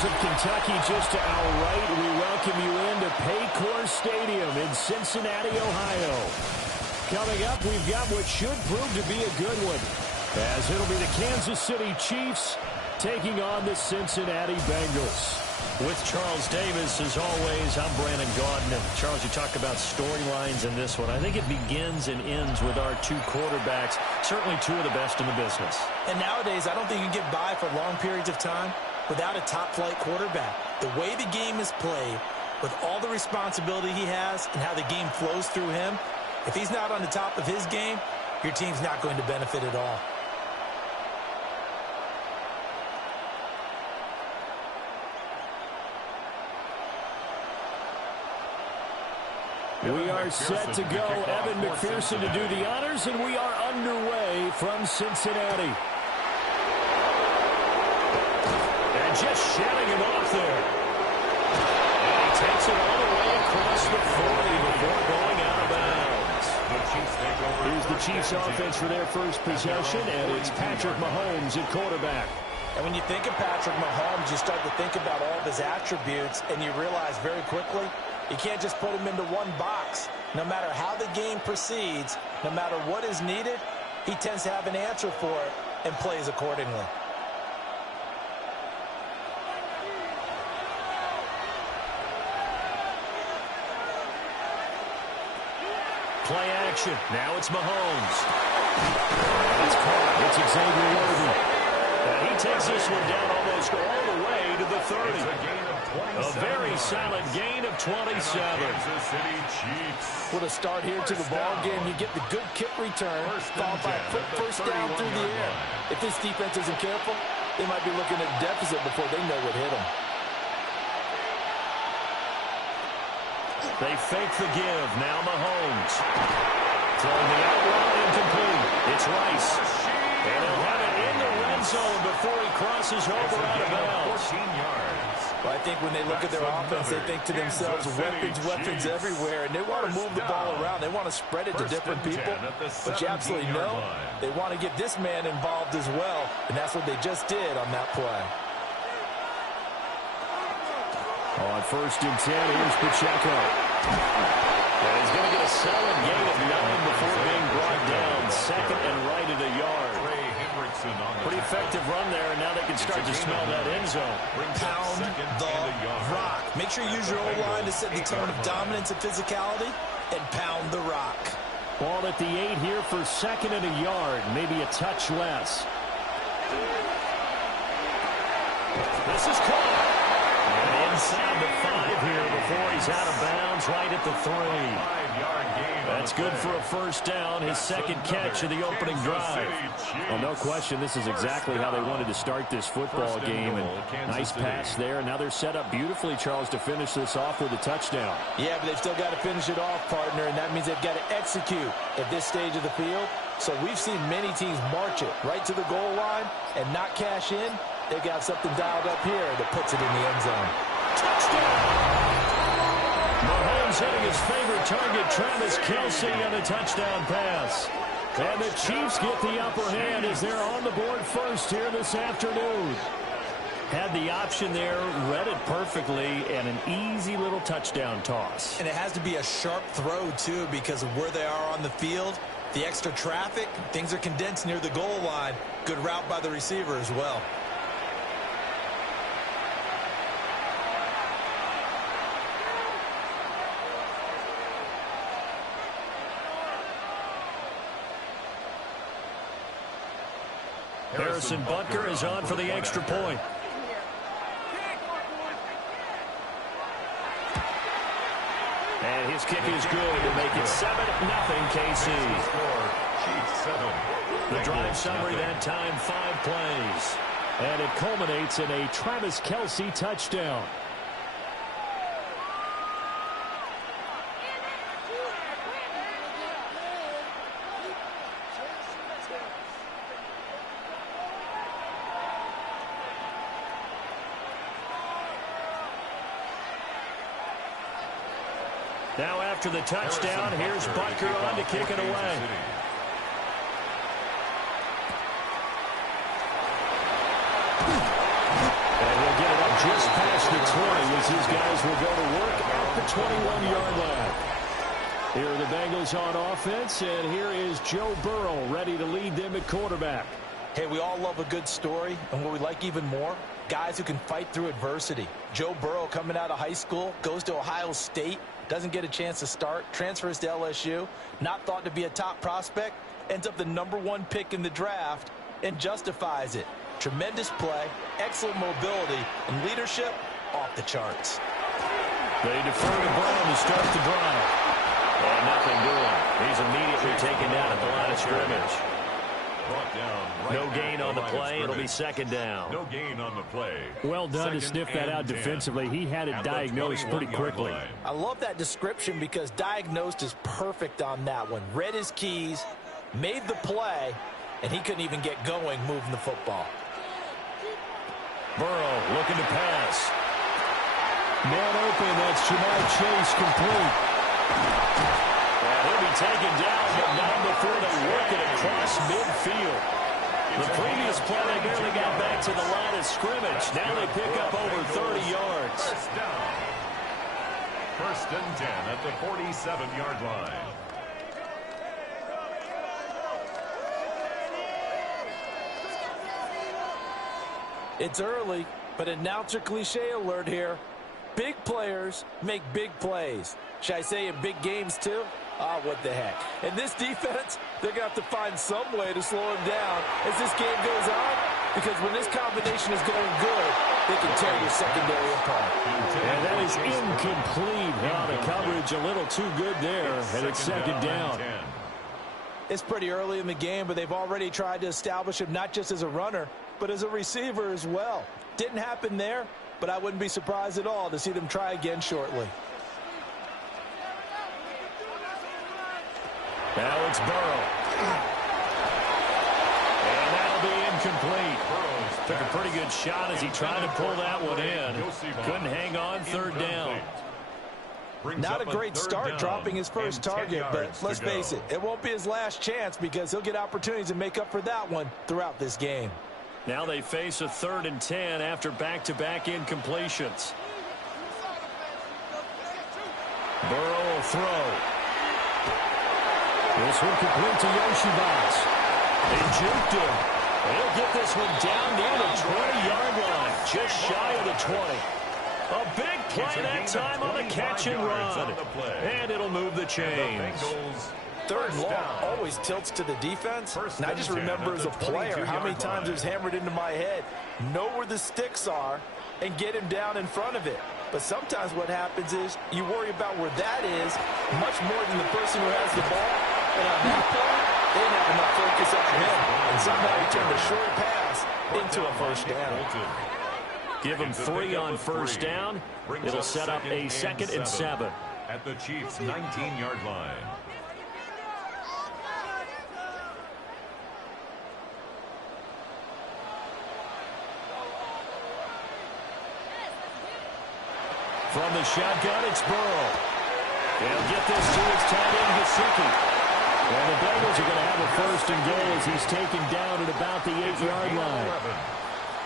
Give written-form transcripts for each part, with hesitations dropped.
shores of Kentucky, just to our right, we welcome you into Paycor Stadium in Cincinnati, Ohio. Coming up, we've got what should prove to be a good one, as it'll be the Kansas City Chiefs taking on the Cincinnati Bengals. With Charles Davis, as always, I'm Brandon Gaudin. And Charles, you talk about storylines in this one. I think it begins and ends with our two quarterbacks, certainly two of the best in the business. And nowadays, I don't think you can get by for long periods of time without a top-flight quarterback. The way the game is played, with all the responsibility he has and how the game flows through him, if he's not on the top of his game, your team's not going to benefit at all. We are set to go. Evan McPherson to do the honors, and we are underway from Cincinnati. And just shedding him off there. And he takes it all the way across the 40 before going out of bounds. Here's the Chiefs offense for their first possession, and it's Patrick Mahomes at quarterback. And when you think of Patrick Mahomes, you start to think about all of his attributes, and you realize very quickly, you can't just put him into one box. No matter how the game proceeds, no matter what is needed, he tends to have an answer for it and plays accordingly. Play action. Now it's Mahomes. It's caught. It's Xavier Worthy. And he takes this one down almost all the way to the 30. A very solid gain of 27. With a start here to the ball game, you get the good kick return, followed by a quick first down through the air. If this defense isn't careful, they might be looking at deficit before they know what hit them. They fake the give. Now Mahomes. Throwing the out route incomplete. It's Rice. And he'll have it in the red zone before he crosses over out of bounds. 14 yards. Well, I think when they look at their offense, they think to themselves, weapons everywhere, and they want to move the ball around. They want to spread it to different people. But you absolutely know they want to get this man involved as well, and that's what they just did on that play. On 1st and 10, here's Pacheco. And he's going to get a solid gain of 9 before being brought down. Second and right at a yard. Pretty effective run there, and now they can start to smell that end zone. Pound the rock. Make sure you use your O-line to set the tone of dominance and physicality, and pound the rock. Ball at the 8 here for second and a yard, maybe a touch less. This is caught. And inside the 5 here before he's out of bounds, right at the 3. 5-yard gain. That's good for a first down, his second catch of the opening drive. Well, no question, this is exactly how they wanted to start this football game. And nice pass there. Now they're set up beautifully, Charles, to finish this off with a touchdown. Yeah, but they've still got to finish it off, partner, and that means they've got to execute at this stage of the field. So we've seen many teams march it right to the goal line and not cash in. They've got something dialed up here that puts it in the end zone. Touchdown! Mahomes hitting his favorite target, Travis Kelce, on a touchdown pass. And the Chiefs get the upper hand as they're on the board first here this afternoon. Had the option there, read it perfectly, and an easy little touchdown toss. And it has to be a sharp throw, too, because of where they are on the field. The extra traffic, things are condensed near the goal line. Good route by the receiver as well. Harrison Butker is on for the extra point. And his kick is good to make it 7-0 KC. The drive summary that time, 5 plays. And it culminates in a Travis Kelce touchdown. Now after the touchdown, here's Butker on to kick it away. And he'll get it up just the 20 as his guys will go to work at the 21-yard line. Here are the Bengals on offense, and here is Joe Burrow ready to lead them at quarterback. Hey, we all love a good story, and what we like even more, guys who can fight through adversity. Joe Burrow coming out of high school, goes to Ohio State, doesn't get a chance to start, transfers to LSU, not thought to be a top prospect, ends up the #1 pick in the draft, and justifies it. Tremendous play, excellent mobility, and leadership off the charts. They defer to Brown to start the drive. And nothing doing. He's immediately taken down at the line of scrimmage. No gain on the play. It'll be second down. No gain on the play. Well done to sniff that out defensively. He had it diagnosed pretty quickly. I love that description because diagnosed is perfect on that one. Read his keys, made the play, and he couldn't even get going moving the football. Burrow looking to pass. Man open, that's Jamar Chase complete. And he'll be taken down, but not before they work it across midfield. The previous play, they barely got back to the line of scrimmage. Now they pick up over 30 yards. First down. 1st and 10 at the 47-yard line. It's early, but announcer cliche alert here. Big players make big plays. Should I say in big games too? What the heck. And this defense, they're going to have to find some way to slow him down as this game goes on, because when this combination is going good, they can tear your secondary apart. And that is incomplete. The coverage a little too good there, and it's second down. It's pretty early in the game, but they've already tried to establish him not just as a runner, but as a receiver as well. Didn't happen there, but I wouldn't be surprised at all to see them try again shortly. Now it's Burrow. And that'll be incomplete. Took a pretty good shot as he tried to pull that one in. Couldn't hang on, third down. Not a great start dropping his first target, but let's face it, it won't be his last chance because he'll get opportunities to make up for that one throughout this game. Now they face a 3rd and 10 after back-to-back incompletions. Burrow will throw. This one complete to Yoshibas. They juked him. He'll get this one down near the 20-yard line, just shy of the 20. A big play that time on the catch and run. And it'll move the chains. 3rd and long always tilts to the defense. And I just remember as a player how many times it was hammered into my head. Know where the sticks are and get him down in front of it. But sometimes what happens is you worry about where that is much more than the person who has the ball. And on that play, they didn't have enough focus on him. And somehow he turned a short pass into a first down. Give him 3 on first down. It'll set up a 2nd and 7. At the Chiefs' 19-yard line. From the shotgun, it's Burrow. They'll get this to his tight end, Gesicki. And the Bengals are going to have a 1st and goal as he's taken down at about the 8-yard line.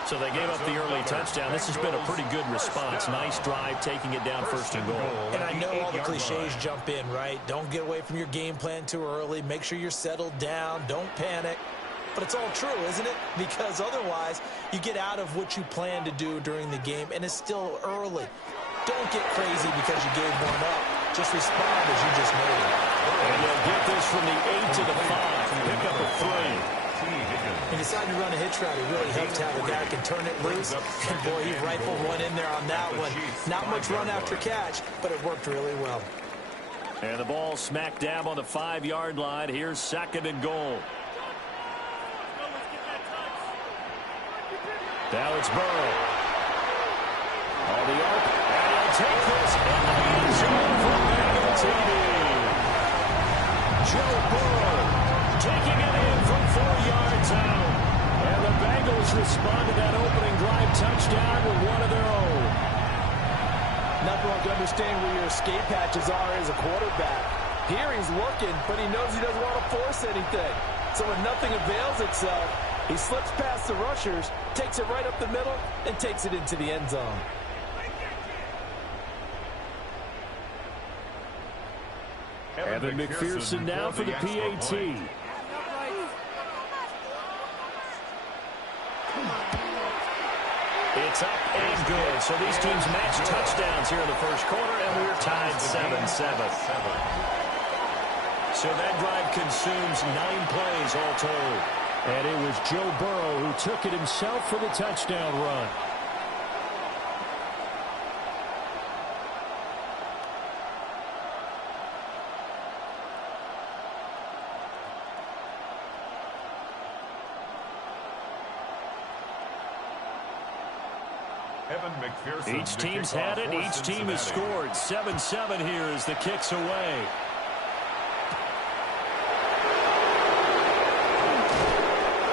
So they gave up the early touchdown. This has been a pretty good response. Nice drive, taking it down 1st and goal. And I know all the cliches jump in, right? Don't get away from your game plan too early. Make sure you're settled down. Don't panic. But it's all true, isn't it? Because otherwise, you get out of what you plan to do during the game, and it's still early. Don't get crazy because you gave one up. Just respond as you just made it. And they'll get this from the 8 to the 5. Pick up a 3. And decide to run a hitch route. It really helps to have a guy who can turn it loose. And boy, he rifled one in there on that one. Not much run after catch, but it worked really well. And the ball smack dab on the 5-yard line. Here's 2nd and goal. Now it's Burrow. All the arc. And he'll take this into the end zone for Bengal TV. Joe Burrow taking it in from 4 yards out. And the Bengals respond to that opening drive touchdown with one of their own. Nothing like to understand where your escape hatches are as a quarterback. Here he's looking, but he knows he doesn't want to force anything. So when nothing avails itself, he slips past the rushers, takes it right up the middle, and takes it into the end zone. Evan McPherson now for the PAT. It's up and good. So these teams match touchdowns here in the first quarter, and we're tied 7-7. So that drive consumes 9 plays all told. And it was Joe Burrow who took it himself for the touchdown run. Each team's had it. Each team has scored. 7-7 here as the kick's away.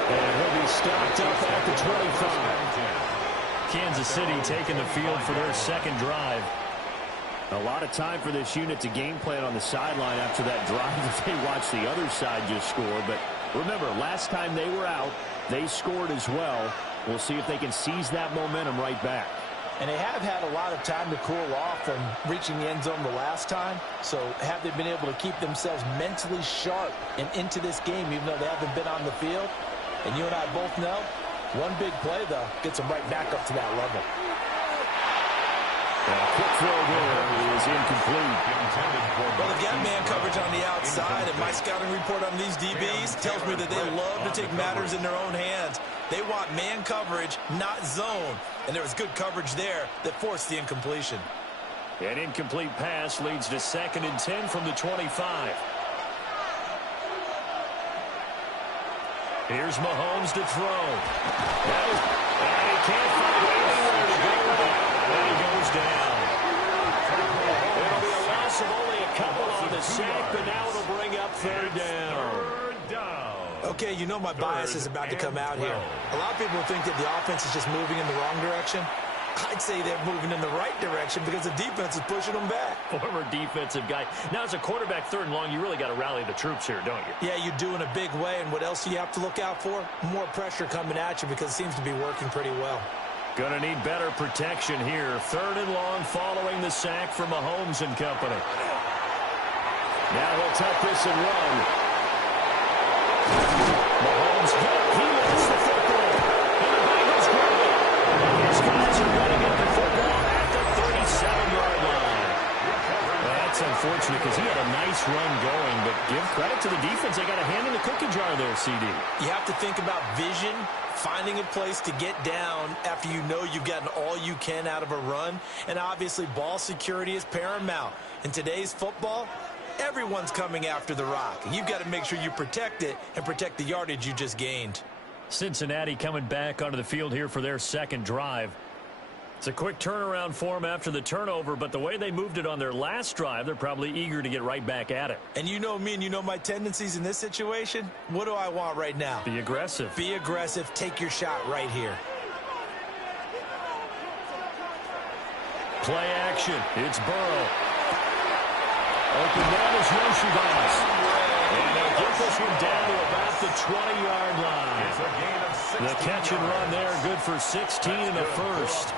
And he'll be stopped up at the 25. Kansas City taking the field for their second drive. A lot of time for this unit to game plan on the sideline after that drive that they watched the other side just score. But remember, last time they were out, they scored as well. We'll see if they can seize that momentum right back. And they have had a lot of time to cool off from reaching the end zone the last time. So have they been able to keep themselves mentally sharp and into this game even though they haven't been on the field? And you and I both know, one big play, though, gets them right back up to that level. A quick throw there is incomplete. Well, they've got man coverage on the outside, and my scouting report on these DBs tells me that they love to take matters in their own hands. They want man coverage, not zone. And there was good coverage there that forced the incompletion. An incomplete pass leads to 2nd and 10 from the 25. Here's Mahomes to throw. And he can't find anywhere to go with it. And he goes down. It'll be a loss of only a couple on the sack, but now it'll bring up 3rd down. Okay, you know my bias is about to come out here. A lot of people think that the offense is just moving in the wrong direction. I'd say they're moving in the right direction because the defense is pushing them back. Former defensive guy. Now, as a quarterback 3rd and long, you really got to rally the troops here, don't you? Yeah, you do in a big way. And what else do you have to look out for? More pressure coming at you because it seems to be working pretty well. Going to need better protection here. 3rd and long following the sack from Mahomes and company. Now he'll tuck this and run. Mahomes, he lost the football. And the Bengals grab it. His guys are going to get the football at the 37-yard line. Well, that's unfortunate because he had a nice run going, but give credit to the defense. They got a hand in the cookie jar there, CD. You have to think about vision, finding a place to get down after you know you've gotten all you can out of a run, and obviously ball security is paramount. In today's football, everyone's coming after the rock. You've got to make sure you protect it and protect the yardage you just gained. Cincinnati coming back onto the field here for their second drive. It's a quick turnaround for them after the turnover, but the way they moved it on their last drive, they're probably eager to get right back at it. And you know me and you know my tendencies in this situation. What do I want right now? Be aggressive. Be aggressive. Take your shot right here. Play action. It's Burrow. Open man is Yoshibas. And they'll get this one down to about the 20-yard line. The catch and run there, good for 16 and a first.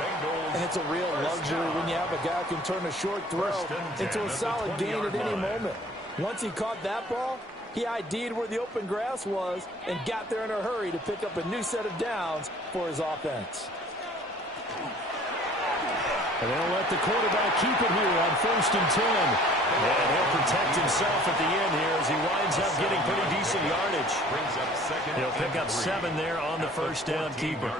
And it's a real luxury when you have a guy who can turn a short throw into a solid gain at any moment. Once he caught that ball, he ID'd where the open grass was and got there in a hurry to pick up a new set of downs for his offense. And they'll let the quarterback keep it here on 1st and 10. And he'll protect himself at the end here as he winds up getting pretty decent yardage. He'll pick up 7 there on the first down keeper.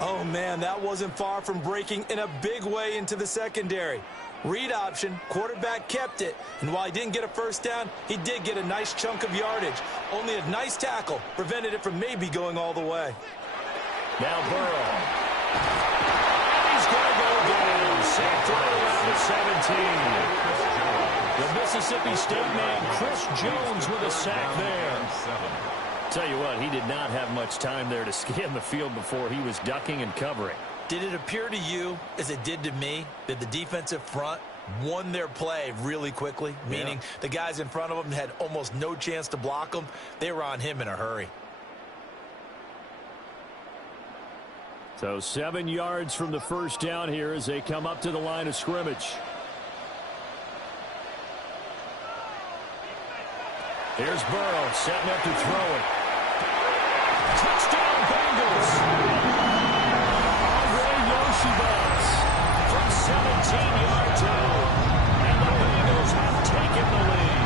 Oh, man, that wasn't far from breaking in a big way into the secondary. Read option, quarterback kept it, and while he didn't get a first down, he did get a nice chunk of yardage. Only a nice tackle prevented it from maybe going all the way. Now Burrow. And he's going to go down. Sacked right around the 17. The Mississippi State man, Chris Jones, with a sack there. Tell you what, he did not have much time there to scan the field before he was ducking and covering. Did it appear to you, as it did to me, that the defensive front won their play really quickly? Meaning the guys in front of them had almost no chance to block them. They were on him in a hurry. So 7 yards from the first down here as they come up to the line of scrimmage. Here's Burrow setting up to throw it. Touchdown, Bengals. Yoshibas from 17 yards out. And the Bengals have taken the lead.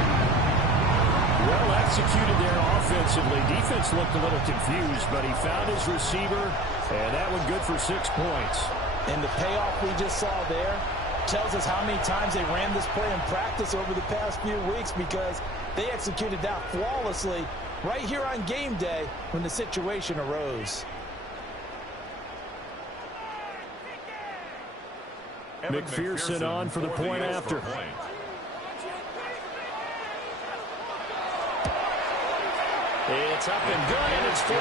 Well executed there offensively. Defense looked a little confused, but he found his receiver, and that one good for 6 points. And the payoff we just saw there tells us how many times they ran this play in practice over the past few weeks, because they executed that flawlessly right here on game day when the situation arose. McPherson on for the point after. It's up and good, and it's 14-7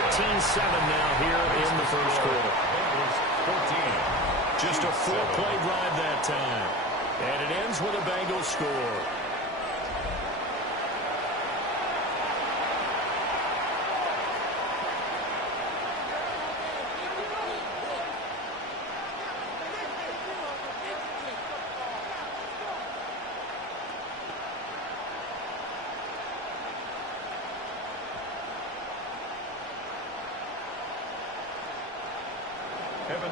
now here in the first quarter. 14. Just a 4-play drive that time. And it ends with a Bengals score.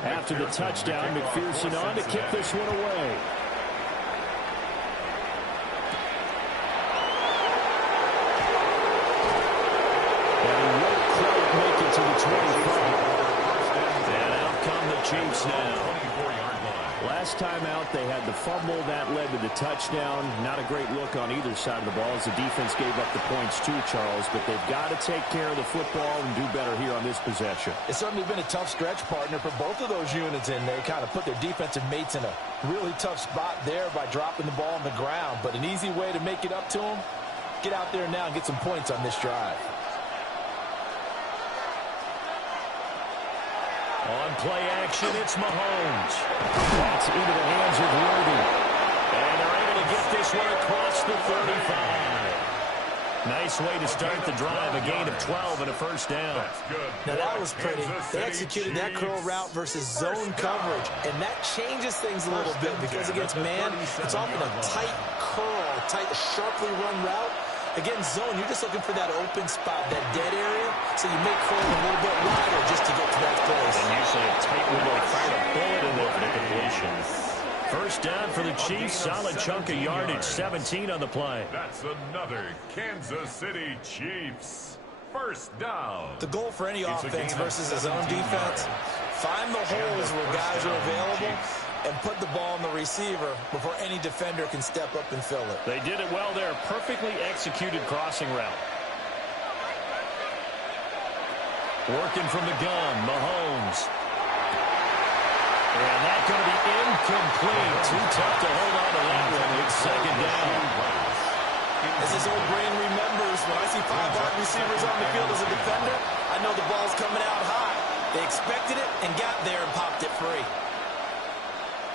After the touchdown, McPherson on to kick this one away. And he will quite make it to the 25. And out come the Chiefs now. Last time out, they had the fumble. That led to the touchdown. Not a great look on either side of the ball as the defense gave up the points too, Charles. But they've got to take care of the football and do better here on this possession. It's certainly been a tough stretch, partner, for both of those units, and they kind of put their defensive mates in a really tough spot there by dropping the ball on the ground. But an easy way to make it up to them, get out there now and get some points on this drive. On play action, it's Mahomes. That's into the hands of Worthy. And they're able to get this one across the 35. Nice way to start the drive. A gain of 12 and a first down. Now that was pretty. They executed that curl route versus zone coverage. And that changes things a little bit, because against man, it's often a tight curl, tight, sharply run route. Against zone, you're just looking for that open spot, that dead area, so you make curl a little bit wider just to get to that place. And usually a tight window to fire a bullet in there for the completion. First down for the Chiefs. Solid chunk of yardage. 17 on the play. That's another Kansas City Chiefs. First down. The goal for any offense versus his own defense, find the holes where guys are available and put the ball on the receiver before any defender can step up and fill it. They did it well there. Perfectly executed crossing route. Working from the gun, Mahomes. And that's going to be incomplete. Too tough to hold on to that one. It's second down. As his old brain remembers, when I see 5 wide receivers on the field as a defender, I know the ball's coming out high. They expected it and got there and popped it free.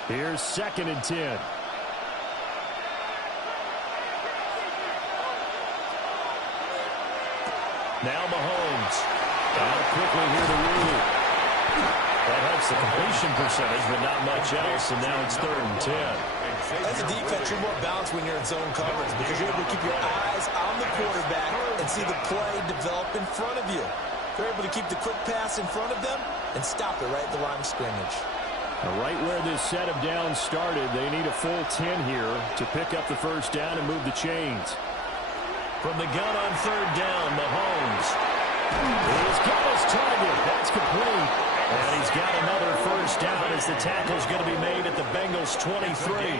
Here's 2nd and 10. Now Mahomes. Out quickly here to Rooney. That helps the completion percentage, but not much else, and now it's 3rd and 10. As a defense, you're more balanced when you're in zone coverage, because you're able to keep your eyes on the quarterback and see the play develop in front of you. They're able to keep the quick pass in front of them and stop it right at the line of scrimmage. Right where this set of downs started, they need a full 10 here to pick up the first down and move the chains. From the gun on 3rd down, Mahomes. He's got his target. That's complete. And he's got another first down as the tackle's going to be made at the Bengals 23.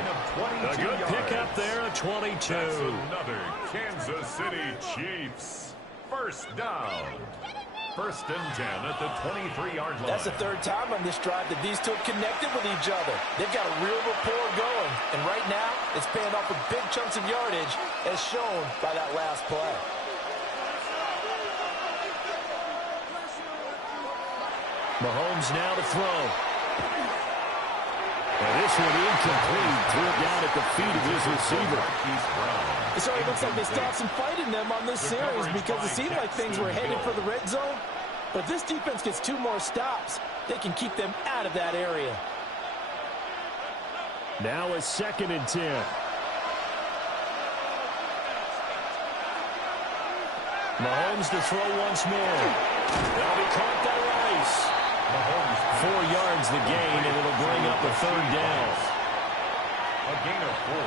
A good pickup there at 22. That's another Kansas City Chiefs. First down. 1st and 10 at the 23-yard line. That's the 3rd time on this drive that these two have connected with each other. They've got a real rapport going. And right now, it's paying off with big chunks of yardage, as shown by that last play. Mahomes now to throw. And this one incomplete. Threw it down at the feet of his receiver. It certainly looks like they stopped some fight in them on this series, because it seemed like things were headed for the red zone. But if this defense gets 2 more stops, they can keep them out of that area. Now a 2nd and 10. Mahomes to throw once more. That'll be caught by Rice. 4 yards the gain, and it'll bring up a third down. A gain of 4.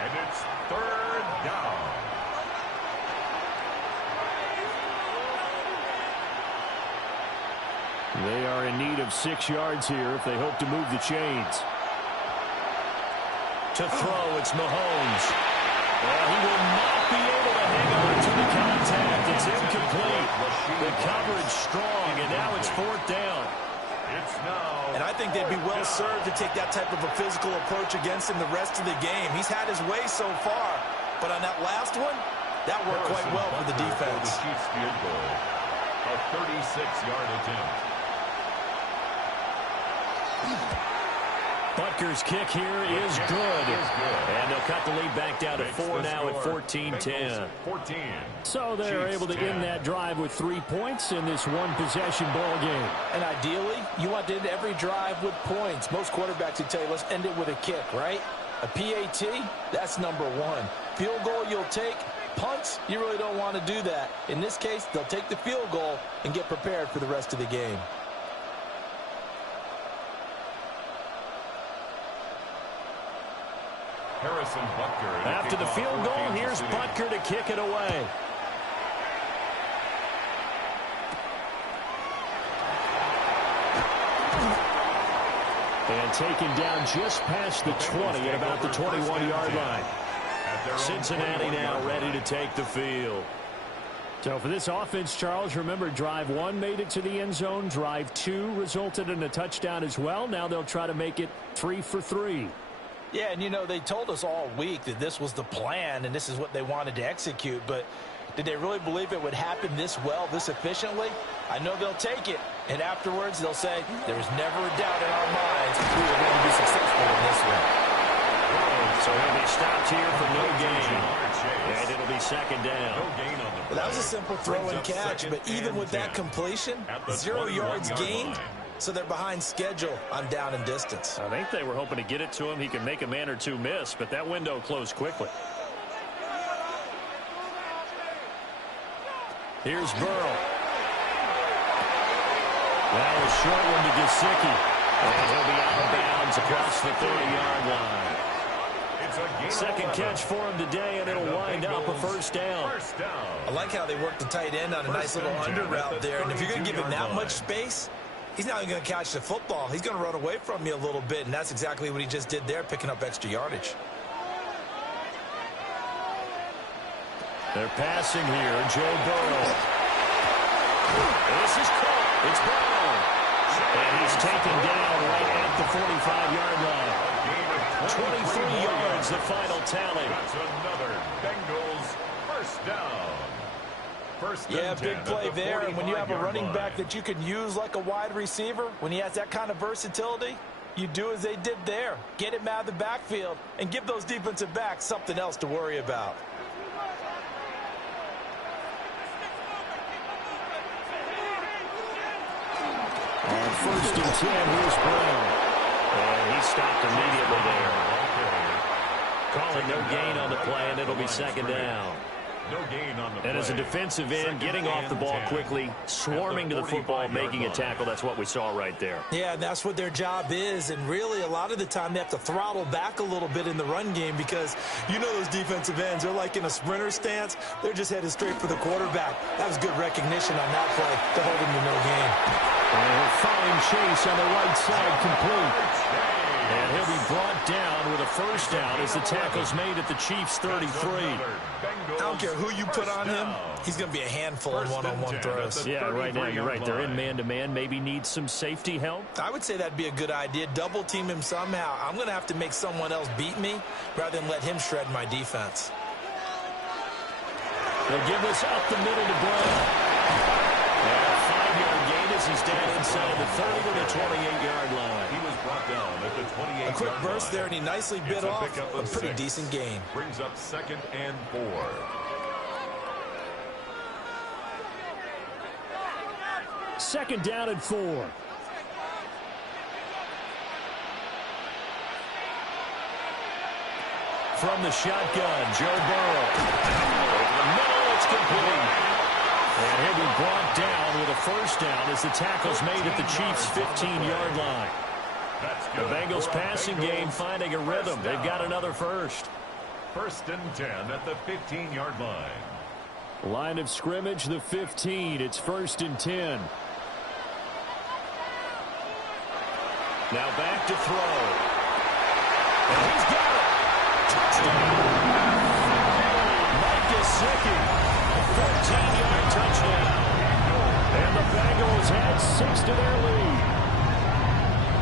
And it's third down. They are in need of 6 yards here if they hope to move the chains. To throw, it's Mahomes. Well, he will not be able to hang on to the contact. It's incomplete. The coverage strong, and now it's fourth down. It's now. And I think they'd be well served to take that type of a physical approach against him the rest of the game. He's had his way so far, but on that last one, that worked quite well for the defense. The Chiefs field goal. A 36-yard attempt. Butker's kick here is good. And they'll cut the lead back down to 4 now at 14-10. So they're able to end that drive with 3 points in this one-possession ball game. And ideally, you want to end every drive with points. Most quarterbacks would tell you, let's end it with a kick, right? A PAT, that's number 1. Field goal you'll take. Punts, you really don't want to do that. In this case, they'll take the field goal and get prepared for the rest of the game. Harrison Butker. After the field goal, here's Butker to kick it away. And taken down just past the 20 at about the 21-yard line. Cincinnati now ready to take the field. So for this offense, Charles, remember, drive 1 made it to the end zone. Drive 2 resulted in a touchdown as well. Now they'll try to make it 3 for 3. Yeah, and, you know, they told us all week that this was the plan and this is what they wanted to execute, but did they really believe it would happen this well, this efficiently? I know they'll take it, and afterwards they'll say, there was never a doubt in our minds we were going to be successful in this one. So he'll be stopped here for no gain, and it'll be second down. Well, that was a simple throw and catch, but even with that completion, 0 yards gained. So they're behind schedule on down and distance. I think they were hoping to get it to him. He could make a man or two miss, but that window closed quickly. Here's Burrow. That was short one to Gesicki. And he'll be out of bounds across the 30-yard line. Second catch for him today, and it'll wind up a first down. I like how they worked the tight end on a nice little under route there. And if you're going to give him that much space, he's not even going to catch the football. He's going to run away from you a little bit, and that's exactly what he just did there, picking up extra yardage. They're passing here, Joe Burrow. This is caught. It's Burrow. And he's taken down right at the 45-yard line. 23 yards, the final tally. That's another Bengals first down. Yeah, big play there, and when you have a running back that you can use like a wide receiver, when he has that kind of versatility, you do as they did there. Get him out of the backfield and give those defensive backs something else to worry about. On 1st and 10, here's Brown. And he stopped immediately there. Calling no gain on the play, and it'll be second down. And as a defensive end, getting off the ball quickly, swarming to the football, making a tackle, that's what we saw right there. Yeah, and that's what their job is, and really a lot of the time they have to throttle back a little bit in the run game because you know those defensive ends, they're like in a sprinter stance. They're just headed straight for the quarterback. That was good recognition on that play to hold him to no gain. And a fine chase on the right side complete. And he'll be brought down with a first down as the tackle's made at the Chiefs' 33. I don't care who you put on him, he's going to be a handful in one-on-one throws. Yeah, right now you're right. They're in man-to-man. Maybe need some safety help. I would say that'd be a good idea. Double team him somehow. I'm going to have to make someone else beat me rather than let him shred my defense. They'll give this up the middle to Brown. And a 5-yard gain as he's down inside the 30 to the 28-yard line. He was brought down at the 28-yard line. A quick burst there, and he nicely bit off a pretty decent gain. Brings up 2nd and 4. Second down and 4. From the shotgun, Joe Burrow. Over the middle, it's complete. And he'll be brought down with a first down as the tackle's made at the Chiefs' 15-yard line. The Bengals passing game finding a rhythm. They've got another first. First and 10 at the 15-yard line. Line of scrimmage, the 15. It's first and 10. Now back to throw. And he's got it. Touchdown. Mike Gesicki. 14-yard touchdown. And the Bengals had 6 to their lead.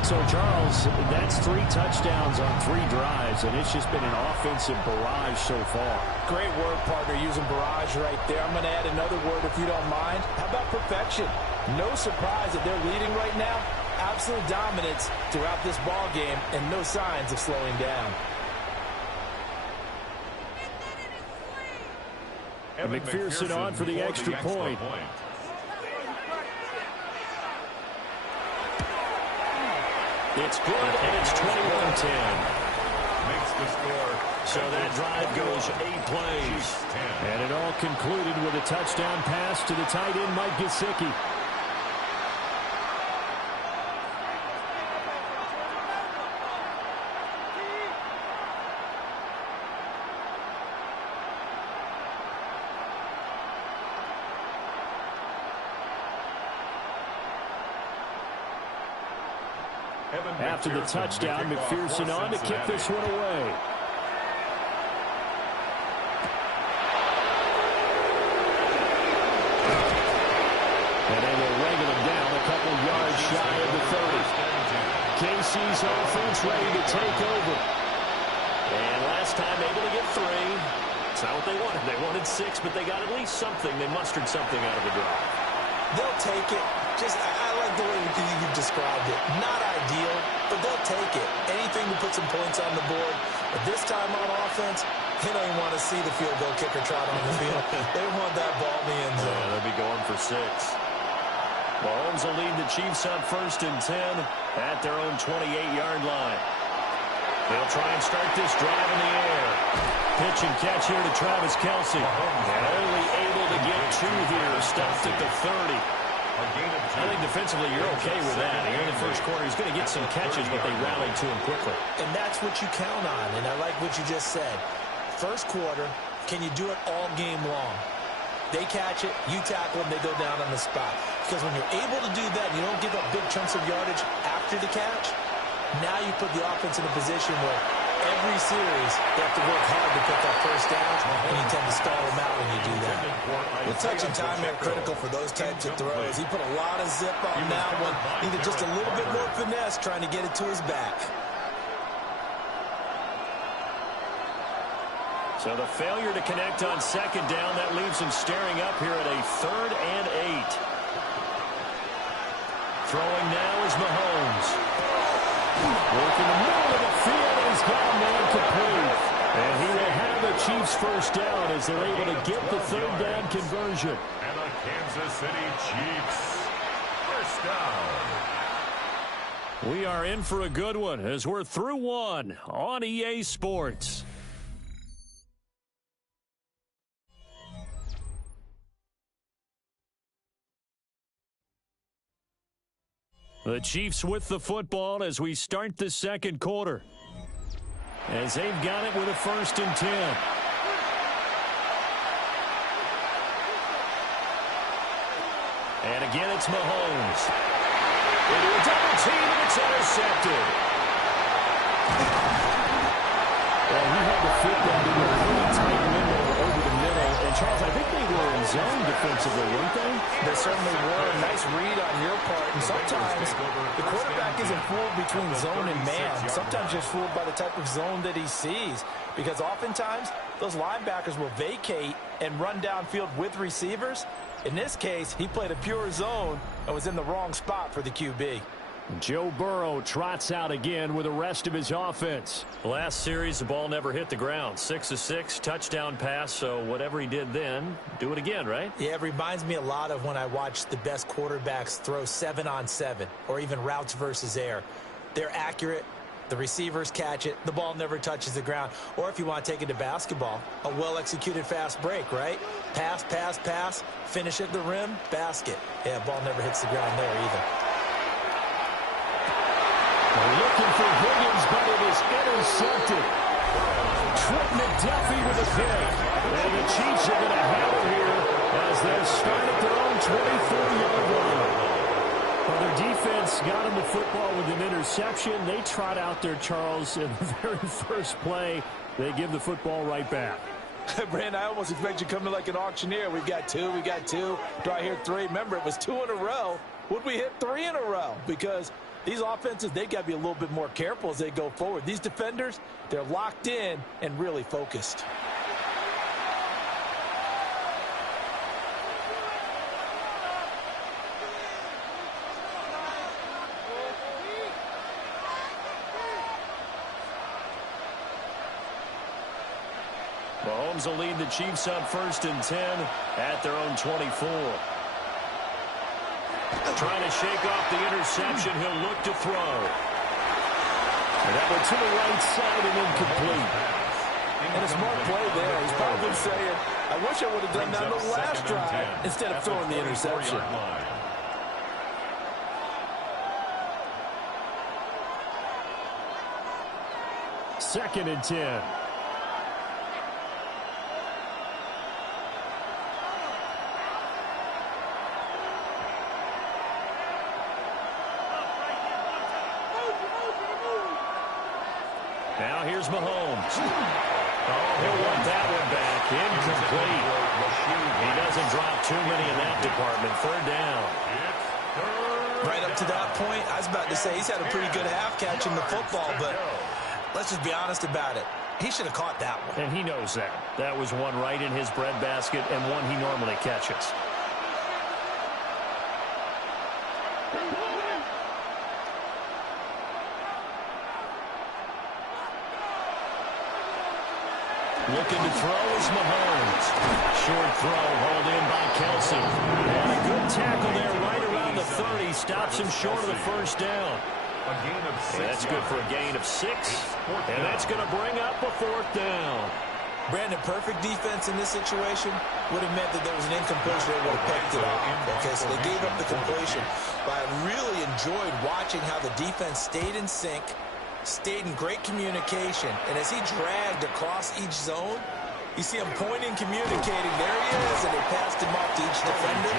So, Charles, that's 3 touchdowns on 3 drives, and it's just been an offensive barrage so far. Great word, partner, using barrage right there. I'm going to add another word if you don't mind. How about perfection? No surprise that they're leading right now. Absolute dominance throughout this ball game and no signs of slowing down. And McPherson on for the extra point. It's good, and it's 21-10. Makes the score. So that drive goes 8 plays. And it all concluded with a touchdown pass to the tight end, Mike Gesicki. After the touchdown, McPherson on to kick this one away. And they will wrangle him down a couple yards shy of the 30. KC's offense ready to take over. And last time able to get 3. It's not what they wanted. They wanted 6, but they got at least something. They mustered something out of the drive. They'll take it. I like the way you described it. Not ideal, but they'll take it. Anything to put some points on the board. But this time on offense, they don't even want to see the field goal kicker trot on the field. They want that ball in the end zone. Yeah, they'll be going for 6. Mahomes will lead the Chiefs on first and 10 at their own 28-yard line. They'll try and start this drive in the air. Pitch and catch here to Travis Kelce. And only able to get 2 here. Stopped at the 30. I think defensively you're okay with that. Here in the first quarter, he's going to get some catches, but they rallied to him quickly. And that's what you count on, and I like what you just said. First quarter, can you do it all game long? They catch it, you tackle them, they go down on the spot. Because when you're able to do that, and you don't give up big chunks of yardage after the catch, now you put the offense in a position where every series they have to work hard to pick up first downs, and you tend to stall them out when you do that. Well, touch and time are critical for those types of throws. He put a lot of zip on that one. Needed just a little bit more finesse trying to get it to his back. So the failure to connect on second down, that leaves him staring up here at a 3rd and 8. Throwing now is Mahomes. Working the middle of the field, he's got a man complete. And he will have a Chiefs first down as they're able to get the 3rd down conversion. And the Kansas City Chiefs. First down. We are in for a good one as we're through 1 on EA Sports. The Chiefs with the football as we start the second quarter. As they've got it with a first and 10. And again, it's Mahomes. Into a double team, and it's intercepted. Well, he had to fit that into a pretty tight window over the middle. And, Charles, I think they were in zone defensively, weren't they? They certainly were. A nice read on your part. And sometimes the quarterback isn't fooled between zone and man. Sometimes just fooled by the type of zone that he sees. Because oftentimes, those linebackers will vacate and run downfield with receivers. In this case, he played a pure zone and was in the wrong spot for the QB. Joe Burrow trots out again with the rest of his offense. Last series, the ball never hit the ground. 6 of 6, touchdown pass, so whatever he did then, do it again, right? Yeah, it reminds me a lot of when I watched the best quarterbacks throw 7-on-7 or even routes versus air. They're accurate, The receivers catch it. The ball never touches the ground. Or if you want to take it to basketball, a well-executed fast break, right? Pass, pass, pass, finish at the rim, basket. Yeah, ball never hits the ground there either. Looking for Higgins, but it is intercepted. Trent McDuffie with a pick. And the Chiefs are going to have it here as they start at their own 24-yard line. Well, their defense got him the football with an interception. They trot out there, Charles, in the very first play. They give the football right back. Brand, I almost expect you to come in like an auctioneer. We got two. Do I hear three? Remember, it was 2 in a row. Would we hit 3 in a row? Because these offenses, they got to be a little bit more careful as they go forward. These defenders, they're locked in and really focused. Mahomes will lead the Chiefs up 1st and 10 at their own 24. Trying to shake off the interception. He'll look to throw. And that went to the right side and incomplete. And a smart play there. He's probably saying, I wish I would have done that on the last drive instead of throwing the interception. Second and 10. Now here's Mahomes. Oh, he'll want that one back. Incomplete. He doesn't drop too many in that department. 3rd down. Right up to that point, I was about to say he's had a pretty good half catching the football, but let's just be honest about it. He should have caught that one. And he knows that. That was one right in his breadbasket and one he normally catches. Looking to throw is Mahomes. Short throw hauled in by Kelsey. And a good tackle there right around the 30. Stops him short of the 1st down. That's good for a gain of 6. And that's going to bring up a 4th down. Brandon, perfect defense in this situation would have meant that there was an incompletion that would have picked it off. Okay, so they gave up the completion. But I really enjoyed watching how the defense stayed in sync, stayed in great communication, and as he dragged across each zone, you see him pointing, communicating. There he is, and they passed him off to each defender.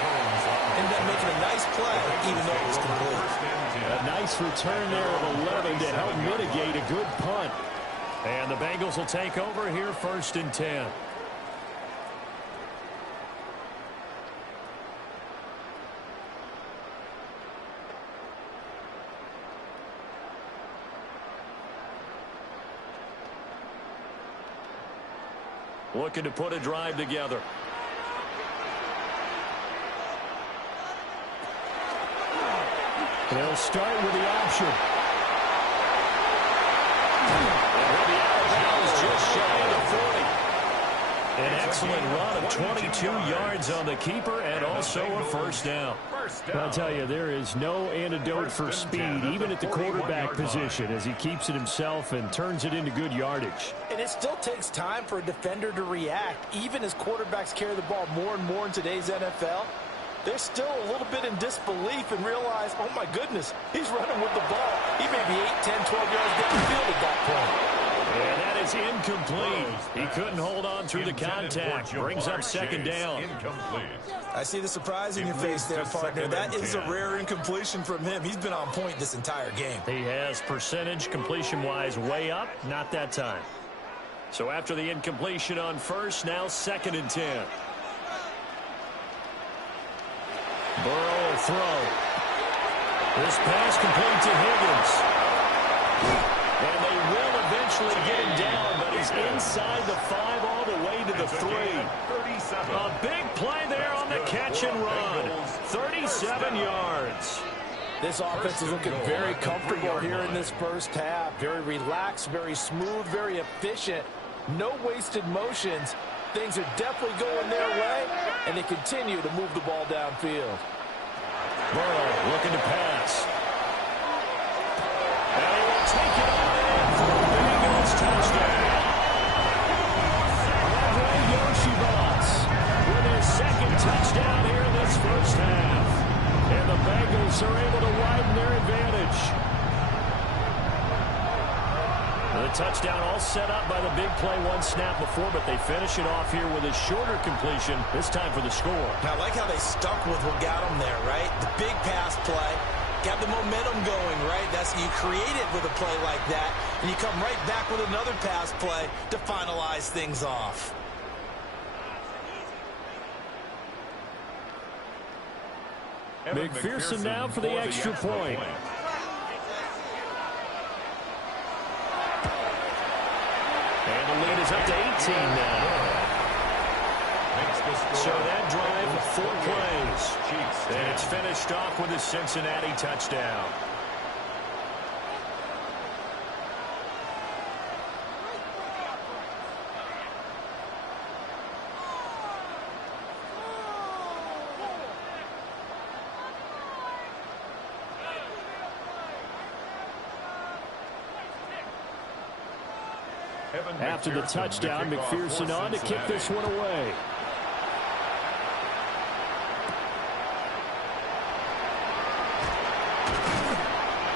Ended up making a nice play, even though it was complete. A nice return there of 11 to help mitigate a good punt. And the Bengals will take over here 1st and 10. Looking to put a drive together. They'll start with the option. And he'll be out of bounds just shy of the 40. An excellent run of 22 yards on the keeper and also a 1st down. I'll tell you, there is no antidote for speed, even at the quarterback position, as he keeps it himself and turns it into good yardage. And it still takes time for a defender to react. Even as quarterbacks carry the ball more and more in today's NFL, they're still a little bit in disbelief and realize, oh my goodness, he's running with the ball. He may be 8, 10, 12 yards down the field at that point. And that is incomplete. He couldn't hold on through the contact. Brings up 2nd down. I see the surprise in your face there, partner. That is a rare incompletion from him. He's been on point this entire game. He has percentage completion-wise way up. Not that time. So after the incompletion on 1st, now 2nd and 10. Burrow will throw. This pass complete to Higgins. And they will eventually get him down, but he's inside the 5 all the way to the 3. A big play there on the catch and run. 37 yards. This offense is looking very comfortable here in this 1st half. Very relaxed, very smooth, very efficient. No wasted motions. Things are definitely going their way, and they continue to move the ball downfield. Burrow looking to pass. And he will take it on The touchdown all set up by the big play one snap before, but they finish it off here with a shorter completion, this time for the score. Now, I like how they stuck with what got them there, right? The big pass play, got the momentum going, right? That's you create it with a play like that, and you come right back with another pass play to finalize things off. McPherson now for the extra point. And the lead is up to 18 now. So that drive, 4 plays. And it's finished off with a Cincinnati touchdown. After the touchdown, McPherson on to kick this one away.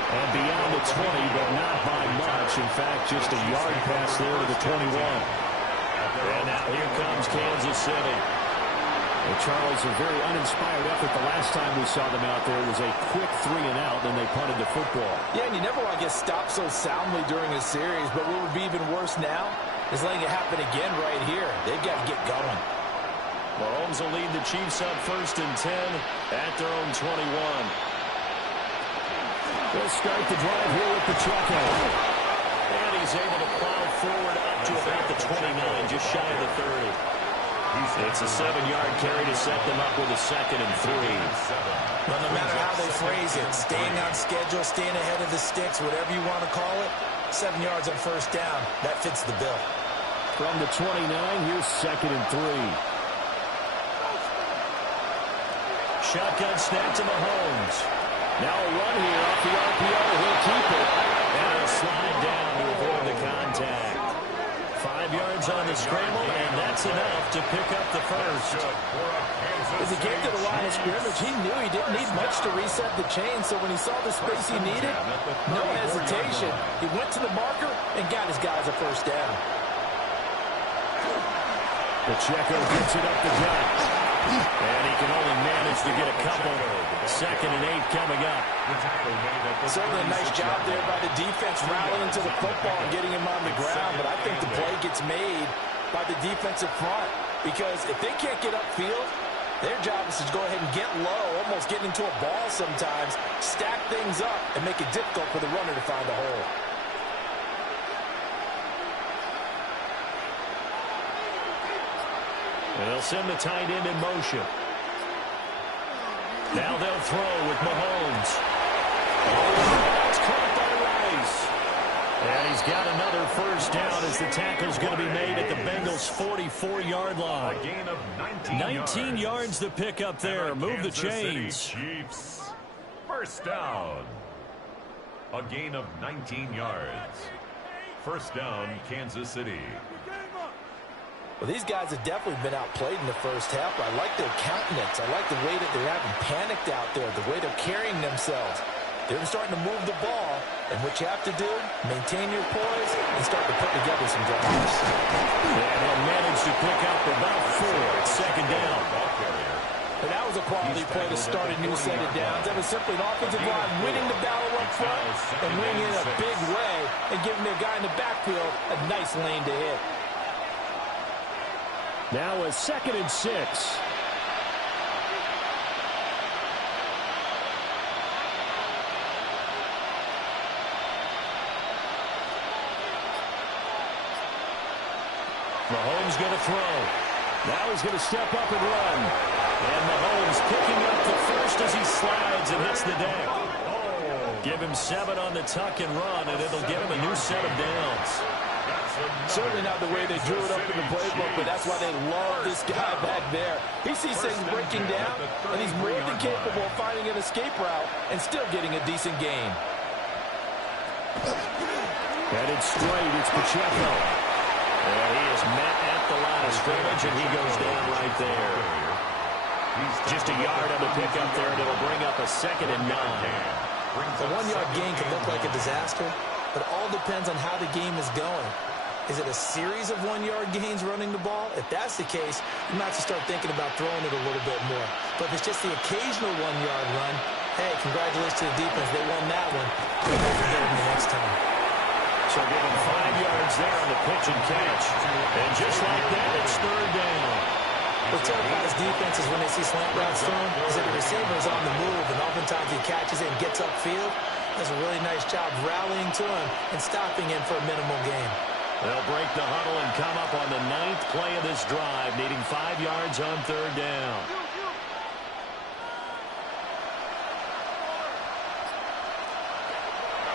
And beyond the 20, but not by much. In fact, just a yard pass there to the 21. And now here comes Kansas City. Well, Charles, a very uninspired effort. The last time we saw them out there was a quick 3-and-out, and they punted the football. Yeah, and you never want to get stopped so soundly during a series, but what would be even worse now is letting it happen again right here. They've got to get going. Mahomes will lead the Chiefs up 1st and 10 at their own 21. They'll start the drive here with Pacheco. And he's able to plow forward up to about the 29, just shy of the 30. It's a 7-yard carry to set them up with a 2nd and 3. Well, no matter how they phrase it, staying on schedule, staying ahead of the sticks, whatever you want to call it, 7 yards on 1st down, that fits the bill. From the 29, here's 2nd and 3. Shotgun snap to Mahomes. Now a run here off the RPO. He'll keep it. And he'll slide down to avoid the contact. 5 yards on the scramble, and that's enough to pick up the first. As he came to the line of scrimmage, he knew he didn't need much to reset the chain, so when he saw the space he needed, no hesitation. He went to the marker and got his guys a 1st down. Pacheco gets it up the gut. And he can only manage to get a couple. 2nd and 8 coming up. Certainly a nice job there by the defense rallying to the football and getting him on the ground, but I think the play gets made by the defensive front because if they can't get upfield, their job is to go ahead and get low, almost get into a ball sometimes, stack things up, and make it difficult for the runner to find a hole. And they'll send the tight end in motion. Now they'll throw with Mahomes. It's caught by Rice. And he's got another 1st down as the tackle's going to be made at the Bengals' 44-yard line. A gain of 19 yards to pick up there. Move the chains. Chiefs. 1st down. A gain of 19 yards. 1st down, Kansas City. Well, these guys have definitely been outplayed in the 1st half. I like their countenance. I like the way that they're having panicked out there, the way they're carrying themselves. They're starting to move the ball, and what you have to do, maintain your poise and start to put together some drives. And he'll manage to pick up about 4 at 2nd down. And that was a quality play to start a new set of downs. That was simply an offensive line winning the battle up front and winning in a big way and giving their guy in the backfield a nice lane to hit. Now a 2nd and 6. Mahomes going to throw. Now he's going to step up and run. And Mahomes picking up the first as he slides and hits the deck. Give him 7 on the tuck and run, and it'll give him a new set of downs. Certainly not the way they drew it up in the playbook, but that's why they love this guy back there. He sees things breaking down, and he's more than capable of finding an escape route and still getting a decent gain. Headed straight, it's Pacheco. And he is met at the line of scrimmage, and he goes down right there. Just a yard on the pickup there, and it'll bring up a 2nd and 9. A 1-yard gain can look like a disaster, but it all depends on how the game is going. Is it a series of one-yard gains running the ball? If that's the case, you might have to start thinking about throwing it a little bit more. But if it's just the occasional one-yard run, hey, congratulations to the defense. They won that one. They'll have to get them the next time. So give him 5 yards there on the pitch and catch. And just like that, it's third down. What terrifies defenses when they see slant routes thrown is that the receiver is on the move, and oftentimes he catches it and gets upfield. Does a really nice job rallying to him and stopping him for a minimal gain. They'll break the huddle and come up on the 9th play of this drive, needing 5 yards on third down.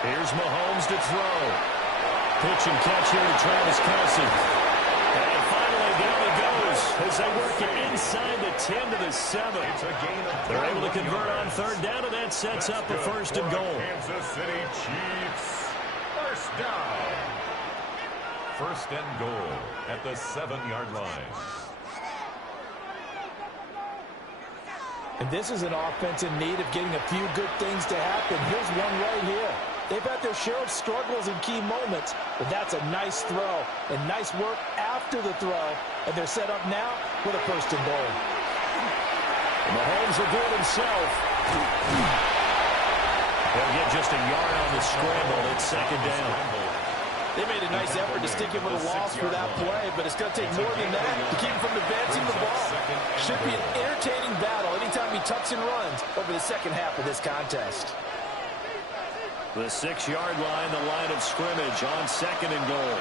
Here's Mahomes to throw. Pitch and catch here to Travis Kelce. And finally down he goes as they work it inside the 10 to the 7. They're able to convert on third down, and that sets up a first and goal. Kansas City Chiefs. First down. First and goal at the 7-yard line. And this is an offense in need of getting a few good things to happen. Here's one right here. They've had their share of struggles in key moments, but that's a nice throw and nice work after the throw. And they're set up now with a first and goal. Mahomes will do it himself. They'll get just a yard on the scramble. It's second down. They made a nice effort to stick him with a loss for that play, but it's going to take more than that to keep him from advancing the ball. Should be an entertaining battle anytime he tucks and runs over the second half of this contest. The 6-yard line, the line of scrimmage on second and goal.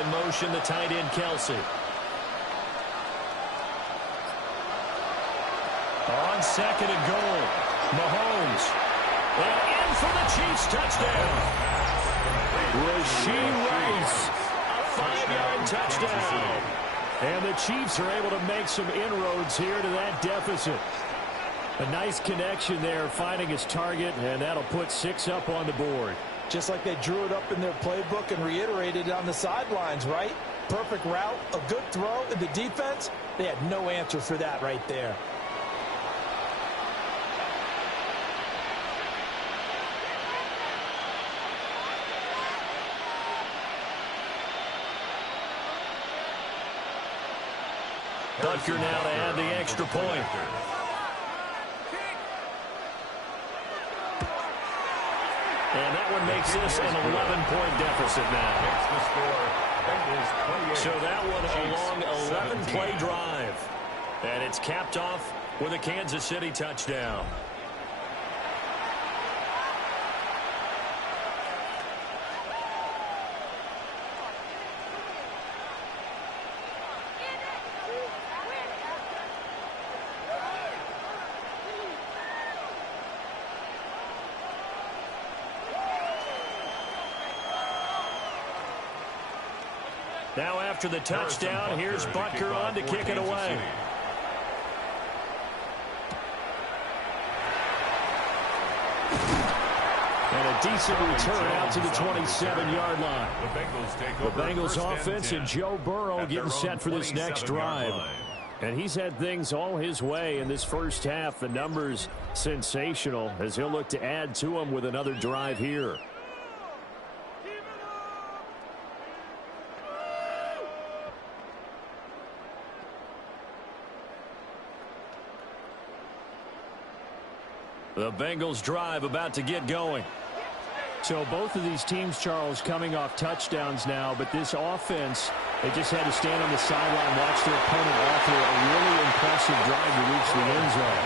In motion, the tight end, Kelce. On second and goal, Mahomes. And in for the Chiefs touchdown. Rashee Rice, a 5-yard touchdown. And the Chiefs are able to make some inroads here to that deficit. A nice connection there, finding his target, and that'll put 6 up on the board. Just like they drew it up in their playbook and reiterated it on the sidelines, right? Perfect route, a good throw, and the defense, they had no answer for that right there. Butker now to add the extra point. And that one makes this an 11-point deficit now. So that one a long 11-play drive. And it's capped off with a Kansas City touchdown. Now after the touchdown, here's Butker on to kick it away. And a decent return out to the 27-yard line. The Bengals offense and Joe Burrow getting set for this next drive. And he's had things all his way in this first half. The numbers sensational as he'll look to add to them with another drive here. The Bengals drive about to get going. So both of these teams, Charles, coming off touchdowns now, but this offense, they just had to stand on the sideline, watch their opponent offer a really impressive drive to reach the end zone.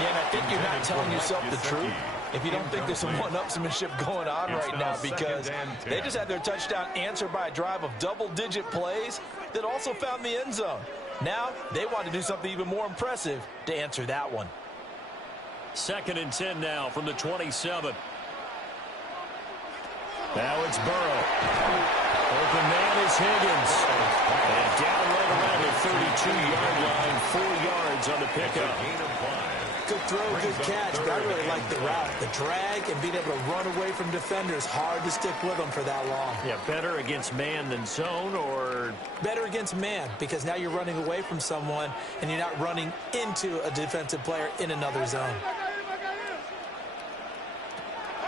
Yeah, and I think you're not telling yourself the truth if you don't think there's some one-upsmanship going on right now, because they just had their touchdown answered by a drive of double-digit plays that also found the end zone. Now they want to do something even more impressive to answer that one. Second and 10 now from the 27. Now it's Burrow. Open man is Higgins. And down right around the 32-yard line, 4 yards on the pickup. Good throw, good catch, but I really like the route. The drag and being able to run away from defenders, hard to stick with them for that long. Yeah, better against man than zone, or? Better against man, because now you're running away from someone and you're not running into a defensive player in another zone.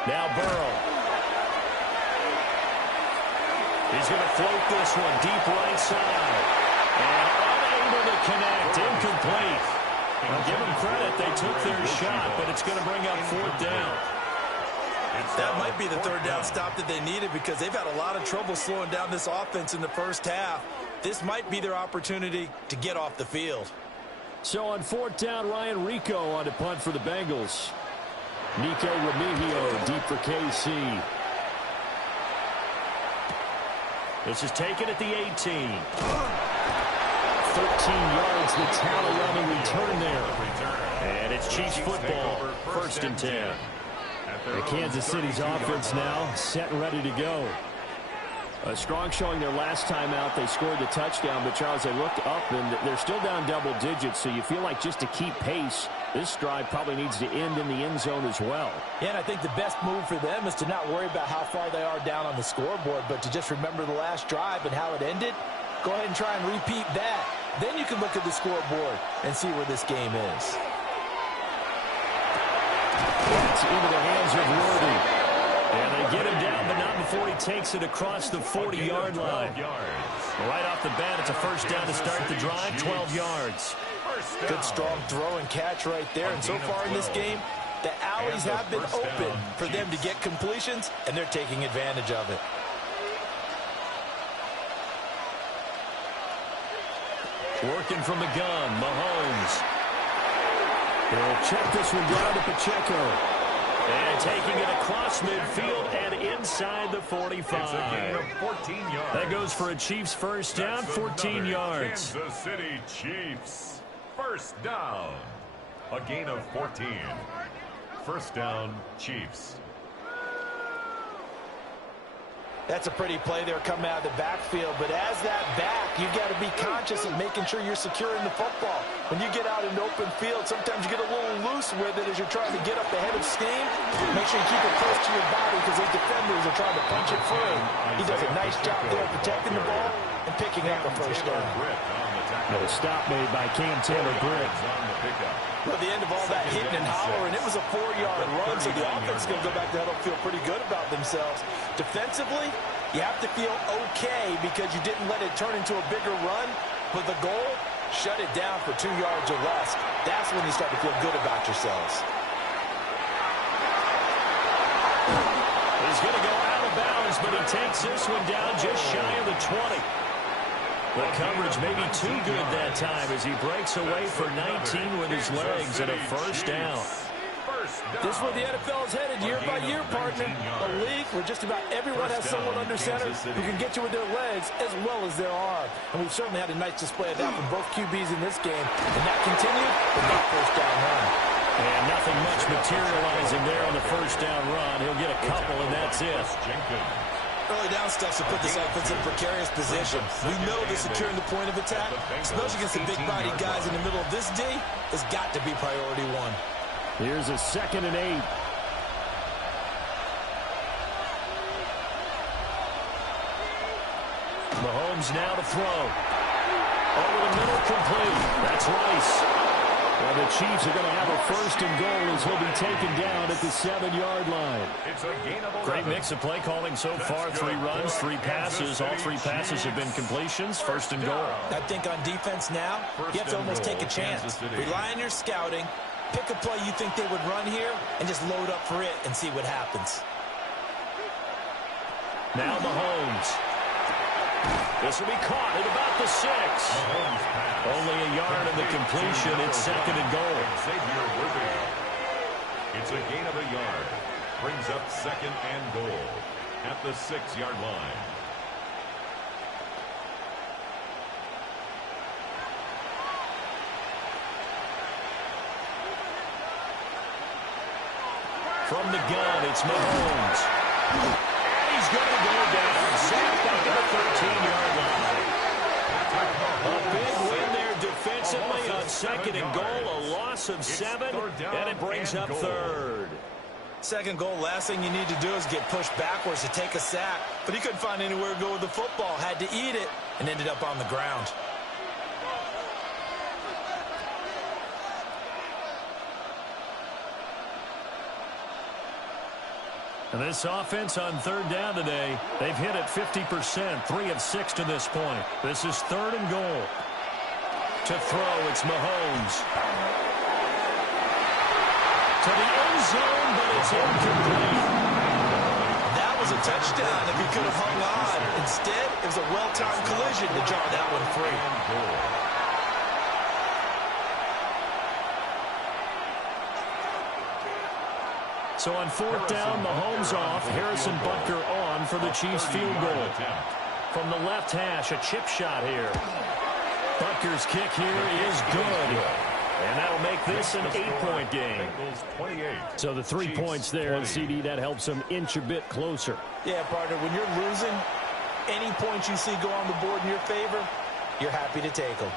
Now Burrow. He's going to float this one deep right side. And unable to connect. Incomplete. I'll give them credit. They took their shot, but it's going to bring up fourth down. That might be the third down stop that they needed because they've had a lot of trouble slowing down this offense in the first half. This might be their opportunity to get off the field. So on fourth down, Ryan Rico on to punt for the Bengals. Nico Remigio deep for KC. This is taken at the 18. 13 yards, the talent on the return there. And it's Chiefs football, first and 10. The Kansas City's offense now set and ready to go. A strong showing their last time out. They scored the touchdown, but Charles, they looked up and they're still down double digits, so you feel like just to keep pace, this drive probably needs to end in the end zone as well. Yeah, and I think the best move for them is to not worry about how far they are down on the scoreboard, but to just remember the last drive and how it ended. Go ahead and try and repeat that. Then you can look at the scoreboard and see where this game is. It's into the hands of Worthy. And they get him down, but not before he takes it across the 40-yard line. Right off the bat, it's a first down to start the drive, 12 yards. Good strong throw and catch right there. And so far in this game, the alleys have been open for them to get completions, and they're taking advantage of it. Working from the gun, Mahomes. He'll check this one down to Pacheco. And taking it across midfield and inside the 45. It's a gain of 14 yards. That goes for a Chiefs first down, 14 yards. Kansas City Chiefs, first down. A gain of 14. First down, Chiefs. That's a pretty play there coming out of the backfield, but as that back, you've got to be conscious of making sure you're securing the football. When you get out in open field, sometimes you get a little loose with it as you're trying to get up ahead of scheme. Make sure you keep it close to your body because those defenders are trying to punch it free. He does a nice job there protecting the ball and picking up a first down. A stop made by Cam Taylor-Britt. Well, the end of all that hitting and hollering, it was a 4-yard run, so the offense is going to go back to huddle, feel pretty good about themselves. Defensively, you have to feel okay because you didn't let it turn into a bigger run, but the goal, shut it down for 2 yards or less. That's when you start to feel good about yourselves. He's going to go out of bounds, but he takes this one down just shy of the 20. The coverage may be too good that time as he breaks away for 19 with his legs and a first down. This is where the NFL is headed year by year, partner. A league where just about everyone has someone under center who can get you with their legs as well as their arm. And we've certainly had a nice display of that from both QBs in this game. And that continued with that first down run. And nothing much materializing there on the first down run. He'll get a couple, and that's it. Early down steps to put this offense in a precarious position. We know that securing the point of attack, especially against the big-body guys in the middle of this D, has got to be priority one. Here's a 2nd and 8. Mahomes now to throw. Over the middle, complete. That's Rice. Well, the Chiefs are going to have a first and goal as he'll be taken down at the 7-yard line. Great mix of play calling so far. 3 runs, 3 passes. All 3 passes have been completions. First and goal. I think on defense now, you have to almost take a chance. Rely on your scouting. Pick a play you think they would run here and just load up for it and see what happens. Now Mahomes. This will be caught at about the 6. Only a yard of the completion. It's 2nd and goal. It's a gain of a yard. Brings up 2nd and goal at the 6-yard line. From the gun, it's Mahomes. And he's going to go down. Sacked back at the 13-yard line. A big win there defensively on 2nd and goal. A loss of 7, and it brings up 3rd. 2nd goal, last thing you need to do is get pushed backwards to take a sack. But he couldn't find anywhere to go with the football. Had to eat it and ended up on the ground. And this offense on third down today, they've hit it 50%, 3 of 6 to this point. This is 3rd and goal. To throw, it's Mahomes. To the end zone, but it's incomplete. That was a touchdown if he could have hung on. Instead, it was a well-timed collision to draw that one free. So on 4th down, Mahomes off, Harrison Butker on for the Chiefs field goal. From the left hash, a chip shot here. Butker's kick here is good. And that'll make this an 8-point game. So the 3 points there, and CD, that helps them inch a bit closer. Yeah, partner, when you're losing, any points you see go on the board in your favor, you're happy to take them.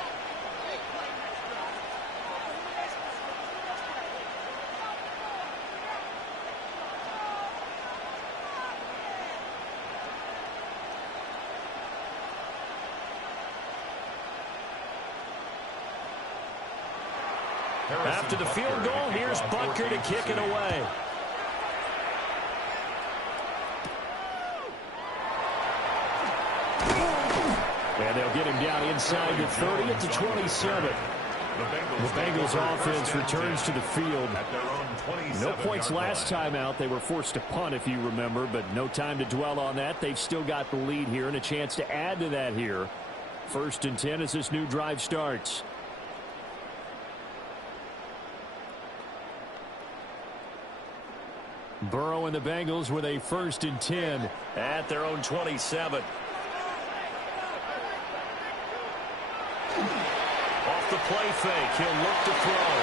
After the field goal, here's Butker to kick it away. And they'll get him down inside the 30 at the 27. The Bengals offense returns to the field. No points last time out. They were forced to punt, if you remember, but no time to dwell on that. They've still got the lead here and a chance to add to that here. 1st and 10 as this new drive starts. Burrow and the Bengals with a 1st and 10 at their own 27. Off the play fake, he'll look to throw.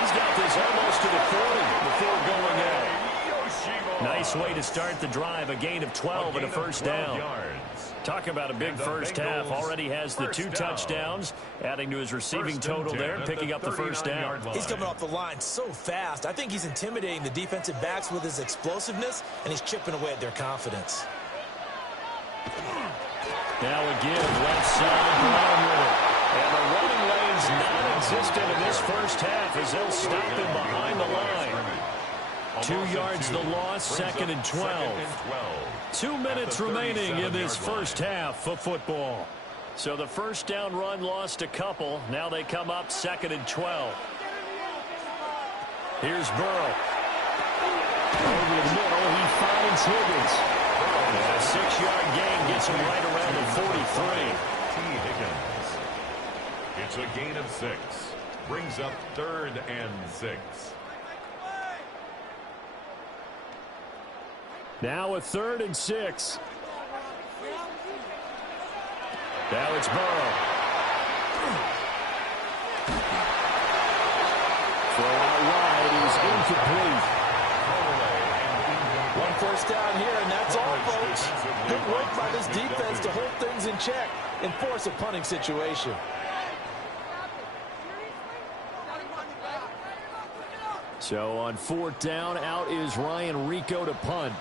He's got this almost to the 40 before going in. Nice way to start the drive, a gain of 12 and a 1st down. Talk about a big first half. Already has the 2 touchdowns, adding to his receiving total there and picking up the 1st down. He's coming off the line so fast. I think he's intimidating the defensive backs with his explosiveness, and he's chipping away at their confidence. Now again, left side, Brown with it. And the running lane's non-existent in this first half as they'll stop him behind the line. 2 yards the loss, 2nd and 12. 2 minutes remaining in this first half of football. So the 1st down run lost a couple. Now they come up 2nd and 12. Here's Burrow. Over the middle, he finds Higgins. A 6-yard gain gets him right around the 43. Higgins. It's a gain of 6. Brings up 3rd and 6. Now a 3rd and 6. Now it's Burrow. Throw out wide is incomplete. 1 first down here, and that's all, folks. Good work by this defense to hold things in check and force a punting situation. So on 4th down, out is Ryan Rico to punt.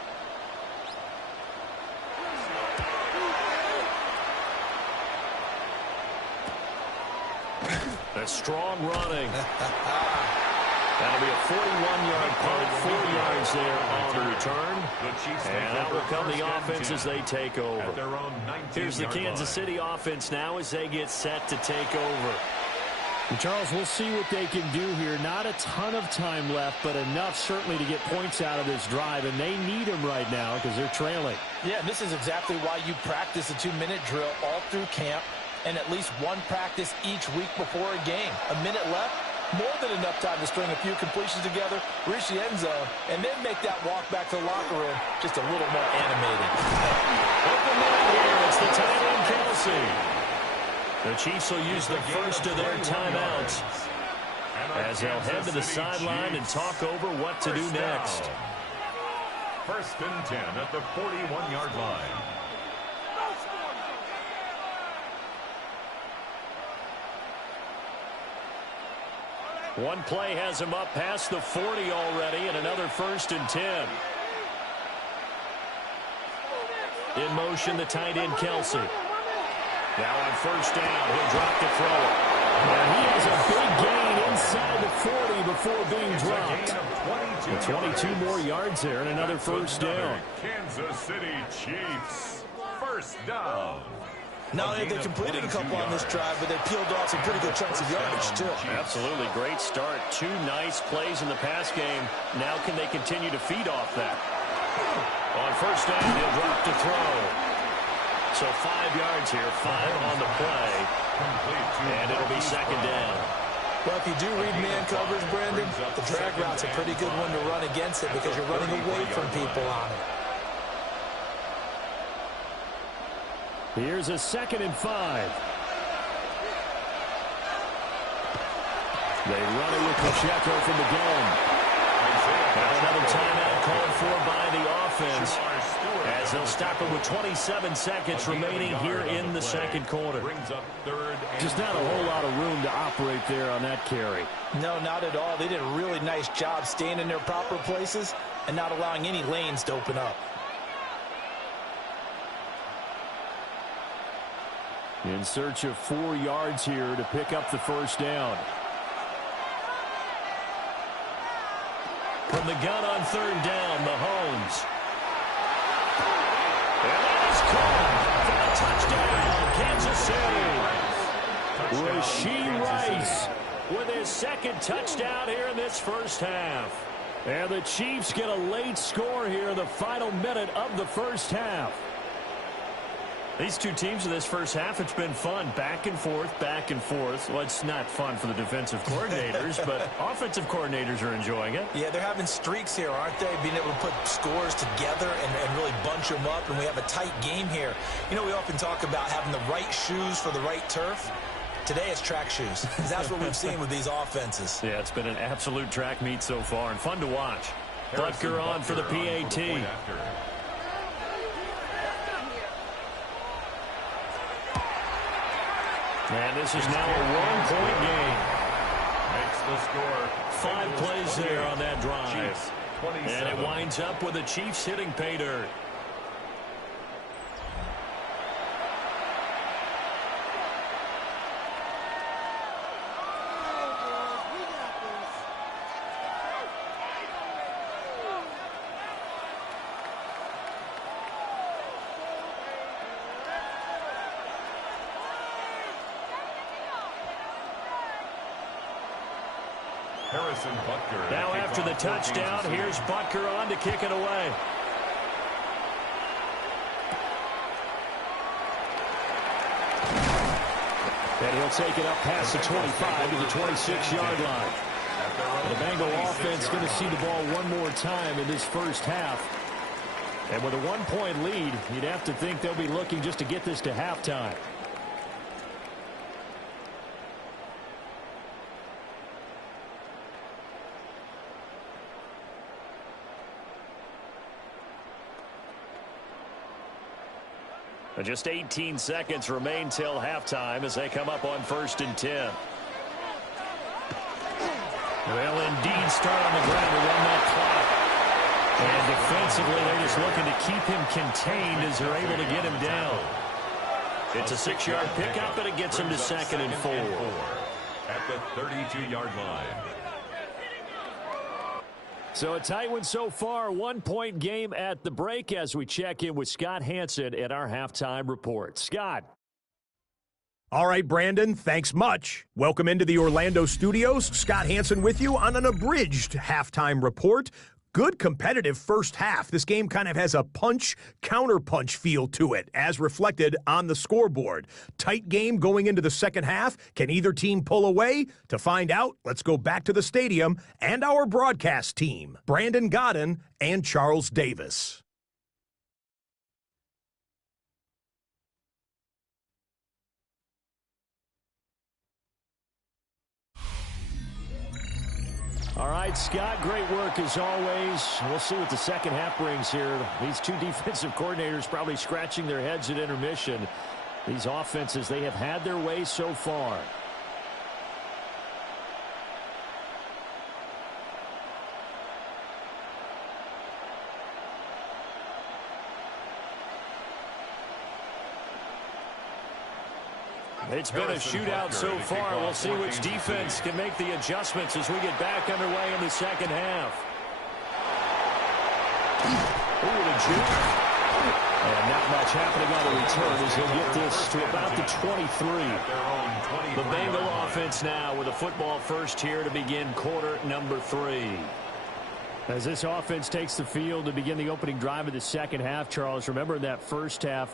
A strong running. That'll be a 41-yard punt, 4 yards there on the return. And out will come the offense as they take over. Here's the Kansas City offense now as they get set to take over. And Charles, we'll see what they can do here. Not a ton of time left, but enough certainly to get points out of this drive, and they need them right now because they're trailing. Yeah, and this is exactly why you practice a 2-minute drill all through camp and at least 1 practice each week before a game. A minute left, more than enough time to string a few completions together, reach the end zone, and then make that walk back to the locker room just a little more animated. Open man here, it's the tight end Kelsey. The Chiefs will use the first of their timeouts as they'll head to the sideline and talk over what to do next. 1st and 10 at the 41-yard line. One play has him up past the 40 already, and another 1st and 10. In motion, the tight end Kelsey. Now on 1st down, he'll drop to throw it. And he has a big gain inside the 40 before being dropped. 22 more yards there and another first down. Kansas City Chiefs. First down. Not only have they completed a couple on this drive, but they peeled off some pretty good chunks of yardage, too. Absolutely. Great start. 2 nice plays in the pass game. Now can they continue to feed off that? On first down, he'll drop to throw. So 5 yards here, 5 on the play. And it'll be second down. Well, if you do read man coverage, Brandon, the drag route's a pretty good one to run against it because you're running away from people on it. Here's a 2nd and 5. They run it with Pacheco from the gun. Another timeout called for by the offense as they'll stop it with 27 seconds remaining here in the second quarter. Just not a whole lot of room to operate there on that carry. No, not at all. They did a really nice job staying in their proper places and not allowing any lanes to open up. In search of 4 yards here to pick up the first down. From the gun on third down, Mahomes. And that is caught for a touchdown, Kansas City. Rashee Rice with his 2nd touchdown here in this first half. And the Chiefs get a late score here in the final minute of the first half. These two teams in this first half, it's been fun. Back and forth, back and forth. Well, it's not fun for the defensive coordinators, but offensive coordinators are enjoying it. Yeah, they're having streaks here, aren't they? Being able to put scores together and really bunch them up, and we have a tight game here. You know, we often talk about having the right shoes for the right turf. Today it's track shoes. That's what we've seen with these offenses. Yeah, it's been an absolute track meet so far, and fun to watch. Butker on for the PAT. And this is now a 1-point game. Makes the score. 5 plays there on that drive. And it winds up with the Chiefs hitting pay dirt. Now after the touchdown, here's Butker on to kick it away. And he'll take it up past the 25 to the 26-yard line. The Bengal offense going to see the ball one more time in this first half. And with a 1-point lead, you'd have to think they'll be looking just to get this to halftime. Just 18 seconds remain till halftime as they come up on 1st and 10. Well, indeed, start on the ground to run that clock. And defensively, they're just looking to keep him contained as they're able to get him down. It's a 6-yard pickup, and it gets him to 2nd and 4. At the 32-yard line. So a tight one so far, 1-point game at the break as we check in with Scott Hansen at our halftime report. Scott. All right, Brandon, thanks much. Welcome into the Orlando studios. Scott Hansen with you on an abridged halftime report. Good competitive first half. This game kind of has a punch-counterpunch feel to it, as reflected on the scoreboard. Tight game going into the second half. Can either team pull away? To find out, let's go back to the stadium and our broadcast team, Brandon Godden and Charles Davis. All right, Scott, great work as always. We'll see what the second half brings here. These two defensive coordinators probably scratching their heads at intermission. These offenses, they have had their way so far. It's been a shootout so far. We'll see which defense can make the adjustments as we get back underway in the second half. Ooh, the juke. And not much happening on the return as he'll get this to about the 23. The Bengal offense now with a football first here to begin quarter number 3. As this offense takes the field to begin the opening drive of the second half, Charles, remember in that first half,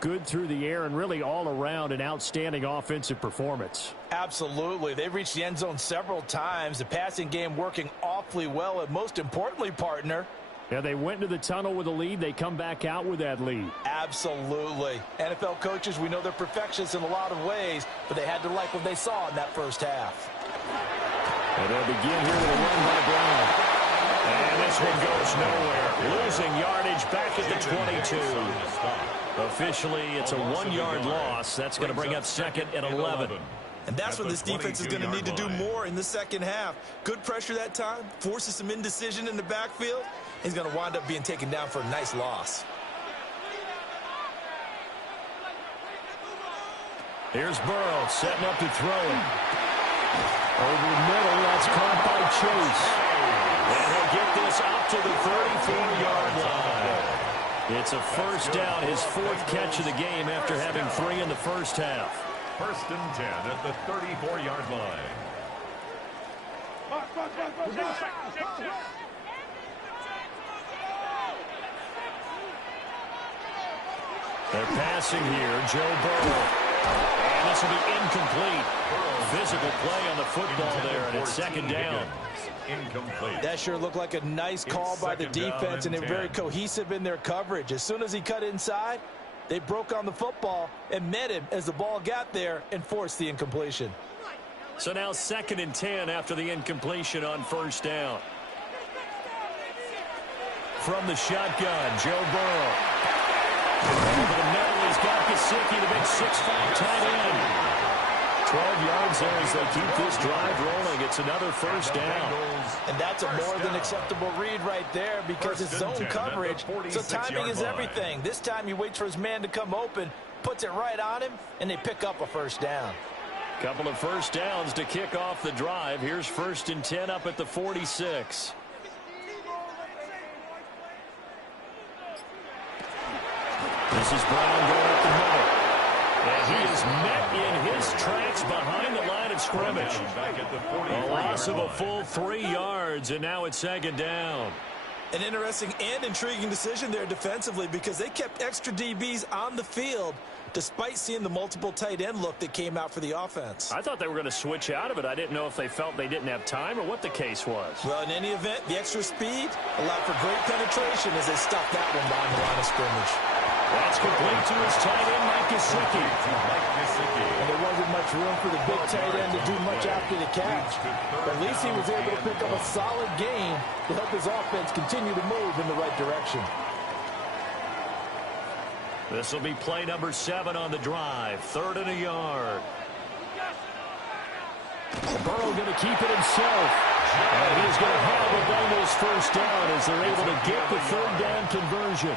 good through the air and really all around an outstanding offensive performance. Absolutely. They've reached the end zone several times. The passing game working awfully well, and most importantly, partner, yeah, they went into the tunnel with a lead. They come back out with that lead. Absolutely. NFL coaches, we know they're perfectionists in a lot of ways, but they had to like what they saw in that first half. And they'll begin here with a run by Brown. And this one goes nowhere. Losing yardage back at the 22. Officially, it's a 1-yard loss. That's going to bring up second and 11. And that's what this defense is going to need to do more in the second half. Good pressure that time, forces some indecision in the backfield. He's going to wind up being taken down for a nice loss. Here's Burrow setting up to throw it. Over the middle, that's caught by Chase. And he'll get this up to the 34-yard line. It's a first down, his 4th catch of the game after having 3 in the first half. First and 10 at the 34-yard line. They're passing here, Joe Burrow. And this will be incomplete. Physical play on the football there, and it's second down. Incomplete. That sure looked like a nice call by the defense, and they're very cohesive in their coverage. As soon as he cut inside, they broke on the football and met him as the ball got there and forced the incompletion. So now second and 10 after the incompletion on first down. From the shotgun, Joe Burrow. Over the middle, he's got Gesicki, the big 6'5" tight end. 12 yards there as they keep this drive rolling. It's another first down. And that's a more than acceptable read right there because it's zone coverage, so timing is everything. This time he waits for his man to come open, puts it right on him, and they pick up a first down. Couple of first downs to kick off the drive. Here's first and 10 up at the 46. This is Brown going up the middle. And he is met in his tracks behind the line of scrimmage. A loss of a full 3 yards, and now it's second down. An interesting and intriguing decision there defensively because they kept extra DBs on the field despite seeing the multiple tight end look that came out for the offense. I thought they were going to switch out of it. I didn't know if they felt they didn't have time or what the case was. Well, in any event, the extra speed allowed for great penetration as they stopped that one behind the line of scrimmage. That's complete to his tight end, Mike Gesicki. And there wasn't much room for the big tight end to do much after the catch. But at least he was able to pick up a solid gain to help his offense continue to move in the right direction. This will be play number 7 on the drive. 3rd and a yard. Burrow going to keep it himself. And he's going to have the Bengals first down as they're able to get the 3rd down conversion.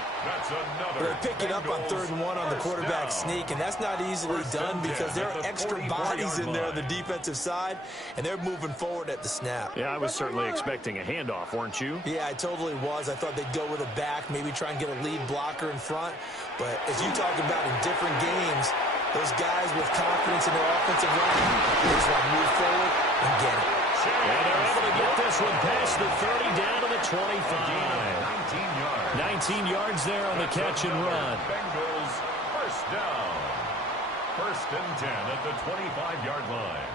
They pick it up on 3rd and 1 on the quarterback sneak, and that's not easily done because there are extra bodies in there on the defensive side, and they're moving forward at the snap. Yeah, I was certainly expecting a handoff, weren't you? Yeah, I totally was. I thought they'd go with a back, maybe try and get a lead blocker in front. But as you talk about in different games, those guys with confidence in their offensive line, they just want to move forward and get it. And they're able to get this one past the 30 down to the 25. 19 yards there on the catch and run. Bengals first down. First and 10 at the 25-yard line.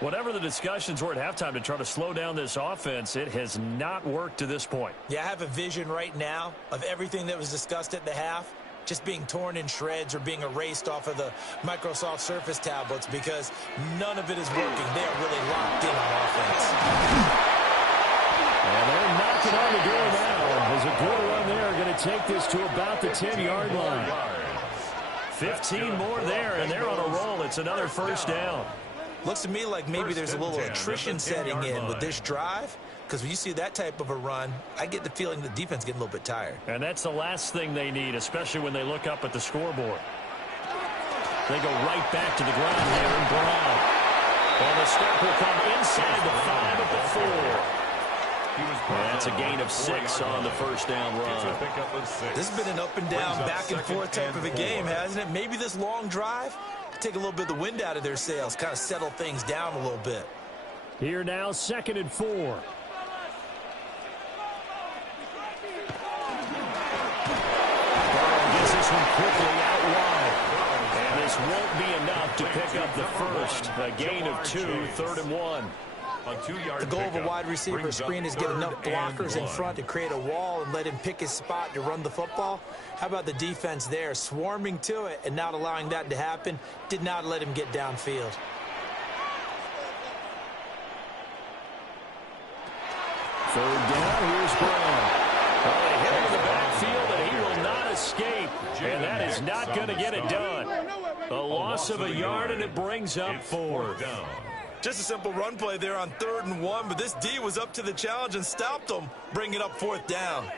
Whatever the discussions were at halftime to try to slow down this offense, it has not worked to this point. Yeah, I have a vision right now of everything that was discussed at the half just being torn in shreds or being erased off of the Microsoft Surface tablets because none of it is working. They are really locked in on offense. And they're knocking on the door now. There's a good run there. Going to take this to about the 10-yard line. 15 more there, and they're on a roll. It's another first down. Looks to me like maybe there's a little attrition setting in with this drive. Because when you see that type of a run, I get the feeling the defense getting a little bit tired. And that's the last thing they need, especially when they look up at the scoreboard. They go right back to the ground here in Brown. And the stop will come inside the 5 at the 4. That's a gain of 6 on the first down run. This has been an up and down, back and forth type of a game, hasn't it? Maybe this long drive take a little bit of the wind out of their sails, kind of settle things down a little bit. Here now, 2nd and 4. Gets this one quickly out wide. And this won't be enough to pick up the first. A gain of 2, 3rd and 1. The goal of a wide receiver screen is get enough blockers in front to create a wall and let him pick his spot to run the football. How about the defense there, swarming to it and not allowing that to happen? Did not let him get downfield. Third down, here's Brown. Well, they hit him in the backfield, and he will not escape. And that is not going to get it done. A loss of a yard, and it brings up 4th. Just a simple run play there on 3rd and 1, but this D was up to the challenge and stopped them, bringing up 4th down.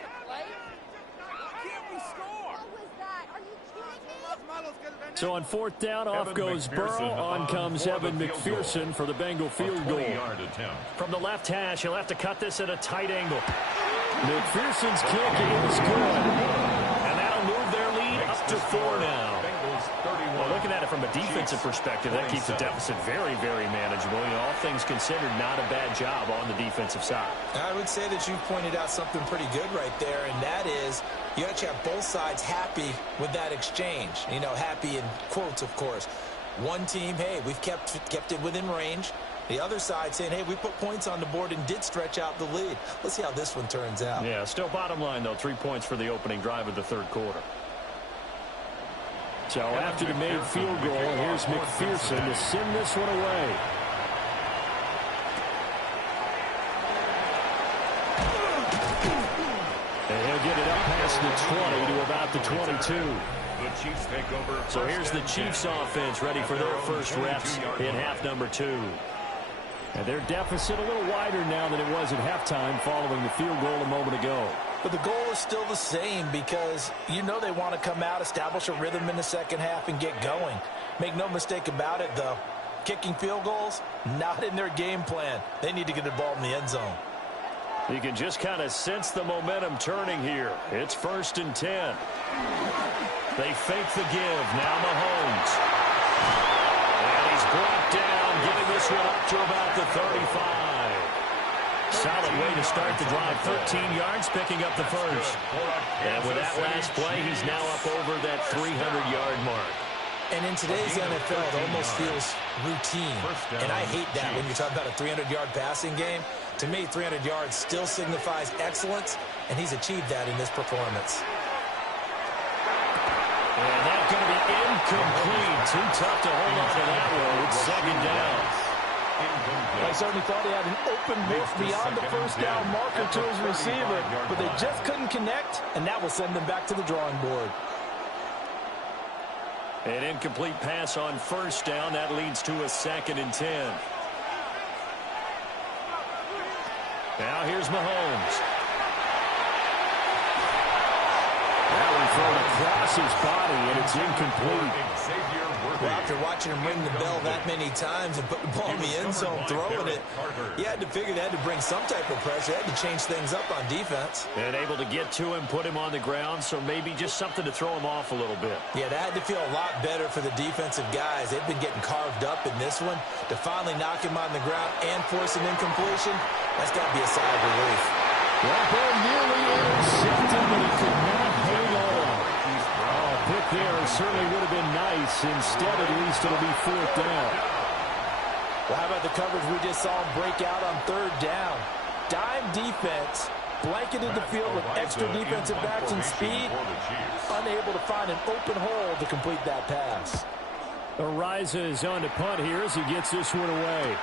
So on 4th down, off goes Burrow. On comes Evan McPherson for the Bengal field goal. From the left hash, he'll have to cut this at a tight angle. McPherson's kick is good. And that'll move their lead up to 4 now. Well, looking at it from a defensive perspective, that keeps the deficit very, very manageable. You know, all things considered, not a bad job on the defensive side. I would say that you've pointed out something pretty good right there, and that is you actually have both sides happy with that exchange. You know, happy in quotes, of course. One team, hey, we've kept it within range. The other side saying, hey, we put points on the board and did stretch out the lead. Let's see how this one turns out. Yeah, still bottom line, though, 3 points for the opening drive of the 3rd quarter. So after the made field goal, here's McPherson to send this one away. And he'll get it up past the 20 to about the 22. So here's the Chiefs offense ready for their first reps in half number 2. And their deficit a little wider now than it was at halftime following the field goal a moment ago. But the goal is still the same because you know they want to come out, establish a rhythm in the second half, and get going. Make no mistake about it, though. Kicking field goals, not in their game plan. They need to get the ball in the end zone. You can just kind of sense the momentum turning here. It's 1st and 10. They fake the give. Now Mahomes. And he's brought down, getting this one up to about the 35. Solid way to start the drive. 13 yards, picking up the first. And with that last play, he's now up over that 300-yard mark. And in today's NFL, it almost feels routine. And I hate that when you're talking about a 300-yard passing game. To me, 300 yards still signifies excellence, and he's achieved that in this performance. And that's going to be incomplete. Too tough to hold on to that one. It's 2nd down. I certainly thought he had an open look beyond the first down marker to his receiver, but they just couldn't connect, and that will send them back to the drawing board. An incomplete pass on 1st down. That leads to a 2nd and 10. Now here's Mahomes. That one thrown across his body, and it's incomplete. Well, after watching him ring the bell that many times and put the ball in the end zone, throwing it, you had to figure they had to bring some type of pressure. They had to change things up on defense. And able to get to him, put him on the ground, so maybe just something to throw him off a little bit. Yeah, that had to feel a lot better for the defensive guys. They've been getting carved up in this one. To finally knock him on the ground and force an incompletion, that's got to be a sigh of relief. That ball nearly intercepted, but he could not hang on. Pick there certainly would have been nice. Instead, at least, it'll be 4th down. Well, how about the coverage we just saw him break out on 3rd down? Dime defense, blanketed the field with extra defensive backs and speed, unable to find an open hole to complete that pass. Ariza is on to punt here as he gets this one away.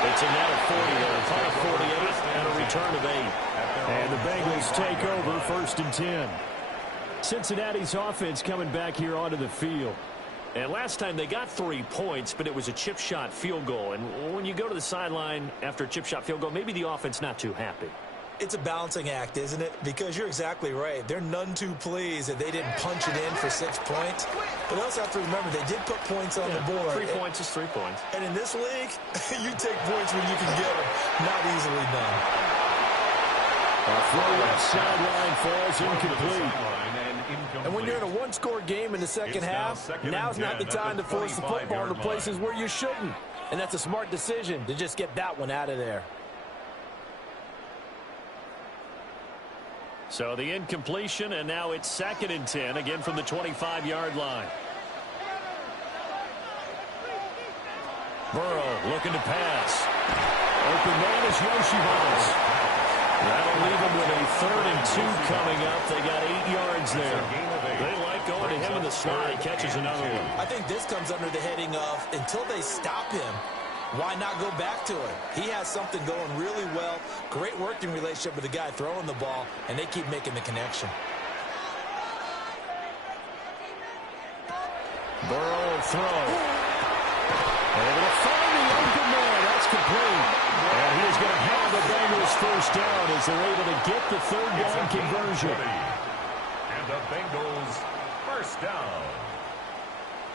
It's a net of 40 there, punt of 48, and a return of 8. And the Bengals take over 1st and 10. Cincinnati's offense coming back here onto the field. And last time they got 3 points, but it was a chip shot field goal. And when you go to the sideline after a chip shot field goal, maybe the offense not too happy. It's a balancing act, isn't it? Because you're exactly right. They're none too pleased that they didn't punch it in for 6 points. But they also have to remember they did put points on the board. 3 points is 3 points. And in this league, you take points when you can get them. Not easily done. A throw left sideline falls incomplete. And when you're in a one-score game in the second half, now's not the time to force the football into places where you shouldn't. And that's a smart decision to just get that one out of there. So the incompletion, and now it's 2nd and 10, again from the 25-yard line. Burrow looking to pass. Open man is Yoshibas. That'll leave him with a 3rd and 2 coming up. They got 8 yards there. They like going to him in the slot. He catches another one. I think this comes under the heading of until they stop him, why not go back to it? He has something going really well. Great working relationship with the guy throwing the ball, and they keep making the connection. Burrow will throw. Able to find the open man. That's complete. And he is going to have the Bengals first down as they're able to get the 3rd down conversion. And the Bengals first down.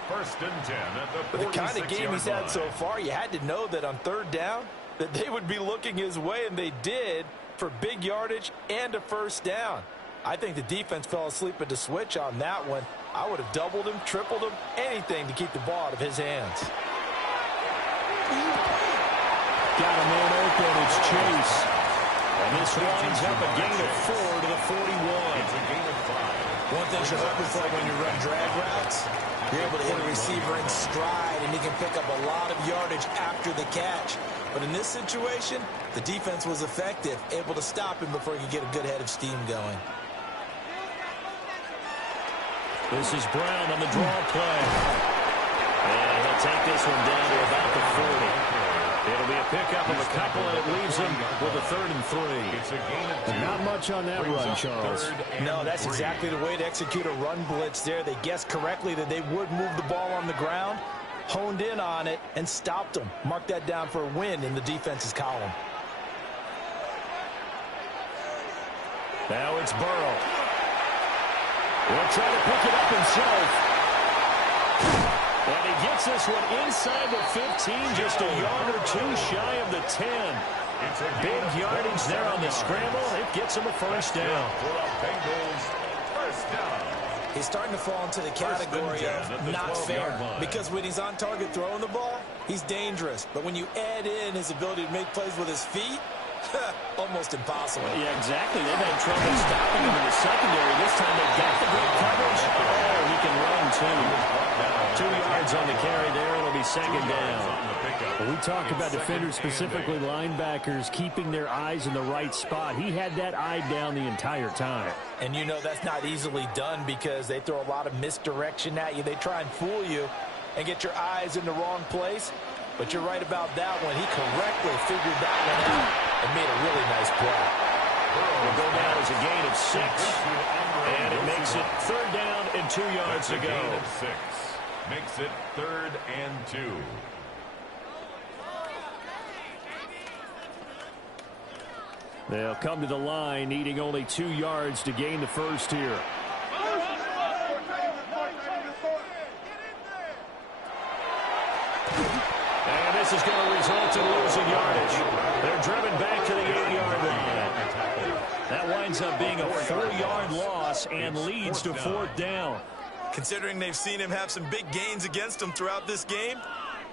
1st and 10 at the 46-yard line. The kind of game he's had so far, you had to know that on 3rd down that they would be looking his way, and they did, for big yardage and a first down. I think the defense fell asleep at the switch on that one. I would have doubled him, tripled him, anything to keep the ball out of his hands. Got a man open. It's Chase. And this winds up a gain of 4 to the 41. It's a gain of 5. One thing you're hoping for when you run drag routes, you're able to hit a receiver in stride, and he can pick up a lot of yardage after the catch. But in this situation, the defense was effective, able to stop him before he could get a good head of steam going. This is Brown on the draw play. And he'll take this one down to about the 40. It'll be a pickup of a couple, and it leaves him with a 3rd and 3. It's a gain of 2. Not much on that run, Charles. No, that's exactly the way to execute a run blitz there. They guessed correctly that they would move the ball on the ground, honed in on it, and stopped them. Mark that down for a win in the defense's column. Now it's Burrow. He'll try to pick it up himself. And he gets this one inside the 15, just a yard or 2 shy of the 10. Big yardage there on the scramble. It gets him a first down. He's starting to fall into the category of not fair, because when he's on target throwing the ball, he's dangerous. But when you add in his ability to make plays with his feet, almost impossible. Yeah, exactly. They've had trouble stopping him in the secondary. This time they got the great coverage. Oh, he can run, too. 2 yards on the carry there. It'll be 2nd down. When we talk about defenders, specifically linebackers, keeping their eyes in the right spot. He had that eye down the entire time. And you know that's not easily done because they throw a lot of misdirection at you. They try and fool you and get your eyes in the wrong place. But you're right about that one. He correctly figured that one out and made a really nice play. Will go down as a gain of 6. And it makes it 3rd down and 2 yards to go. Makes it 3rd and 2. They'll come to the line, needing only 2 yards to gain the first here. And this is going to result in losing yardage. They're driven back to the 8-yard line. That winds up being a 4-yard loss and leads to 4th down. Considering they've seen him have some big gains against him throughout this game,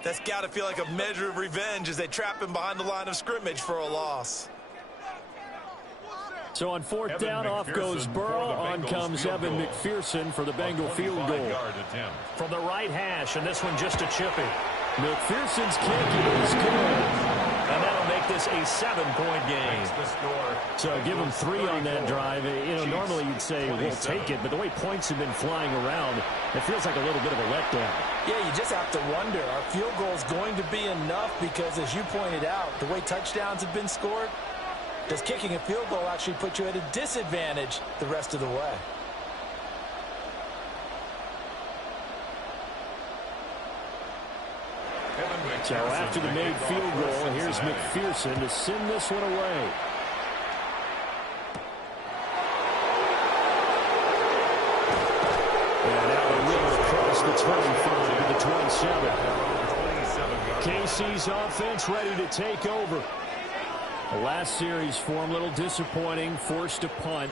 that's got to feel like a measure of revenge as they trap him behind the line of scrimmage for a loss. So on 4th down, off goes Burrow. On comes Evan McPherson for the Bengal field goal. From the right hash, and this one just a chippy. McPherson's kick is good. And that'll make this a 7-point game. So give them 3 on that drive. You know, normally you'd say we'll take it, but the way points have been flying around, it feels like a little bit of a letdown. Yeah, you just have to wonder, are field goals going to be enough? Because as you pointed out, the way touchdowns have been scored, does kicking a field goal actually put you at a disadvantage the rest of the way? So after the made field goal, here's McPherson to send this one away. Tennessee's offense ready to take over. The last series for them, a little disappointing, forced to punt.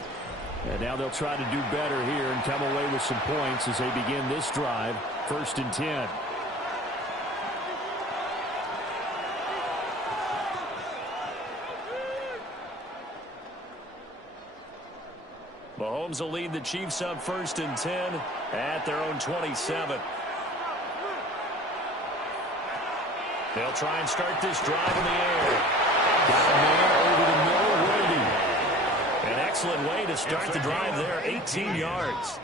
And now they'll try to do better here and come away with some points as they begin this drive. 1st and 10. Mahomes will lead the Chiefs up 1st and 10 at their own 27. They'll try and start this drive in the air. Got a man over the middle, Wendy. An excellent way to start the drive there, 18 yards.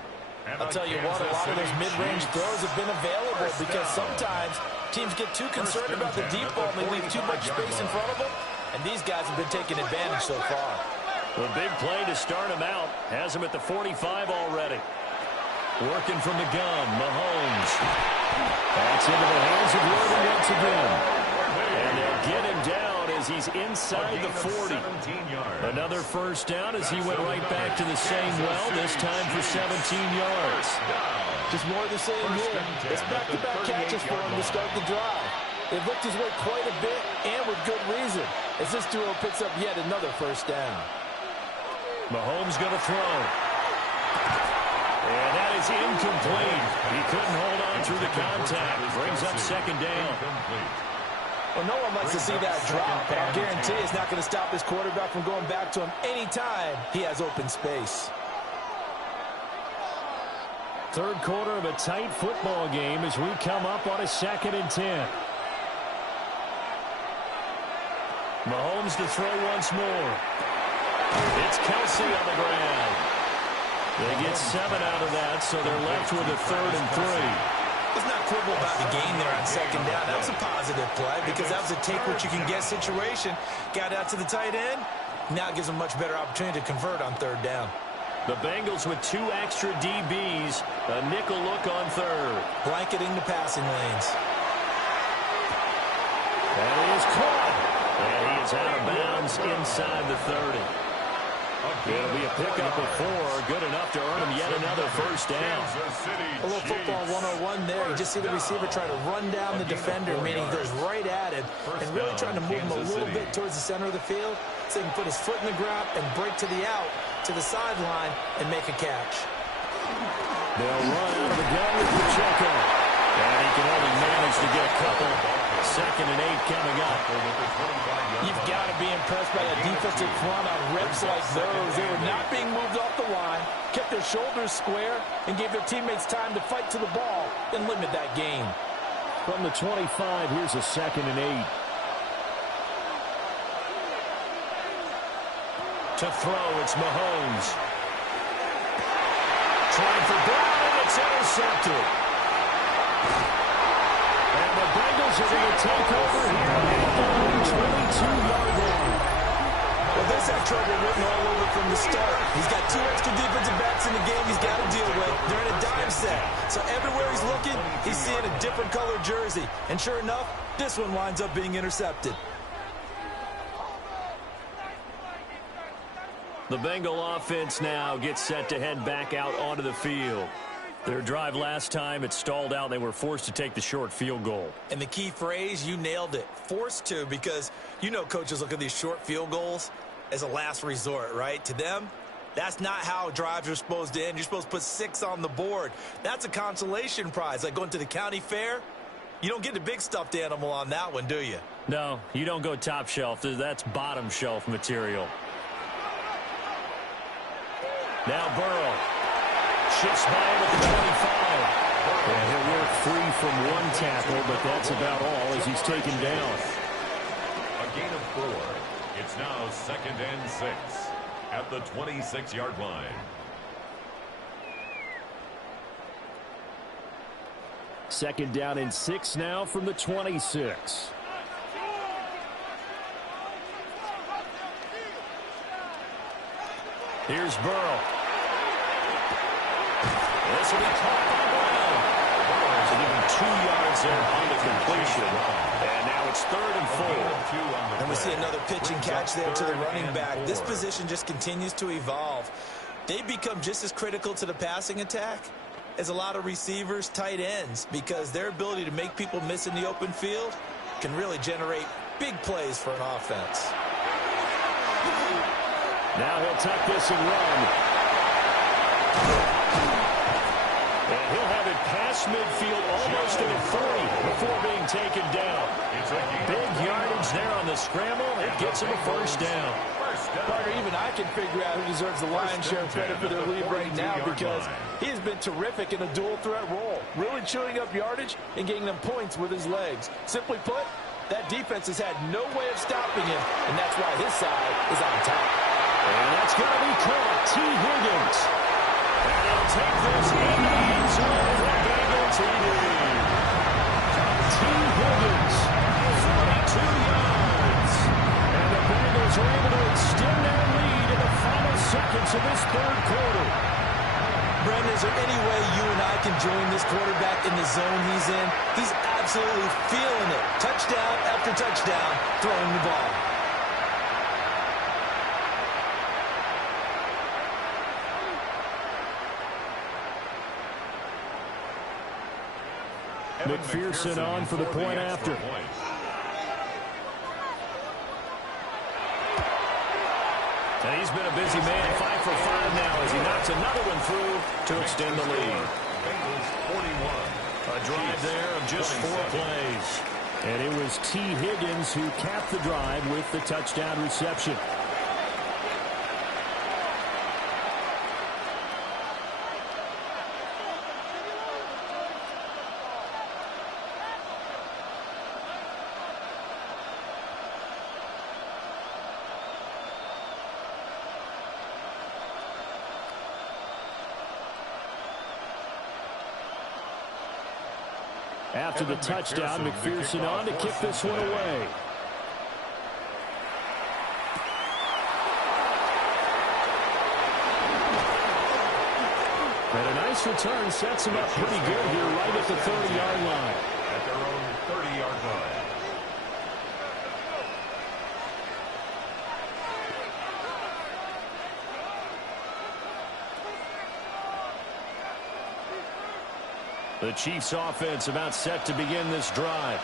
I'll tell you what, a lot of those mid-range throws have been available because sometimes teams get too concerned about the deep ball and they leave too much space in front of them, and these guys have been taking advantage so far. A big play to start him out. Has him at the 45 already. Working from the gun, Mahomes. That's into the hands of Jordan once again. And they'll get him down as he's inside the 40. Another first down as he went right back to the same well, this time for 17 yards. Just more of the same here. It's back-to-back catches for him to start the drive. They've looked his way quite a bit, and with good reason, as this duo picks up yet another first down. Mahomes going to throw. And that is incomplete. He couldn't hold on through the contact. Brings up 2nd down. Well, no one likes to see that drop, but I'll guarantee it's not going to stop his quarterback from going back to him anytime he has open space. 3rd quarter of a tight football game as we come up on a 2nd and 10. Mahomes to throw once more. It's Kelsey on the ground. They get 7 out of that, so they're left with a 3rd and 3. Let's not quibble about the gain there on 2nd down. That was a positive play because that was a take-what-you-can-get situation. Got out to the tight end. Now it gives them a much better opportunity to convert on 3rd down. The Bengals with 2 extra DBs. A nickel look on 3rd. Blanketing the passing lanes. That is caught. And he is out of bounds inside the 30. It'll be a pickup of 4. Good enough to earn him yet another first down. A little football 101 there. You just see the receiver try to run down the defender, meaning he goes right at him, and really trying to move him a little bit towards the center of the field so he can put his foot in the ground and break to the out, to the sideline, and make a catch. They'll run out of the gun with Pacheco. And he can only manage to get a couple. 2nd and 8 coming up. You've got to be impressed by that defensive front on reps like those. They were not being moved off the line, kept their shoulders square, and gave their teammates time to fight to the ball and limit that gain. From the 25, here's a 2nd and 8. To throw, it's Mahomes. Trying for Brown, and it's intercepted. And the Bengals are going to take over here at the 22-yard line. Well, this had trouble written all over from the start. He's got 2 extra defensive backs in the game he's got to deal with. They're in a dime set. So everywhere he's looking, he's seeing a different colored jersey. And sure enough, this one winds up being intercepted. The Bengal offense now gets set to head back out onto the field. Their drive last time, it stalled out. They were forced to take the short field goal. And the key phrase, you nailed it, forced to, because you know coaches look at these short field goals as a last resort, right? To them, that's not how drives are supposed to end. You're supposed to put 6 on the board. That's a consolation prize. Like going to the county fair, you don't get the big stuffed animal on that one, do you? No, you don't go top shelf. That's bottom shelf material. Now Burrow shifts by him at the 25. And he'll work free from 1 tackle, but that's about all as he's taken down. A gain of 4. It's now 2nd and 6 at the 26-yard line. Second down and 6 now from the 26. Here's Burrow. This will be caught by Brown. Burrow's given 2 yards there on the completion. And now it's 3rd and 4. And we see another pitch and catch there to the running back. This position just continues to evolve. They've become just as critical to the passing attack as a lot of receivers, tight ends, because their ability to make people miss in the open field can really generate big plays for an offense. Now he'll tuck this and run. And he'll have it past midfield, almost at the 40 before being taken down. Big yardage there on the scramble. It gets him a first down. Parker, even I can figure out who deserves the lion's share of credit for their lead right now because he has been terrific in a dual threat role, really chewing up yardage and getting them points with his legs. Simply put, that defense has had no way of stopping him, and that's why his side is on top. And that's going to be caught. T. Higgins. And he'll take this into the end zone for a Bengal TD. T. Higgins, 42 yards. And the Bengals are able to extend their lead in the final seconds of this third quarter. Brendan, is there any way you and I can join this quarterback in the zone he's in? He's absolutely feeling it. Touchdown after touchdown, throwing the ball. McPherson on for the point after. And he's been a busy man, 5 for 5 now as he knocks another one through to extend the lead. A drive there of just 4 plays. And it was T. Higgins who capped the drive with the touchdown reception. After the touchdown, McPherson on to kick this one away. And a nice return sets him up pretty good here right at the 30-yard line. At their own 30-yard line. The Chiefs offense about set to begin this drive.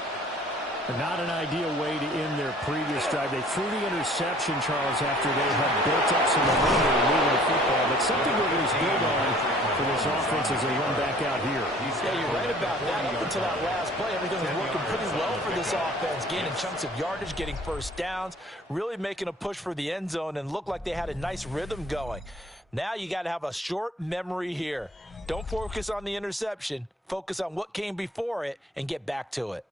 Not an ideal way to end their previous drive. They threw the interception, Charles, after they had built up some momentum and moving the football. But something that was built on for this offense as they run back out here. Yeah, you're right about that. Up until that last play, everything was working pretty well for this offense. Gaining chunks of yardage, getting first downs, really making a push for the end zone, and looked like they had a nice rhythm going. Now you got to have a short memory here. Don't focus on the interception. Focus on what came before it and get back to it.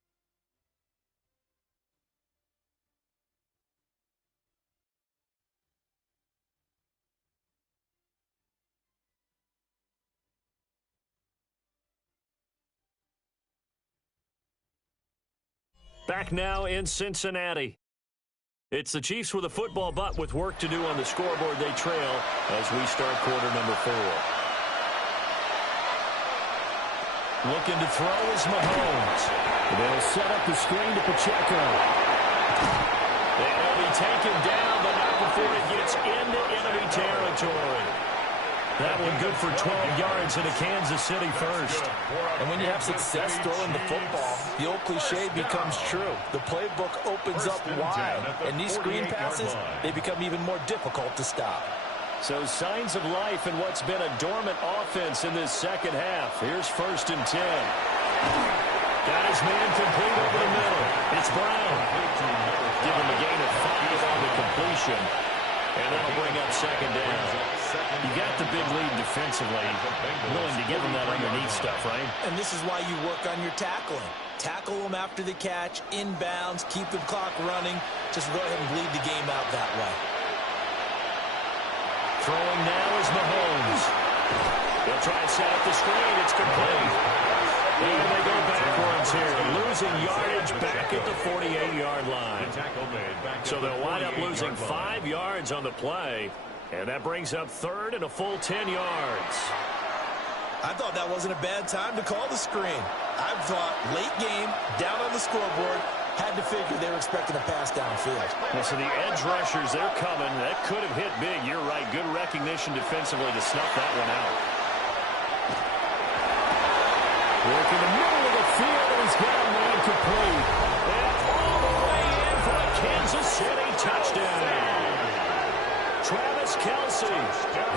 Back now in Cincinnati. It's the Chiefs with a football, but with work to do on the scoreboard. They trail as we start quarter number 4. Looking to throw is Mahomes. They'll set up the screen to Pacheco. They'll be taken down, but not before it gets into enemy territory. That one good for 12 yards into Kansas City first. And when you have success throwing the football, the old cliche becomes true. The playbook opens up wide, and these screen passes, they become even more difficult to stop. So signs of life in what's been a dormant offense in this second half. Here's 1st and 10. Got his man complete over the middle. It's Brown. Give him a gain of 5 on the completion. And that'll bring up 2nd down. You got the big lead defensively. Willing to give him that underneath stuff, right? And this is why you work on your tackling. Tackle them after the catch, inbounds, keep the clock running. Just go ahead and bleed the game out that way. Throwing now is Mahomes. He'll try and set up the screen. It's complete. And they go backwards here, losing yardage back at the 48-yard line. So they'll wind up losing 5 yards on the play. And that brings up 3rd and a full 10 yards. I thought that wasn't a bad time to call the screen. I thought late game, down on the scoreboard, had to figure they were expecting a pass downfield. Well, so the edge rushers, they're coming. That could have hit big. You're right. Good recognition defensively to snuff that one out. Work in the middle of the field, and he's got a man complete. And Kansas City touchdown. Travis Kelce,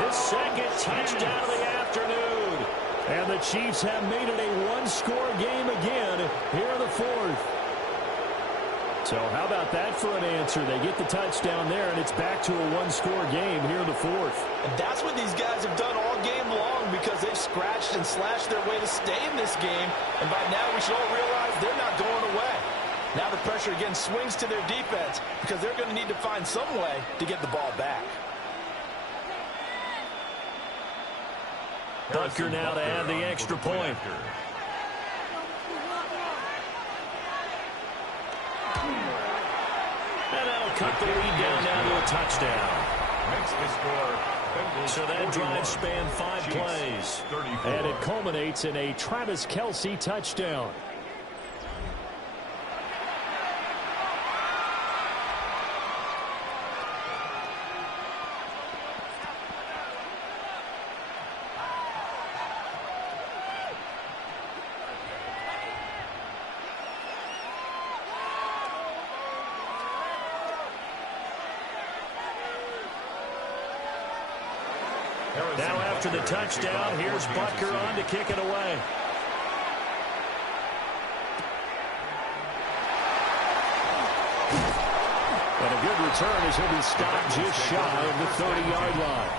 his second touchdown of the afternoon. And the Chiefs have made it a one-score game again here in the fourth. So how about that for an answer? They get the touchdown there, and it's back to a one-score game here in the fourth. And that's what these guys have done all game long because they've scratched and slashed their way to stay in this game. And by now we should all realize they're not going away. Now the pressure again swings to their defense because they're going to need to find some way to get the ball back. Butker now to add the extra point. And that'll cut the lead down now to a touchdown. Makes the score. So that drive spanned 5 plays. And it culminates in a Travis Kelce touchdown. Now after the touchdown, here's Butker on to kick it away. And a good return as he'll be stopped just shy of the 30-yard line.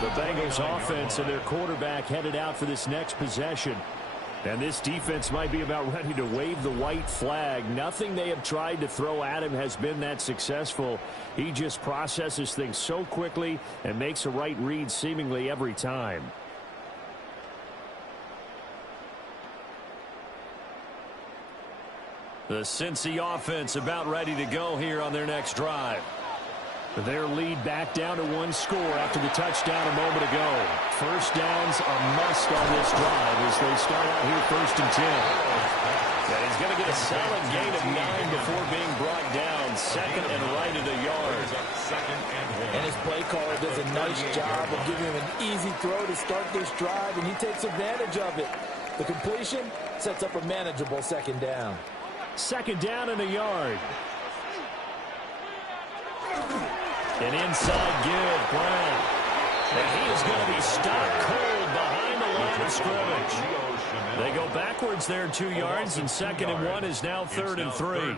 The Bengals offense and their quarterback headed out for this next possession. And this defense might be about ready to wave the white flag. Nothing they have tried to throw at him has been that successful. He just processes things so quickly and makes a right read seemingly every time. The Cincy offense about ready to go here on their next drive. Their lead back down to one score after the touchdown a moment ago. First down's a must on this drive as they start out here 1st and 10. And he's going to get a solid gain of 9 before being brought down. Second and right of the yard. And his play caller does a nice job of giving him an easy throw to start this drive, and he takes advantage of it. The completion sets up a manageable second down. Second down and a yard. An inside give, Brown. And he is going to be stopped cold behind the line of scrimmage. They go backwards there 2 yards, and 2nd and 1 is now 3rd and 3.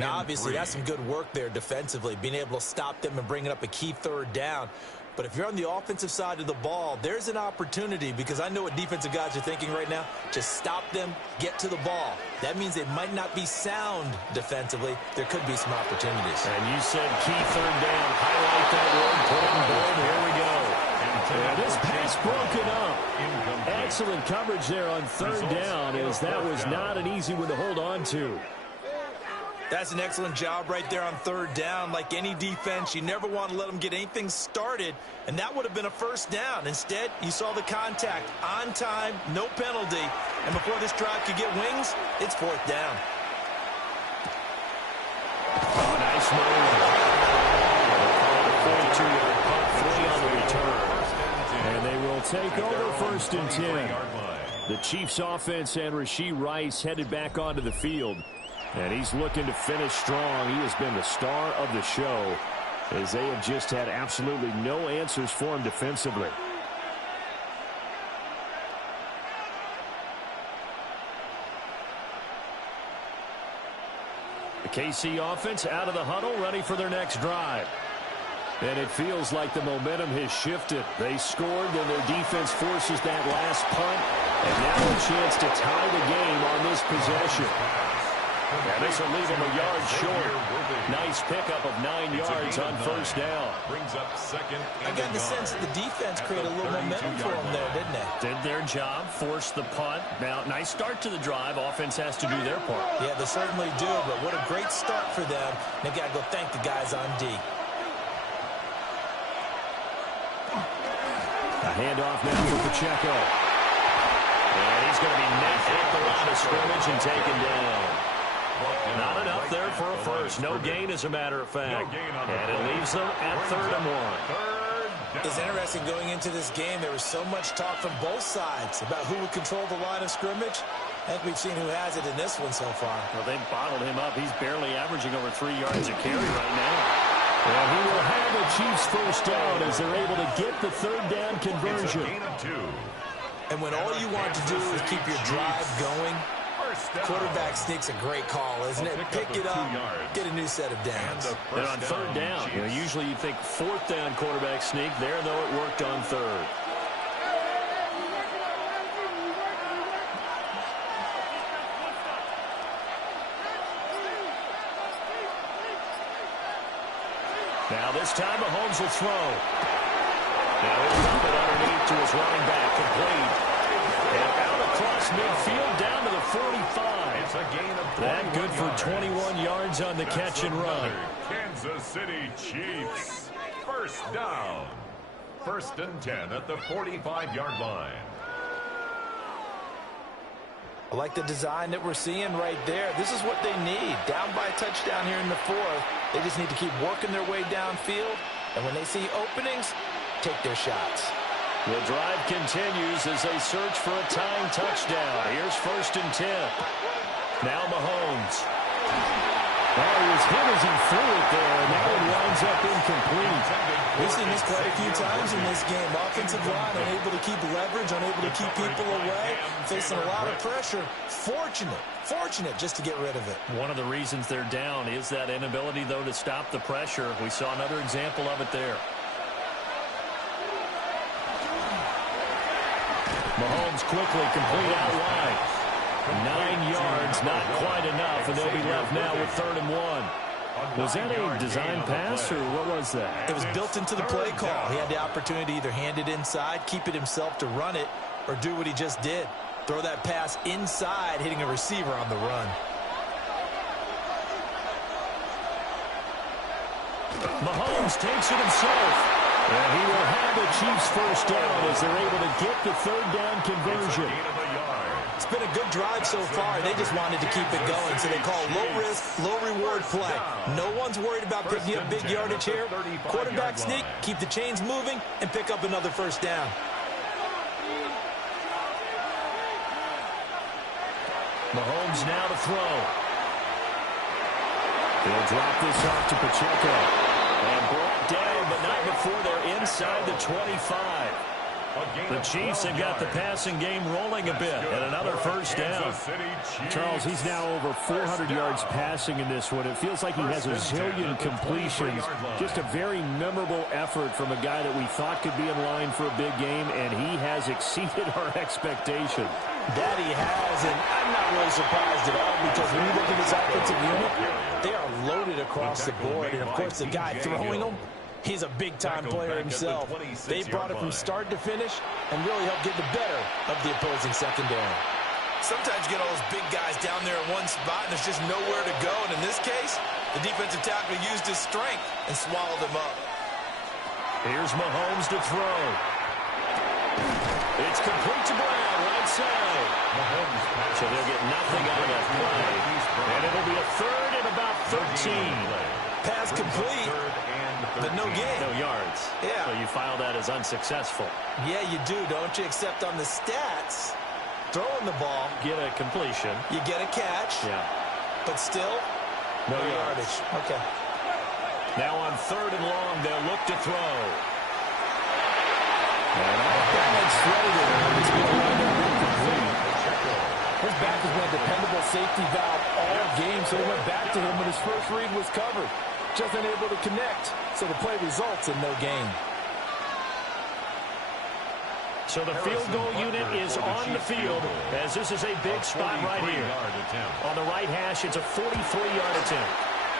Now, obviously, that's some good work there defensively, being able to stop them and bringing up a key 3rd down. But if you're on the offensive side of the ball, there's an opportunity because I know what defensive guys are thinking right now. Just stop them, get to the ball. That means they might not be sound defensively. There could be some opportunities. And you said key 3rd down. Highlight that word, put it in bold. Here we go. And this pass broken up. Excellent coverage there on 3rd down as that was not an easy one to hold on to. That's an excellent job right there on 3rd down. Like any defense, you never want to let them get anything started, and that would have been a 1st down. Instead, you saw the contact on time, no penalty, and before this drive could get wings, it's 4th down. Oh, nice move. 42-yard punt, 3 on the return. And they will take over 1st and 10. The Chiefs offense and Rashee Rice headed back onto the field. And he's looking to finish strong. He has been the star of the show as they have just had absolutely no answers for him defensively. The KC offense out of the huddle, ready for their next drive. And it feels like the momentum has shifted. They scored, then their defense forces that last punt. And now a chance to tie the game on this possession. And this will leave him a yard short. Nice pickup of 9 yards on 1st down. Brings up 2nd. I got the sense that the defense created a little momentum for them there, didn't they? Did their job, forced the punt. Now, nice start to the drive. Offense has to do their part. Yeah, they certainly do, but what a great start for them. They got to go thank the guys on D. A handoff now for Pacheco. And he's going to be met at the line of scrimmage and taken down. Not enough there for a first. No gain, as a matter of fact. And it leaves them at 3rd and 1. It's interesting going into this game. There was so much talk from both sides about who would control the line of scrimmage. I think we've seen who has it in this one so far. Well, they've bottled him up. He's barely averaging over 3 yards a carry right now. And he will have the Chiefs first down as they're able to get the third down conversion. And when all you want to do is keep your drive going, quarterback sneak's a great call, isn't it? Pick it up, get a new set of downs. And on third down, usually you think fourth down quarterback sneak. There, though, it worked on third. Now this time Mahomes will throw. Now he'll dump it underneath to his running back, complete. And out across midfield down to the 45. It's a gain of that good for 21 yards on the catch and run. Kansas City Chiefs. First down. 1st and 10 at the 45-yard line. I like the design that we're seeing right there. This is what they need. Down by a touchdown here in the 4th. They just need to keep working their way downfield. And when they see openings, take their shots. The drive continues as they search for a tying touchdown. Here's 1st and 10. Now Mahomes. Well, he was hit as he threw it there, and now it winds up incomplete. We've seen this quite a few times in this game. Offensive line unable to keep leverage, unable to keep people away, facing a lot of pressure. Fortunate just to get rid of it. One of the reasons they're down is that inability, though, to stop the pressure. We saw another example of it there. Mahomes quickly complete out wide. 9 yards, not quite enough, and they'll be left now with 3rd and 1. Was that a design pass, or what was that? It was built into the play call. He had the opportunity to either hand it inside, keep it himself to run it, or do what he just did. Throw that pass inside, hitting a receiver on the run. Mahomes takes it himself. And he will have the Chiefs first down as they're able to get the 3rd down conversion. It's been a good drive so far. They just wanted to keep it going, so they call low-risk, low-reward play. No one's worried about picking up big yardage here. Quarterback sneak, keep the chains moving, and pick up another first down. Mahomes now to throw. He'll drop this off to Pacheco. And brought down, but not before they're inside the 25. The Chiefs have got the passing game rolling a bit, and another first down. Charles, he's now over 400 yards passing in this one. It feels like he has a zillion completions. Just a very memorable effort from a guy that we thought could be in line for a big game, and he has exceeded our expectation. That he has, and I'm not really surprised at all, because when you look at this offensive unit, they are loaded across the board, and of course the guy throwing them, he's a big-time player himself. They brought it from start to finish and really helped get the better of the opposing secondary. Sometimes you get all those big guys down there in one spot, and there's just nowhere to go, and in this case, the defensive tackle used his strength and swallowed him up. Here's Mahomes to throw. It's complete to Brown, right side. So they'll get nothing out of that play. And it'll be a 3rd and about 13. Pass complete, but no gain. No yards. Yeah. So you file that as unsuccessful. Yeah, you do, don't you? Except on the stats, throwing the ball, Get a completion. you get a catch, Yeah. but still, no yardage. Okay. Now on 3rd and long, they'll look to throw. His back has been a dependable safety valve all game, so he went back to him when his first read was covered. Just unable to connect, so the play results in no gain. So the field goal unit is on the field, as this is a big spot right here. On the right hash, it's a 43-yard attempt.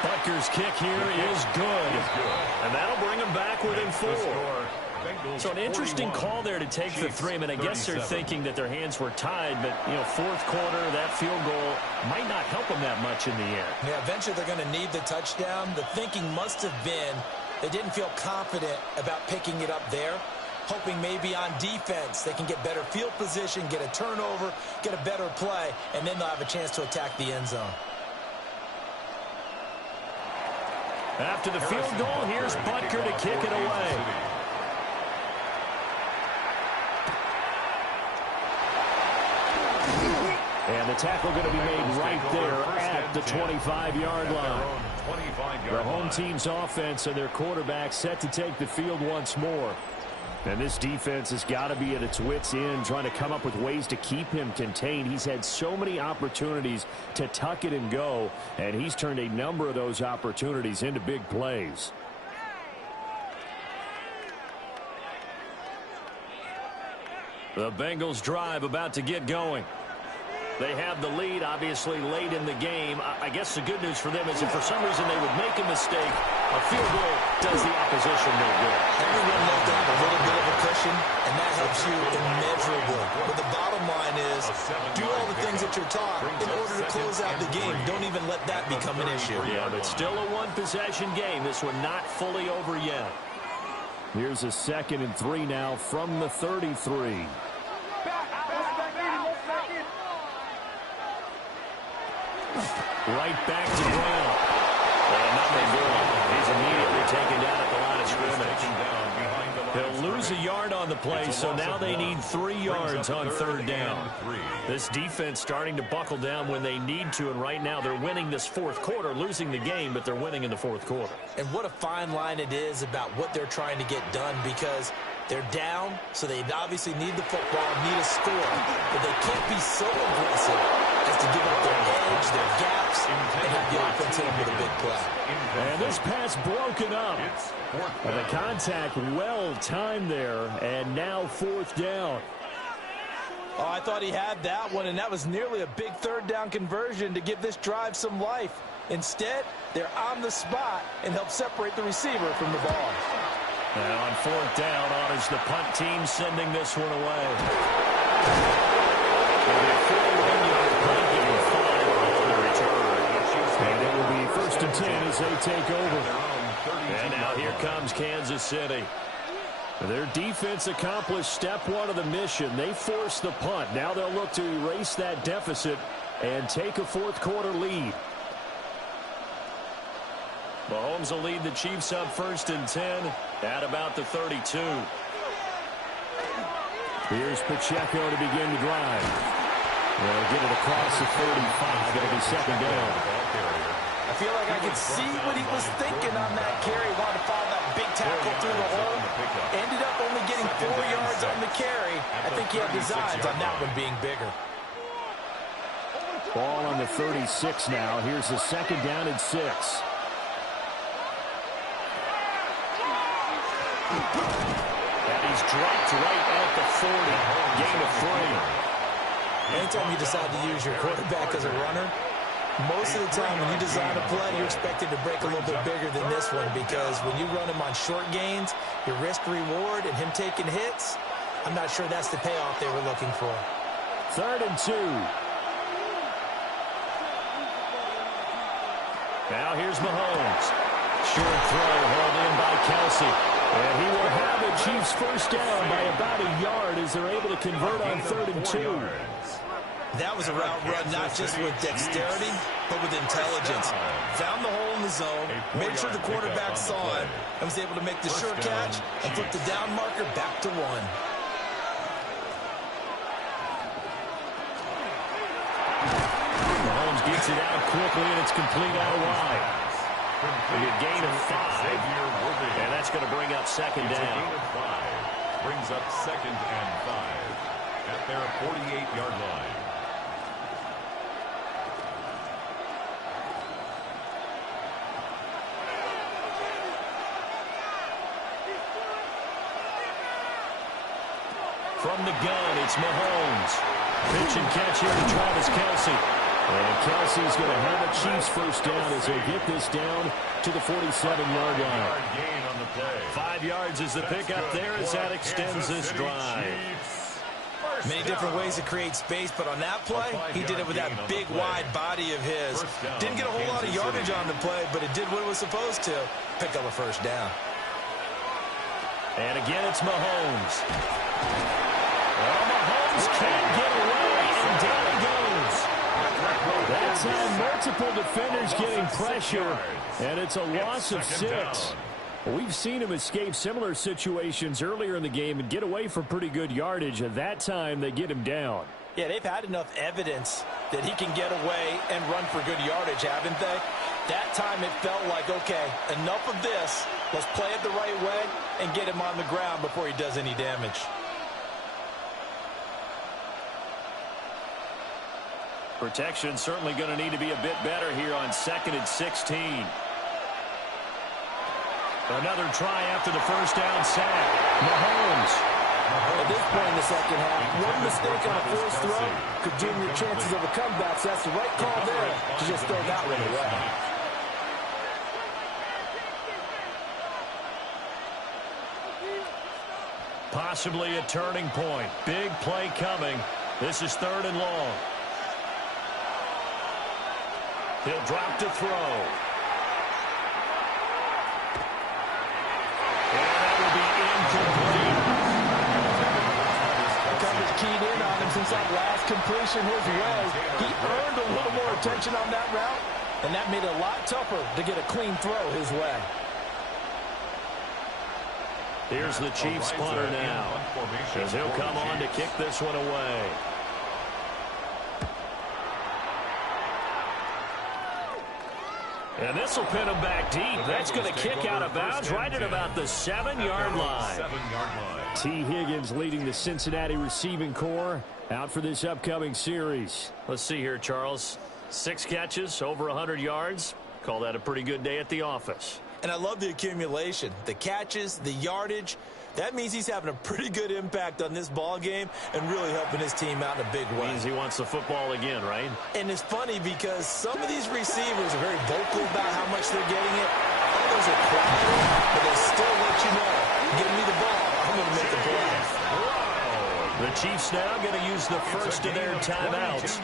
Butker's kick here is good. And that'll bring him back within 4. So an interesting call there to take the 3. I mean, I guess they're thinking that their hands were tied, but, 4th quarter, that field goal might not help them that much in the end. Yeah, eventually they're going to need the touchdown. The thinking must have been they didn't feel confident about picking it up there, hoping maybe on defense they can get better field position, get a turnover, get a better play, and then they'll have a chance to attack the end zone. After the field goal, here's Butker to kick it away. And the tackle going to be made right there at the 25-yard line. The home team's offense and their quarterback set to take the field once more. And this defense has got to be at its wits' end, trying to come up with ways to keep him contained. He's had so many opportunities to tuck it and go, and he's turned a number of those opportunities into big plays. The Bengals drive about to get going. They have the lead, obviously, late in the game. I guess the good news for them is if for some reason they would make a mistake, a field goal does the opposition no good. Everyone loves to have a little bit of a cushion, and that helps you immeasurably. But the bottom line is, do all the things that you're taught in order to close out the game. Don't even let that become an issue. Yeah, but still a one-possession game. This one not fully over yet. Here's a 2nd and 3 now from the 33. Right back to Brown. And nothing good. He's immediately taken down at the line of scrimmage. He'll lose a yard on the play, so now they need 3 yards on 3rd down. This defense starting to buckle down when they need to, and right now they're winning this 4th quarter, losing the game, but they're winning in the 4th quarter. And what a fine line it is about what they're trying to get done, because they're down, so they obviously need the football, need a score, but they can't be so aggressive as to give up their edge, their gaps, and have the offense hit them with a big play. And this pass broken up. And the contact well timed there, and now 4th down. Oh, I thought he had that one, and that was nearly a big 3rd down conversion to give this drive some life. Instead, they're on the spot and help separate the receiver from the ball. And on 4th down, honors the punt team sending this one away. And it will be 1st and 10 as they take over. And now here comes Kansas City. Their defense accomplished step 1 of the mission. They forced the punt. Now they'll look to erase that deficit and take a 4th quarter lead. Mahomes will lead the Chiefs up 1st and 10 at about the 32. Here's Pacheco to begin the drive. They'll get it across the 35. It'll be 2nd down. I feel like I could see what he was thinking on that carry. He wanted to follow that big tackle through the hole. Ended up only getting 4 yards on the carry. I think he had designs on that one being bigger. Ball on the 36 now. Here's the 2nd down and 6. And he's dropped right at the 40. Gain of 3. Anytime you decide to use your quarterback as a runner, most of the time when you design a play, you're expected to break a little bit bigger than this one, because when you run him on short gains, your risk-reward and him taking hits, I'm not sure that's the payoff they were looking for. 3rd and 2. Now here's Mahomes. Short throw hauled in by Kelsey. And he will have the Chiefs 1st down by about a yard as they're able to convert on 3rd and 2. That was a route run not just with dexterity, but with intelligence. Found the hole in the zone, made sure the quarterback saw it, and was able to make the sure catch and put the down marker back to 1. Mahomes gets it out quickly, and it's complete out wide. A gain of 5, and that's going to bring up 2nd down. Brings up 2nd and 5 at their 48-yard line. From the gun, it's Mahomes. Pitch and catch here to Travis Kelsey. And Kelsey's going to have a Chiefs 1st down as they get this down to the 47-yard line. 5 yards is the pickup there as that extends this drive. Many different ways to create space, but on that play, he did it with that big, wide body of his. Didn't get a whole lot of yardage on the play, but it did what it was supposed to. Pick up a 1st down. And again, it's Mahomes. Well, Mahomes can't get away, and down he goes. That's how multiple defenders getting pressure, and it's a loss of 6. We've seen him escape similar situations earlier in the game and get away for pretty good yardage. At that time, they get him down. Yeah, they've had enough evidence that he can get away and run for good yardage, haven't they? That time it felt like, okay, enough of this. Let's play it the right way and get him on the ground before he does any damage. Protection certainly going to need to be a bit better here on 2nd and 16. Another try after the first down sack. Mahomes. At this point in the second half, one mistake on a forced throw could doom your chances of a comeback. So that's the right call there to just throw that one away. Possibly a turning point. Big play coming. This is 3rd and long. He'll drop to throw. And that will be incomplete. Coverage keyed in on him since that last completion his way. He earned a little more attention on that route, and that made it a lot tougher to get a clean throw his way. Here's the Chiefs punter now, as he'll come on to kick this one away. And this will pin him back deep. That's going to kick out of bounds right at about the 7-yard line. T. Higgins leading the Cincinnati receiving corps out for this upcoming series. Let's see here, Charles. 6 catches, over 100 yards. Call that a pretty good day at the office. And I love the accumulation, the catches, the yardage. That means he's having a pretty good impact on this ball game and really helping his team out in a big way. Means he wants the football again, right? And it's funny because some of these receivers are very vocal about how much they're getting it. Others are quiet, but they still let you know, give me the ball, I'm going to make the play. The Chiefs now going to use the first of their timeouts.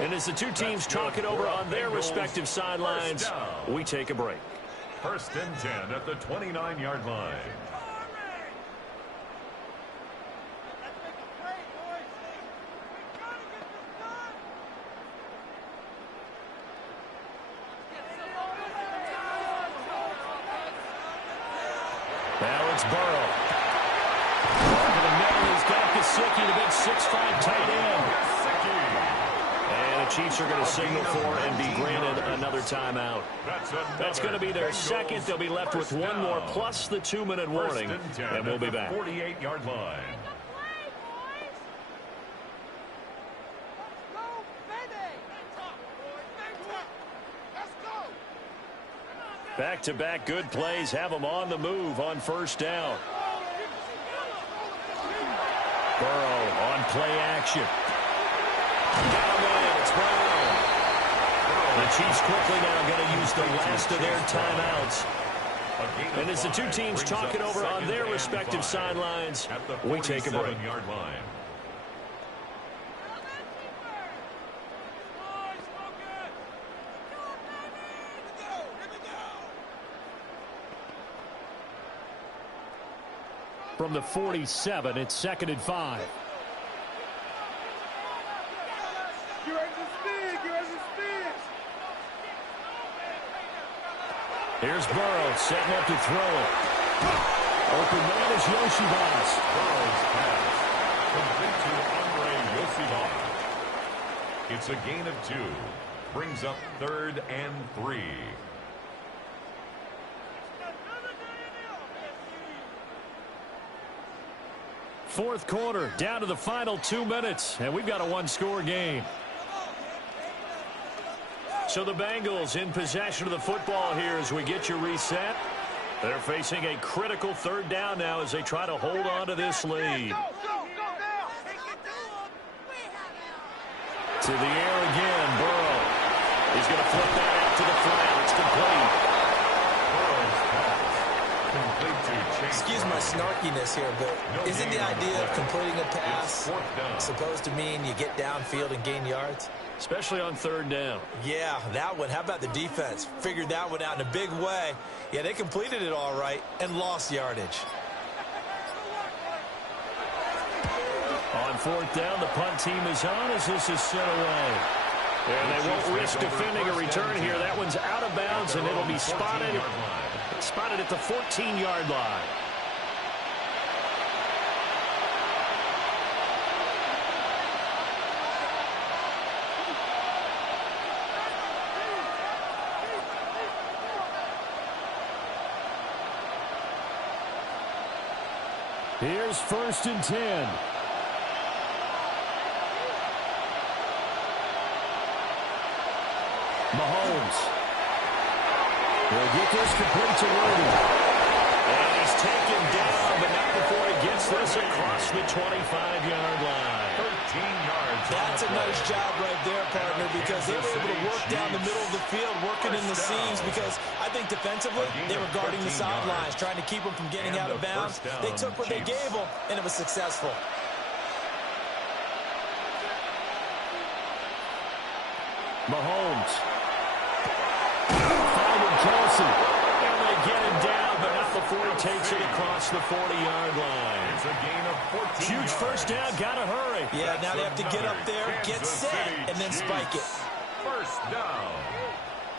And as the two teams talk it over on their respective sidelines, we take a break. 1st and 10 at the 29-yard line. Now it's Burrow. Over the middle, he's got Gesicki, the big 6'5" tight end. And the Chiefs are going to signal for and be granted another timeout. That's going to be their second. They'll be left with one more plus the 2-minute warning, and we'll be back. 48-yard line. Back-to-back good plays have them on the move on 1st down. Burrow on play action. Got him in. It's Brown. The Chiefs quickly now going to use the last of their timeouts. And as the two teams talk it over on their respective sidelines, we take a break. From the 47, it's 2nd and 5. Here's Burrow setting up to throw it. Open man is Yoshibas. Burrow's pass complete to Andre Yoshibas. It's a gain of 2. Brings up 3rd and 3. Fourth quarter, down to the final 2 minutes, and we've got a one-score game. So the Bengals in possession of the football here as we get you reset. They're facing a critical 3rd down now as they try to hold on to this lead. To the air again, Burrow. He's going to flip that out to the flat. It's complete. Excuse my snarkiness here, but isn't the idea of completing a pass supposed to mean you get downfield and gain yards? Especially on 3rd down. Yeah, that one. How about the defense? Figured that one out in a big way. Yeah, they completed it all right and lost yardage. On 4th down, the punt team is on as this is sent away. And they won't risk defending a return here. That one's out of bounds, and it'll be spotted at the 14-yard line. Here's 1st and 10. Mahomes. He'll get this complete to Rudy. And he's taken down, but not before he gets this across the 25-yard line. 13 yards. That's a nice job right there, partner, because they were able to work down the middle of the field, working in the seams, because I think defensively they were guarding the sidelines, trying to keep them from getting out of bounds. They took what they gave them, and it was successful. Mahomes. Found Kelsey. And they get him down, but not before he takes it across the 40-yard line. It's a gain of 14 Huge first down. Got to hurry. Yeah, now they have to get up there, get set, and then spike it. First down.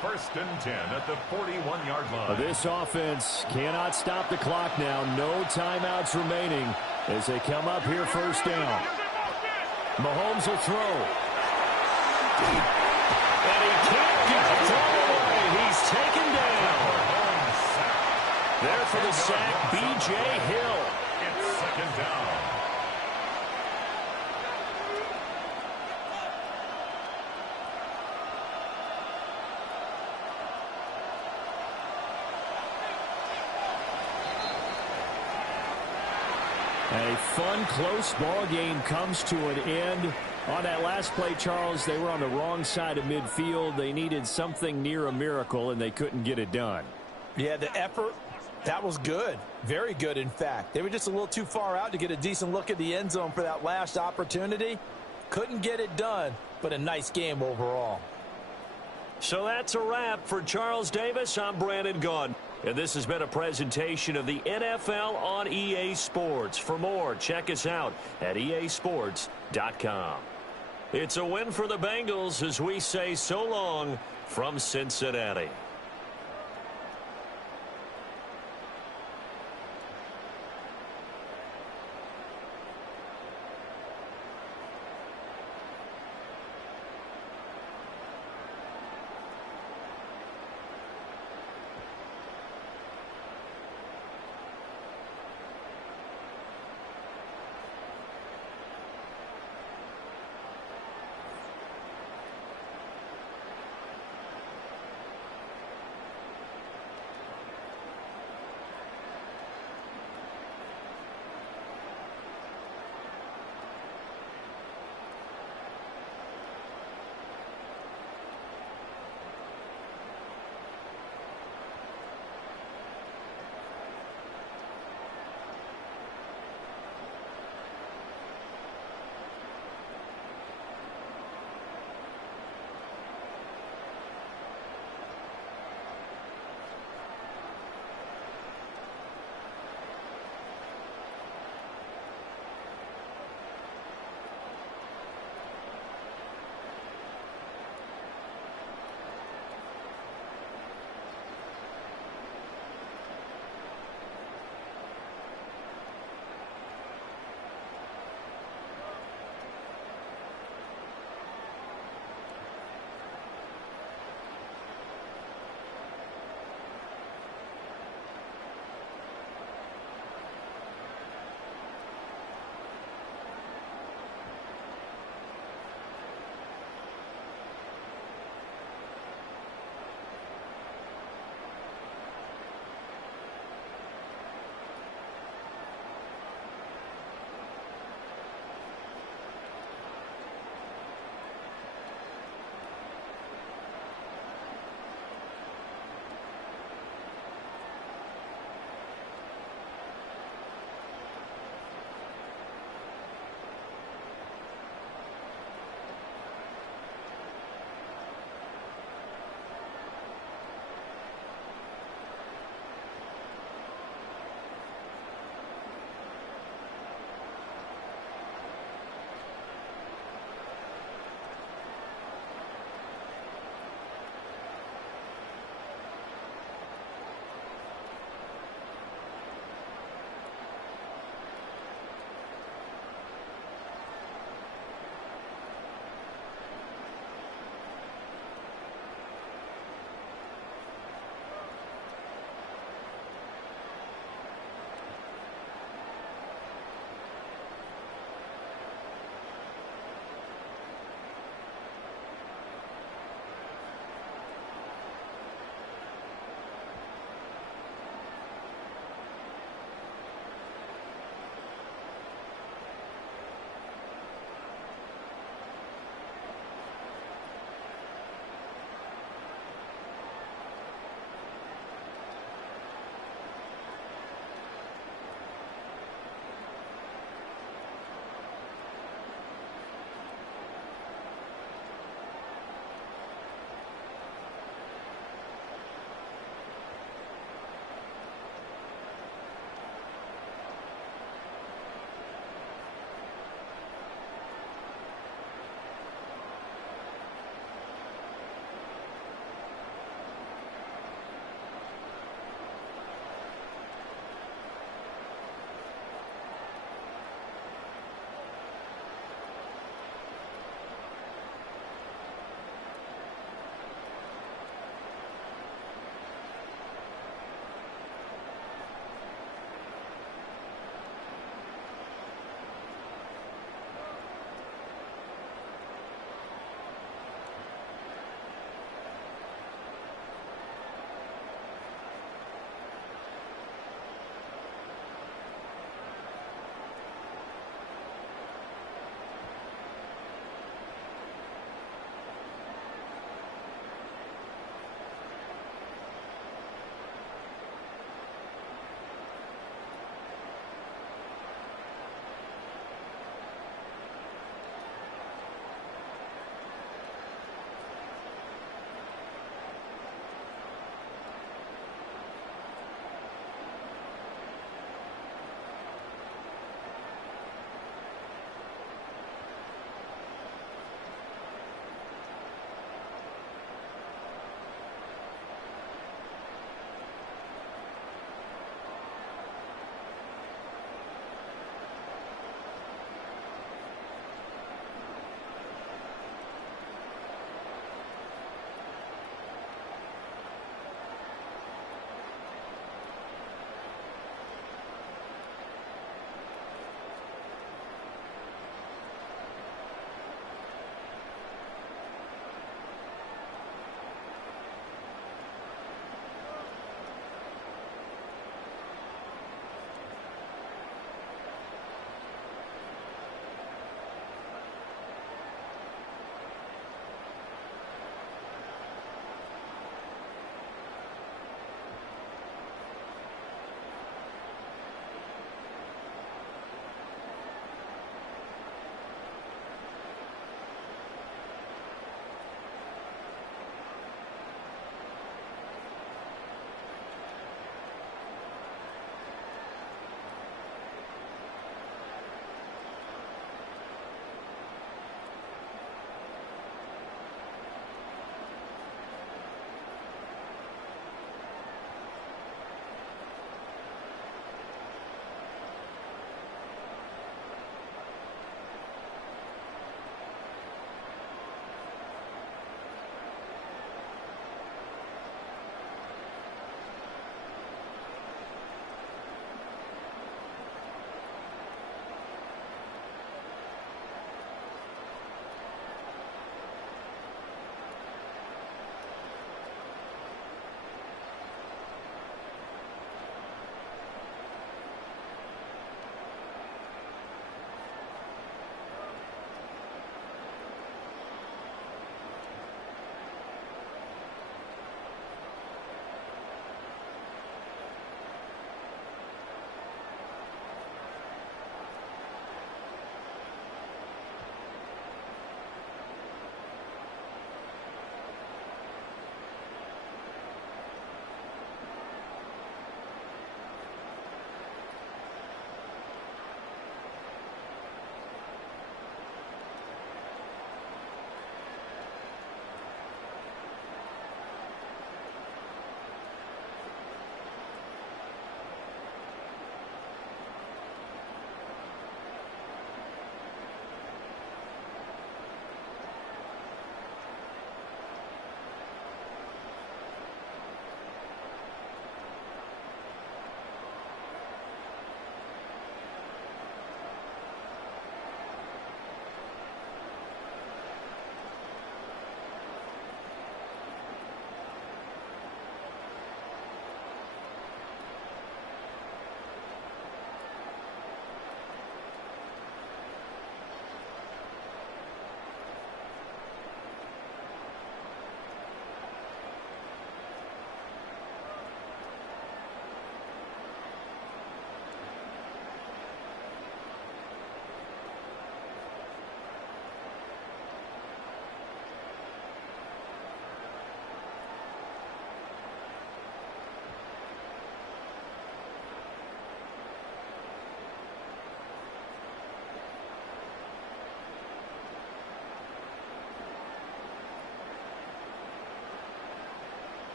1st and 10 at the 41-yard line. This offense cannot stop the clock now. No timeouts remaining as they come up here 1st down. Mahomes will throw. And he can't get the throw away. He's taken down. There for the sack, B.J. Hill. It's 2nd down. A fun, close ball game comes to an end. On that last play, Charles, they were on the wrong side of midfield. They needed something near a miracle, and they couldn't get it done. Yeah, the effort, that was good. Very good, in fact. They were just a little too far out to get a decent look at the end zone for that last opportunity. Couldn't get it done, but a nice game overall. So that's a wrap for Charles Davis. I'm Brandon Gaudin. And this has been a presentation of the NFL on EA Sports. For more, check us out at easports.com. It's a win for the Bengals as we say so long from Cincinnati.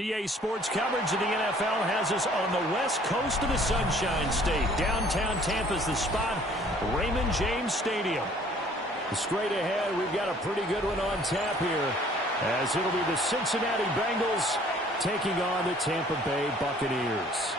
EA Sports coverage of the NFL has us on the west coast of the Sunshine State. Downtown Tampa's the spot, Raymond James Stadium. Straight ahead, we've got a pretty good one on tap here, as it'll be the Cincinnati Bengals taking on the Tampa Bay Buccaneers.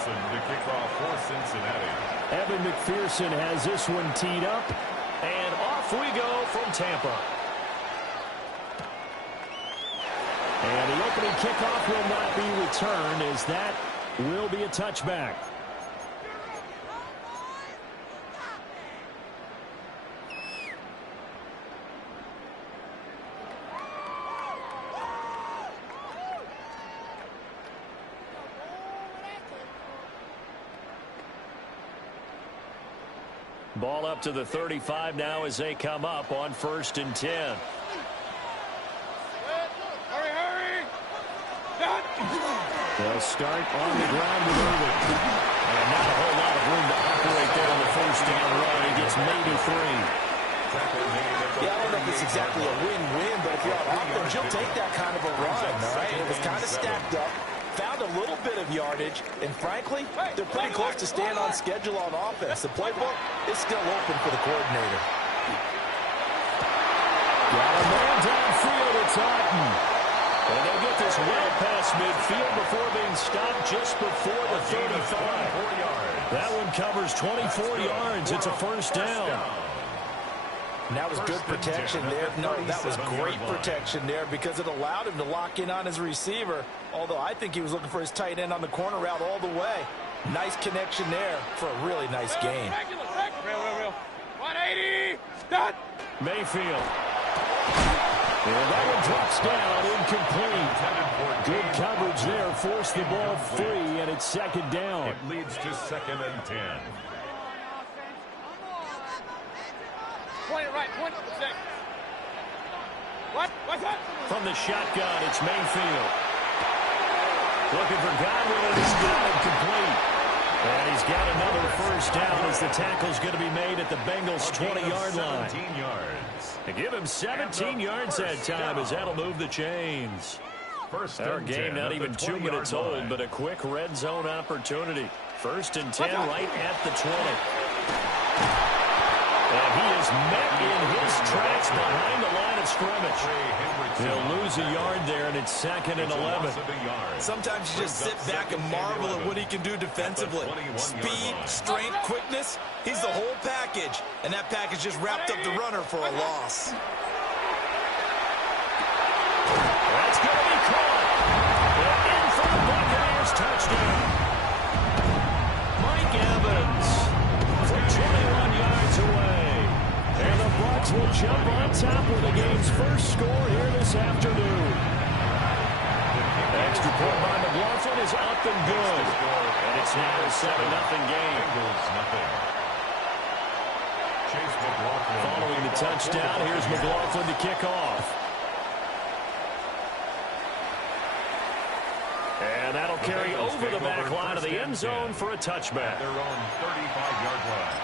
To kick off for Cincinnati. Evan McPherson has this one teed up. And off we go from Tampa. And the opening kickoff will not be returned, as that will be a touchback. Ball up to the 35 now as they come up on 1st and 10. Hurry! They'll start on the ground with Irvin. And not a whole lot of room to operate there on the 1st down run. He gets maybe 3. Yeah, I don't know if it's exactly a win-win, but if you're on offense, you'll take that kind of a run, all right? It was kind of stacked up. Found a little bit of yardage, and frankly, they're pretty close to staying on schedule on offense. The playbook is still open for the coordinator. Got a man downfield, it's Otten. And they'll get this well past midfield before being stopped just before the 35. That one covers 24 yards. It's a 1st down. And that was good protection there. No, that was great protection there because it allowed him to lock in on his receiver, although I think he was looking for his tight end on the corner route all the way. Nice connection there for a really nice gain. Real. 180. Done. Mayfield. And that one drops down, incomplete. Good coverage there, forced the ball free, and it's 2nd down. It leads to 2nd and 10. Point it right. Point it second. What's that? From the shotgun, it's Mayfield. Looking for Godwin, and he's got it complete. And he's got another 1st down as the tackle's going to be made at the Bengals' 20-yard line. 17 yards. To give him 17 yards that time, as that'll move the chains. Our game not even 2 minutes old, but a quick red zone opportunity. 1st and 10 right at the 20. And he is met in his tracks behind the line of scrimmage. He'll lose a yard there, and it's 2nd and 11. Sometimes you just sit back and marvel at what he can do defensively. Speed, strength, quickness, he's the whole package. And that package just wrapped up the runner for a loss. That's going to be caught. And in for the Buccaneers touchdown. Mike Evans from 21 yards away. And the Bucs will jump on top with the game's first score here this afternoon. Extra point by McLaughlin is up and good. And it's now a 7-0 game. Following the touchdown, here's McLaughlin to kick off. And that'll carry over the back line of the end zone for a touchback. Their own 35-yard line.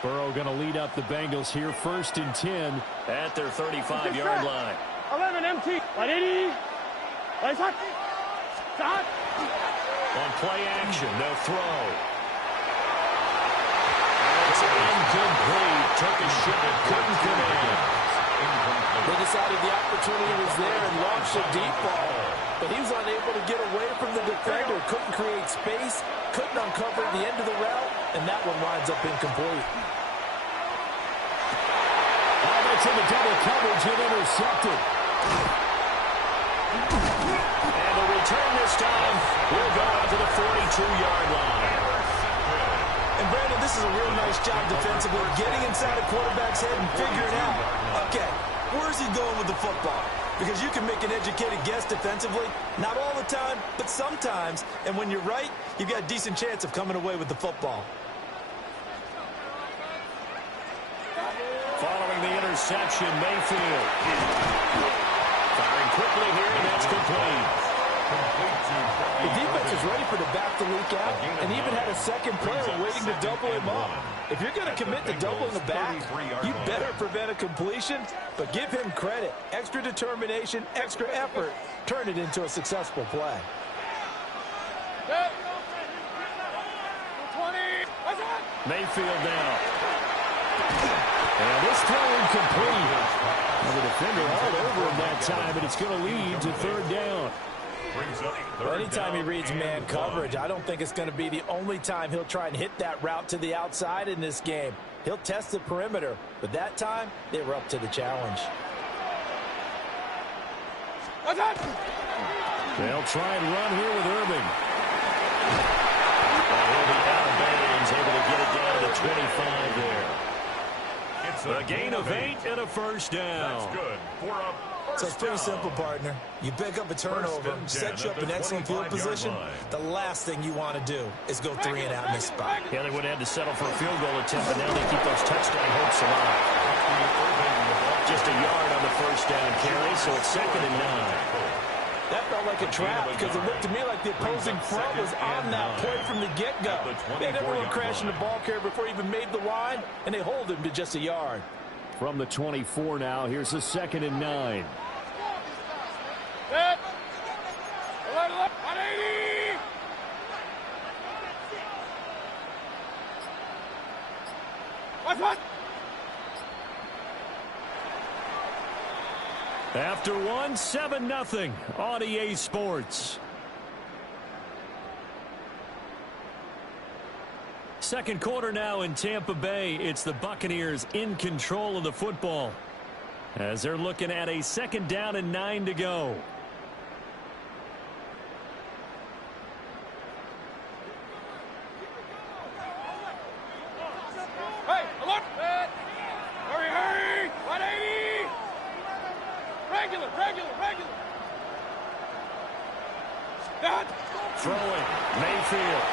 Burrow going to lead up the Bengals here, 1st and 10 at their 35-yard line. 11 empty. 180. Lights hot. Stop. On play action, no throw. It's incomplete. Took a shot, couldn't come in. They decided the opportunity was there and launched a deep ball. But he was unable to get away from the defender. Couldn't create space. Couldn't uncover the end of the route. And that one winds up incomplete. Oh, that's in the double coverage and intercepted. And the return this time will go out to the 42-yard line. And Brandon, this is a real nice job defensively, getting inside a quarterback's head and figuring out, okay, where's he going with the football? Because you can make an educated guess defensively, not all the time, but sometimes. And when you're right, you've got a decent chance of coming away with the football. reception, Mayfield. Firing quickly here, and that's complete. The defense is ready for the back to leak out and even had a second player waiting to double him up. If you're going to commit to doubling the back, you better prevent a completion, but give him credit. Extra determination, extra effort, turn it into a successful play. Mayfield now. And this throw incomplete. And the defender all over him that time, and it's going to lead to third down. Anytime he reads man coverage, I don't think it's going to be the only time he'll try and hit that route to the outside in this game. He'll test the perimeter, but that time, they were up to the challenge. They'll try and run here with Irving. And he'll be out of bounds, able to get it down to the 25 there. It's a gain of 8 and a first down. That's good for a So it's pretty simple, partner. You pick up a turnover, set you up in excellent field position. The last thing you want to do is go 3 and out in this spot. Yeah, they would have had to settle for a field goal attempt, but now they keep those touchdown hopes alive. Just a yard on the first down carry, so it's 2nd and 9. That felt like a trap because it looked to me like the opposing front was on that point from the get-go. They had everyone crashing the ball carrier before he even made the line, and they hold him to just a yard. From the 24 now, here's the 2nd and 9. Set. 180. What? After 1, 7-0 on EA Sports. Second quarter now in Tampa Bay. It's the Buccaneers in control of the football as they're looking at a 2nd down and 9 to go. Hey, alert. Set. Hurry. 180. Regular. Done. Throwing. Mayfield.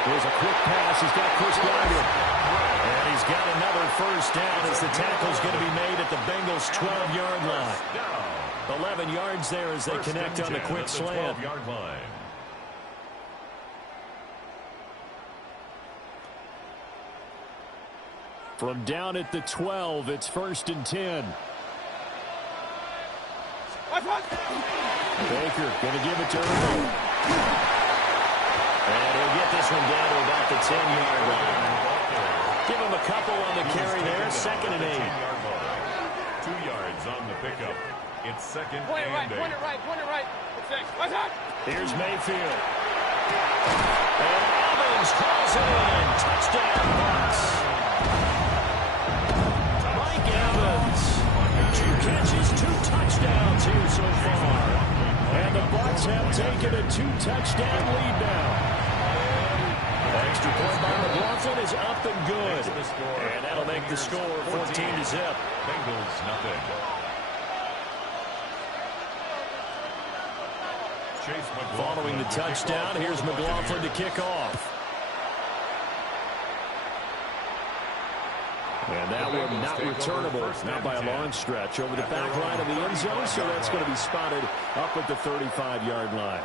Here's a quick pass. He's got Chris Godwin. And he's got another first down as the tackle's going to be made at the Bengals' 12-yard line. 11 yards there as they connect on the quick slant. From down at the 12, it's 1st and 10. Baker going to give it to Irving. And he'll get this one down to about the 10-yard line. Give him a couple on the carry there. 2nd and 8. 2 yards on the pickup. It's 2nd Point it and 8. right. What's that? Here's Mayfield. And Evans calls it in. Touchdown, Bucs. Mike Evans. 2 catches, 2 touchdowns here so far. And the Bucs have taken a 2-touchdown lead now. Extra point by McLaughlin is up and good. And that'll make the score 14-0. Bengals nothing. Following the touchdown, here's McLaughlin to kick off. And that one not returnable, not by a long stretch, over the back line of the end zone, so that's going to be spotted up at the 35-yard line.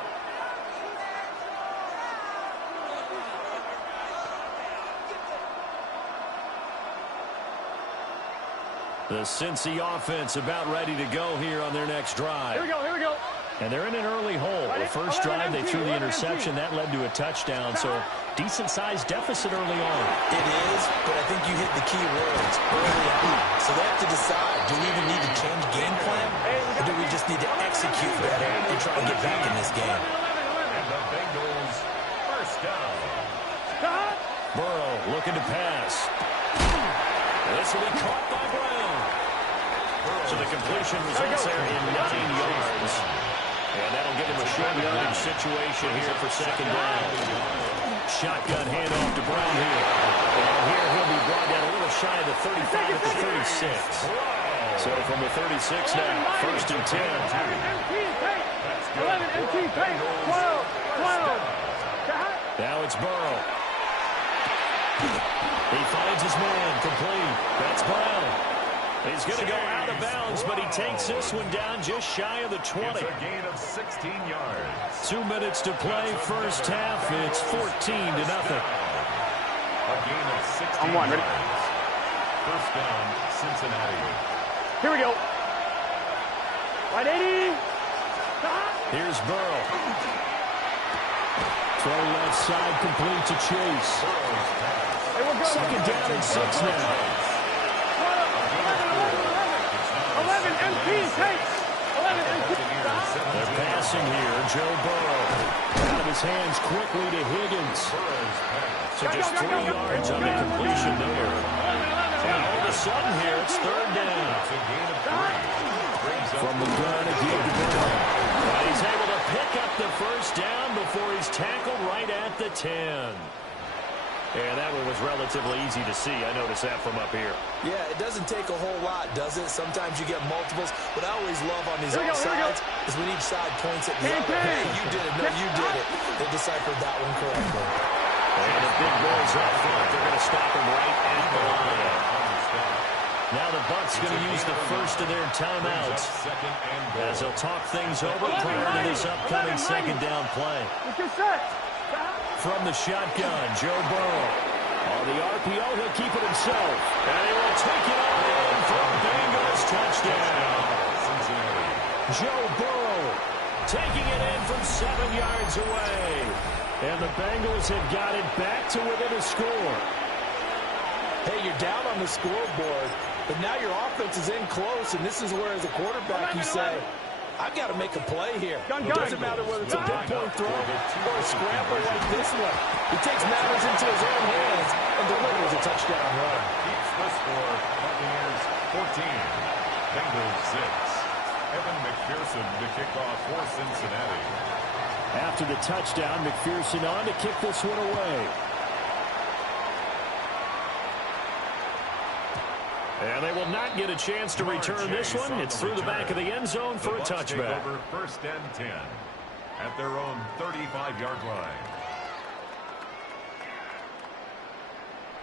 The Cincy offense about ready to go here on their next drive. Here we go. And they're in an early hole. The first drive, they threw the interception. That led to a touchdown, so decent-sized deficit early on. It is, but I think you hit the key words early on. So they have to decide, do we even need to change game plan, or do we just need to execute better and try and get back in this game? And the Bengals first down. Burrow looking to pass. This will be caught by Brown. So the completion results there in 9 yards. And that'll give him a short yardage situation here for 2nd down. Shotgun handoff to Brown here. And here he'll be brought down a little shy of the 35 at the 36. So from the 36 now, 1st and 10. 11, 12. Now it's Burrow. He finds his man complete. That's Brown. He's going to go out of bounds, but he takes this one down just shy of the 20. It's a gain of 16 yards. 2 minutes to play, first half. It's 14-0. A gain of 16 yards. First down, Cincinnati. Here we go. 180. Here's Burrow. Throw left side, complete to Chase. Second down and 6 now. 11 MP, take. 11 MP. They're passing here. Joe Burrow out of his hands quickly to Higgins. So just 3 yards on the completion there. And all of a sudden here, it's third down. From the gun again to Burrow. And he's able to pick up the first down before he's tackled right at the 10. And that one was relatively easy to see. I noticed that from up here. Yeah, it doesn't take a whole lot, does it? Sometimes you get multiples. What I always love on these offsides is when each side points at the other. Hey, you did it. No, you did it. They deciphered that one correctly. And the big boys up front. They're going to stop him right at the line. Now the Bucs going to use the first of their timeouts as they'll talk things over prior to this upcoming second down play. From the shotgun, Joe Burrow. On the RPO, he'll keep it himself. And he will take it all in for a Bengals touchdown. Joe Burrow taking it in from 7 yards away. And the Bengals have got it back to within a score. Hey, you're down on the scoreboard, but now your offense is in close, and this is where, as a quarterback, you say, I've got to make a play here. It doesn't matter whether it's a pinpoint throw or a scramble like this one. He takes matters into his own hands and delivers a touchdown run. Keeps the score. Buccaneers 14, Bengals 6. Evan McPherson to kick off for Cincinnati. After the touchdown, McPherson on to kick this one away. And they will not get a chance to return this one. It's through the back of the end zone for a touchback. Over first and 10 at their own 35-yard line.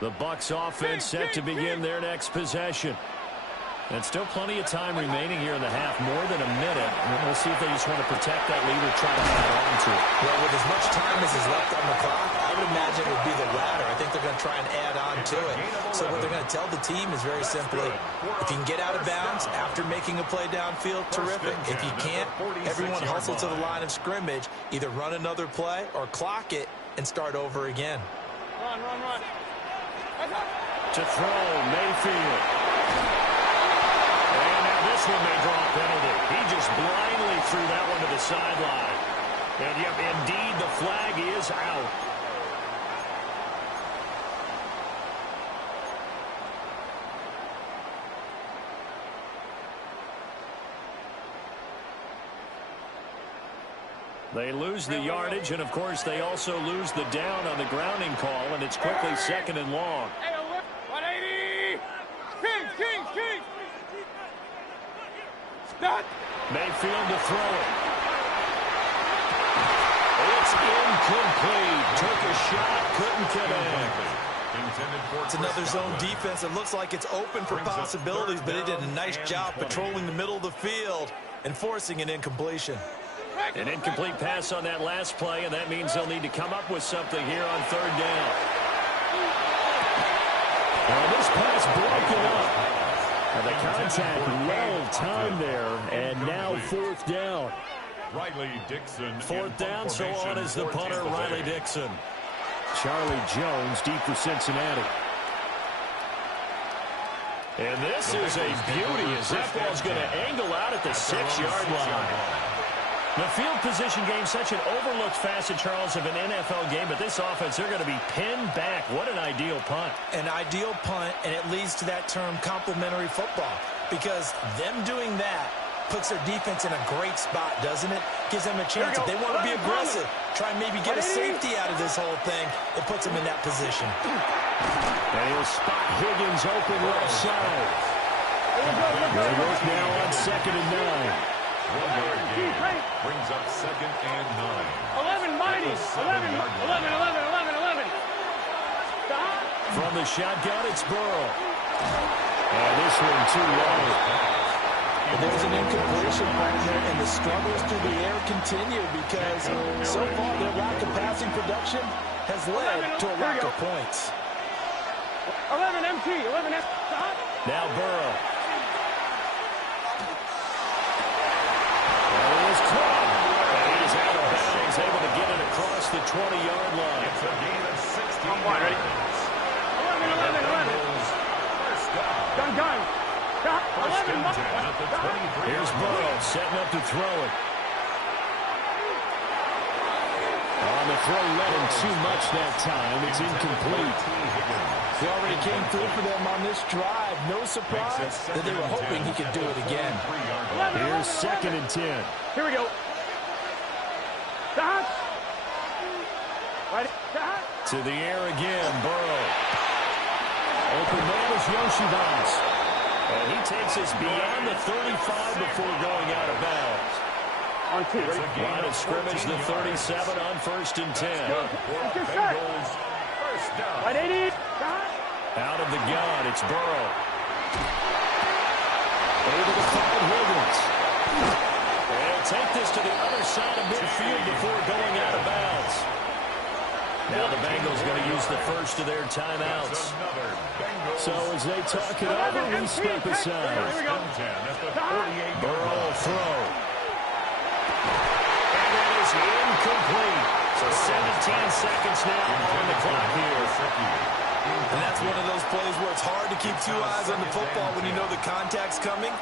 The Bucs offense set to begin their next possession. And still plenty of time remaining here in the half, more than a minute. We'll see if they just want to protect that lead or try to add on to it. Well, with as much time as is left on the clock, I would imagine it would be the latter. I think they're going to try and add on to it. So what they're going to tell the team is very simply, if you can get out of bounds after making a play downfield, terrific. If you can't, everyone hustle to the line of scrimmage, either run another play or clock it and start over again. Run. To throw, Mayfield. This one may draw a penalty. He just blindly threw that one to the sideline. And yep, indeed, the flag is out. They lose the yardage, and of course, they also lose the down on the grounding call, and it's quickly second and long. 180. Kings. Mayfield to throw it. It's incomplete. Took a shot, couldn't connect. It's another zone defense. It looks like it's open for possibilities, but it did a nice job patrolling the middle of the field and forcing an incompletion. An incomplete pass on that last play, and that means they'll need to come up with something here on third down. Now this pass broken up. And the contact well timed there, and now fourth down. Riley Dixon. Fourth down, so on is the punter, Riley Dixon. Charlie Jones deep for Cincinnati. And this is a beauty as that ball's going to angle out at the 6-yard line. The field position game, such an overlooked facet, Charles, of an NFL game, but this offense, they're going to be pinned back. What an ideal punt. An ideal punt, and it leads to that term complementary football, because them doing that puts their defense in a great spot, doesn't it? Gives them a chance. If they want to be aggressive, try and maybe get a safety out of this whole thing, it puts them in that position. And he'll spot Higgins open left side. They work now on 2nd and 9. 1 yard gain brings up 2nd and 9. 11, mighty. 11. From the shotgun, it's Burrow. And this one too low. There's an incompletion partner, and the struggles through the air continue because so far their lack of passing production has led to a lack of points. 11 MT, 11 MT. Now Burrow. And it is caught. And he is out of bounds, able to get it across the 20-yard line. It's a gain of 16 ready? 11. Gun. First 11. and 10 at the 23. Here's Burrow setting up to throw it. On the throw, led him too much that time. It's incomplete. He already came through for them on this drive. No surprise that they were hoping he could do it again. Here's 2nd and 10. Here we go. Stop. Right. Stop. To the air again, Burrow. Open man is Yoshivas. And he takes us beyond the 35 before going out of bounds. On 2, ready? Line of scrimmage, the 37 on 1st and 10. Bengals first down. Right, 80. Stop. Out of the gun, it's Burrow. Able to find Higgins. And take this to the other side of midfield before going out of bounds. Now the Bengals going to use the first of their timeouts. So as they talk it over, we step aside. Burrow will throw. And that is incomplete. So 17 seconds now on the clock here. And that's one of those plays where it's hard to keep two eyes on the football when you know the contact's coming,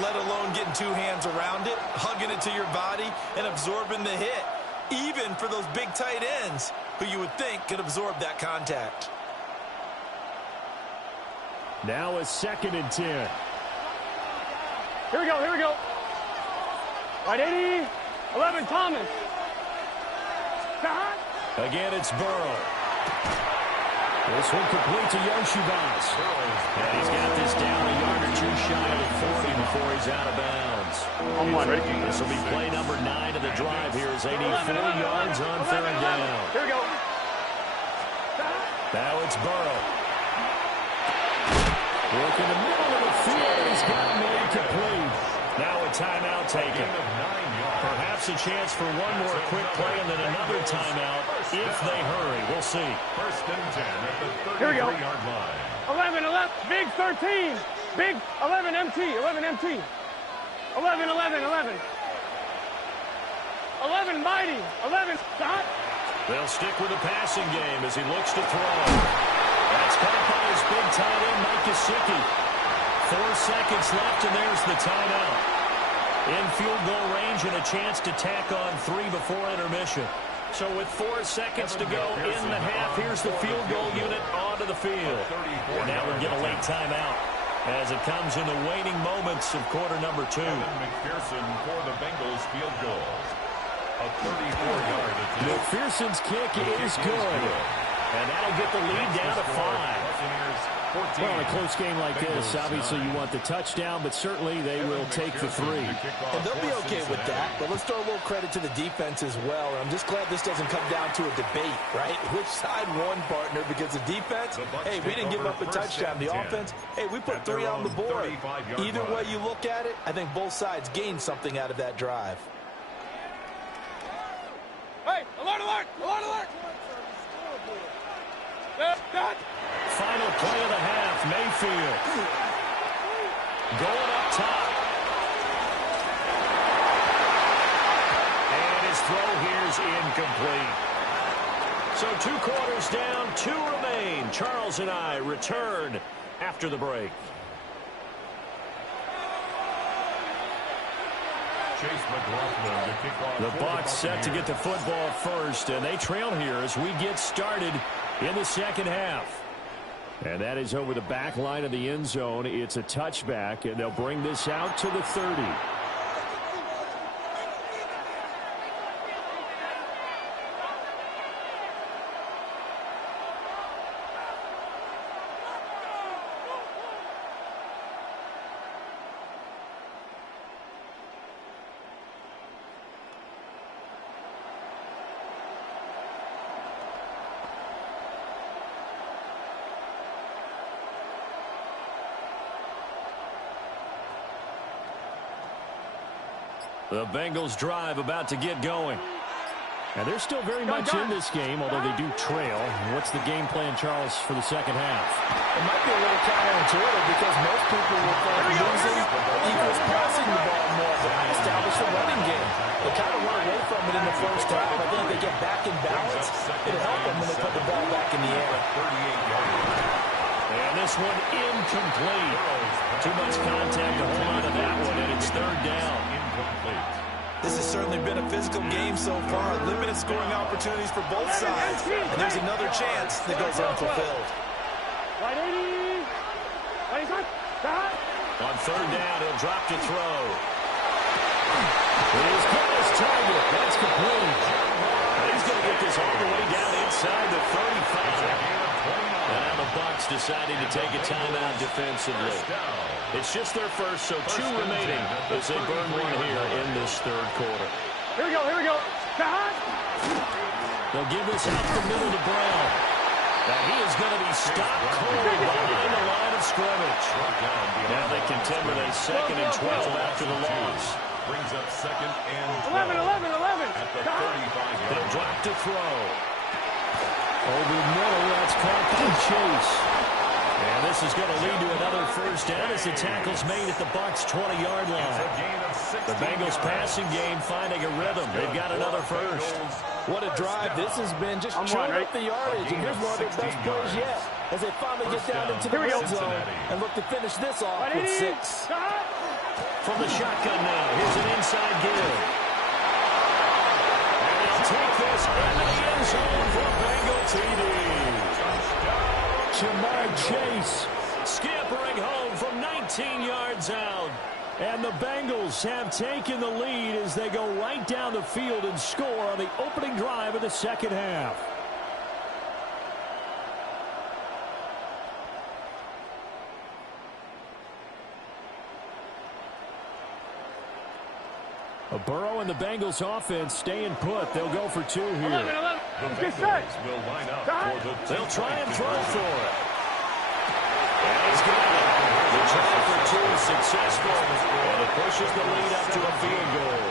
let alone getting two hands around it, hugging it to your body, and absorbing the hit. Even for those big tight ends who you would think could absorb that contact. Now a 2nd and 10. Here we go. Right, 80. 11, Thomas. Stop. Again, it's Burrow. This one complete to Yoshivas. And he's got this down a yard or two shy of the 40 before he's out of bounds. On 1, ready? This will be play number 9 of the drive here as 84 yards on 3rd down. Here we go. Now it's Burrow. Work in the middle of the field. He's got him incomplete. Now a timeout taken. Perhaps a chance for one more quick play and then another timeout if they hurry. We'll see. First and 10 at the Here we go. 33-yard line. 11, big 13, big 11 MT, 11 MT, 11, 11 mighty, 11 stop. They'll stick with the passing game as he looks to throw. That's caught by his big tight end, Mike Gesicki. 4 seconds left, and there's the timeout. In field goal range and a chance to tack on 3 before intermission. So with 4 seconds to go in the half, here's the field goal unit onto the field. And now we'll get a late timeout as it comes in the waning moments of quarter number 2. McPherson for the Bengals field goal. A 34-yard attempt. McPherson's kick is good. And that'll get the lead down to 5. Well, in a close game like this, obviously you want the touchdown, but certainly they will take the 3. And they'll be okay with that, but let's throw a little credit to the defense as well. And I'm just glad this doesn't come down to a debate, right? Which side won, partner? Because the defense, hey, we didn't give up a touchdown. The offense, hey, we put 3 on the board. Either way you look at it, I think both sides gained something out of that drive. Hey, alert! Dot. Final play of the half, Mayfield. Going up top. And his throw here's incomplete. So 2 quarters down, 2 remain. Charles and I return after the break. Chase McLaughlin to kick off. The Bucs set to get the football first, and they trail here as we get started in the second half. And that is over the back line of the end zone. It's a touchback, and they'll bring this out to the 30. The Bengals drive about to get going. And they're still very much in this game, although they do trail. What's the game plan, Charles, for the second half? It might be a little counterintuitive because most people will think losing equals passing the ball more than establish the running game. They kind of run away from it in the first half. I think they get back in balance. It'll help them when they put the ball back in the air. And this one incomplete. Too much contact to hold on to that one, and it's third down. Incomplete. This has certainly been a physical game so far. Limited scoring opportunities for both sides. And there's another chance that goes unfulfilled. Right 80. Right side. On third down, he'll drop to throw. He's got his target. That's complete. He's going to get this all the way down inside the 35. And now the Bucs deciding to take a timeout defensively. It's just their first, so 2 remaining as they burn one here in this third quarter. Here we go, here we go. They'll give this out the middle to Brown. Now he is going to be stopped cold behind the line of scrimmage. Now they contend with a 2nd and 12 after the loss. Brings up 2nd and 11, 11, 11. at the 35-yard They'll drop to throw. Over the middle, that's caught by Chase. And this is going to lead to another first down as the tackle's made at the Bucs' 20-yard line. The Bengals passing game finding a rhythm. They've got another first. What a drive this has been, just chewing up the yardage. And here's one of their best plays yet as they finally get down into the red zone and look to finish this off with 6. From the shotgun now, here's an inside give. And they'll take this into the end zone for Bengal TD. Jamar Chase scampering home from 19 yards out. And the Bengals have taken the lead as they go right down the field and score on the opening drive of the second half. Burrow and the Bengals offense staying put. They'll go for 2 here. 11. The Bengals will line up for the They'll try and throw for it. And he's got it. The try for 2 is successful. And it pushes the lead up to a field goal.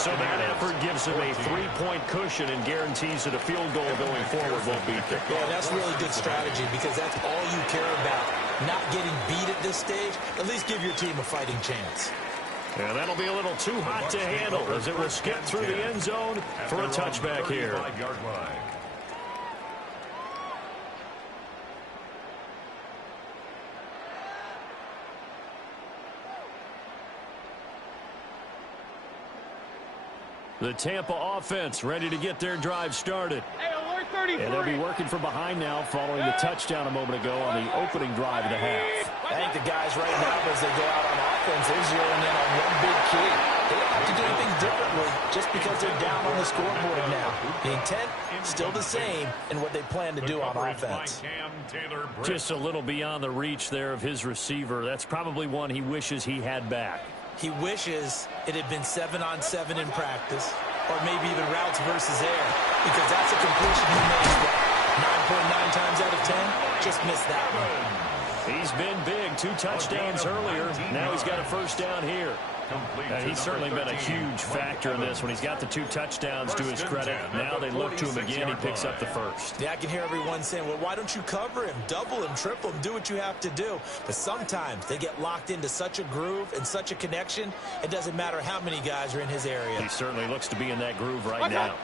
So that effort gives them a 3-point cushion and guarantees that a field goal going forward won't be kicked off. Yeah, that's really good strategy because that's all you care about. Not getting beat at this stage. At least give your team a fighting chance. And that'll be a little too hot to handle as it will skip through the end zone for a touchback here. The Tampa offense ready to get their drive started. Hey, alert 30. And they'll be working from behind now following the touchdown a moment ago on the opening drive of the half. I think the guys right now, as they go out on offense, they're zeroing in on one big key. They don't have to do anything differently just because they're down on the scoreboard now. The intent, still the same in what they plan to do on offense. Just a little beyond the reach there of his receiver. That's probably one he wishes he had back. He wishes it had been 7-on-7 in practice, or maybe even routes versus air, because that's a completion he makes that 9.9 times out of 10, just missed that one. He's been big, 2 touchdowns earlier. Now he's got a first down here. He's certainly been a huge factor in this when he's got the 2 touchdowns to his credit. Now they look to him again. He picks up the first. Yeah, I can hear everyone saying, well, why don't you cover him, double him, triple him, do what you have to do. But sometimes they get locked into such a groove and such a connection, it doesn't matter how many guys are in his area. He certainly looks to be in that groove right now.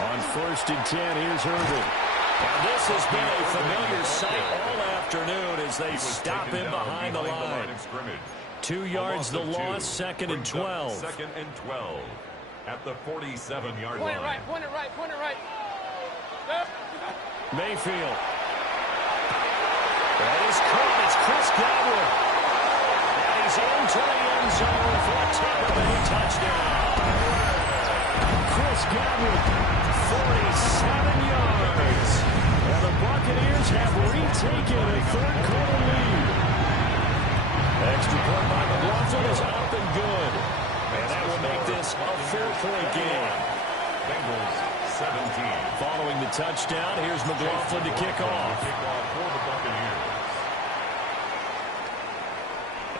On 1st and 10, here's Irvin. And this has been a familiar sight all afternoon as they stop him behind the line. 2 yards the loss, 2nd and 12. 2nd and 12 at the 47-yard line. Point it right. Mayfield. That is caught. It's Chris Godwin. And he's into the end zone for a Tampa Bay touchdown. Chris Godwin, 47 yards. And the Buccaneers have retaken a third quarter lead. Extra point by McLaughlin is up and good. And that will make this a 4-point game. Bengals 17. Following the touchdown, here's McLaughlin to kick off. Kickoff for the Buccaneers.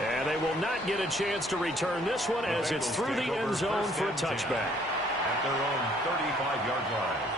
And they will not get a chance to return this one as it's through the end zone for a touchback. At their own 35-yard line.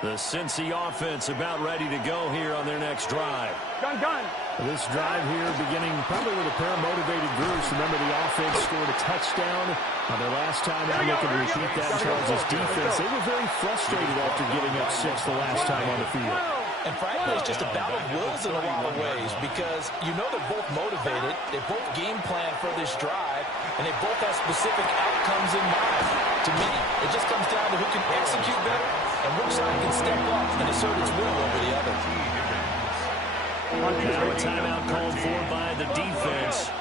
The Cincy offense about ready to go here on their next drive. Gun. This drive here beginning probably with a pair of motivated groups. Remember, the offense scored a touchdown on their last time out. They can repeat that in Charles' defense. They were very frustrated after giving up 6 the last time on the field. And frankly, it's just a battle of wills in a lot of ways because you know they're both motivated. They both game plan for this drive, and they both have specific outcomes in mind. To me, it just comes down to who can execute better and which side can step up and assert its will over the other. Now a timeout called for by the defense.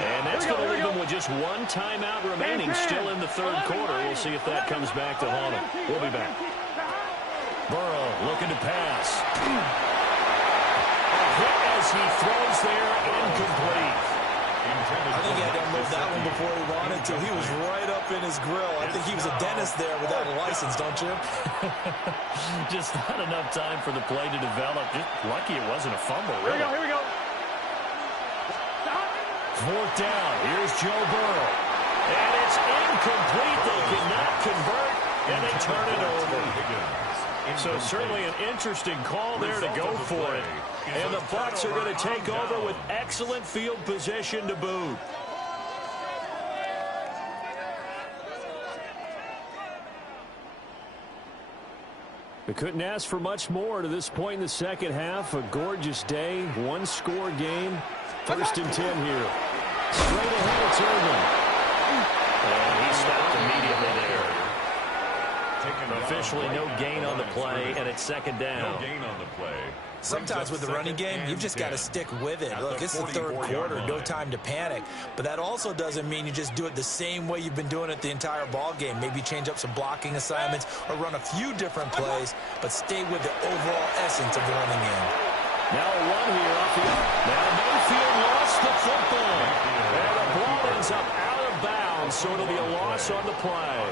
And that's going to leave them with just one timeout remaining still in the third quarter. We'll see if that comes back to haunt them. We'll be back. Burrow looking to pass. A hit as he throws there, incomplete. I think he had to unload that one before he wanted to. He was right up in his grill. I think he was a dentist there without a license, don't you? Just not enough time for the play to develop. Just lucky it wasn't a fumble, really. Here we go. Fourth down. Here's Joe Burrow. And it's incomplete. They cannot convert, and they turn it over. So certainly an interesting call there to go for it. And the Bucs are going to take over with excellent field position to boot. We couldn't ask for much more to this point in the second half. A gorgeous day, one-score game. 1st and 10 here. Straight ahead, it's Irvin. And he stopped immediately there. Officially no gain on the play, and it's second down. No gain on the play. Sometimes with the running game, you've just got to stick with it. Look, it's the third quarter, no time to panic. But that also doesn't mean you just do it the same way you've been doing it the entire ball game. Maybe change up some blocking assignments or run a few different plays, but stay with the overall essence of the running game. Now a run here off the arc. Now Mayfield lost the football. And the ball ends up out of bounds, so it'll be a loss on the play.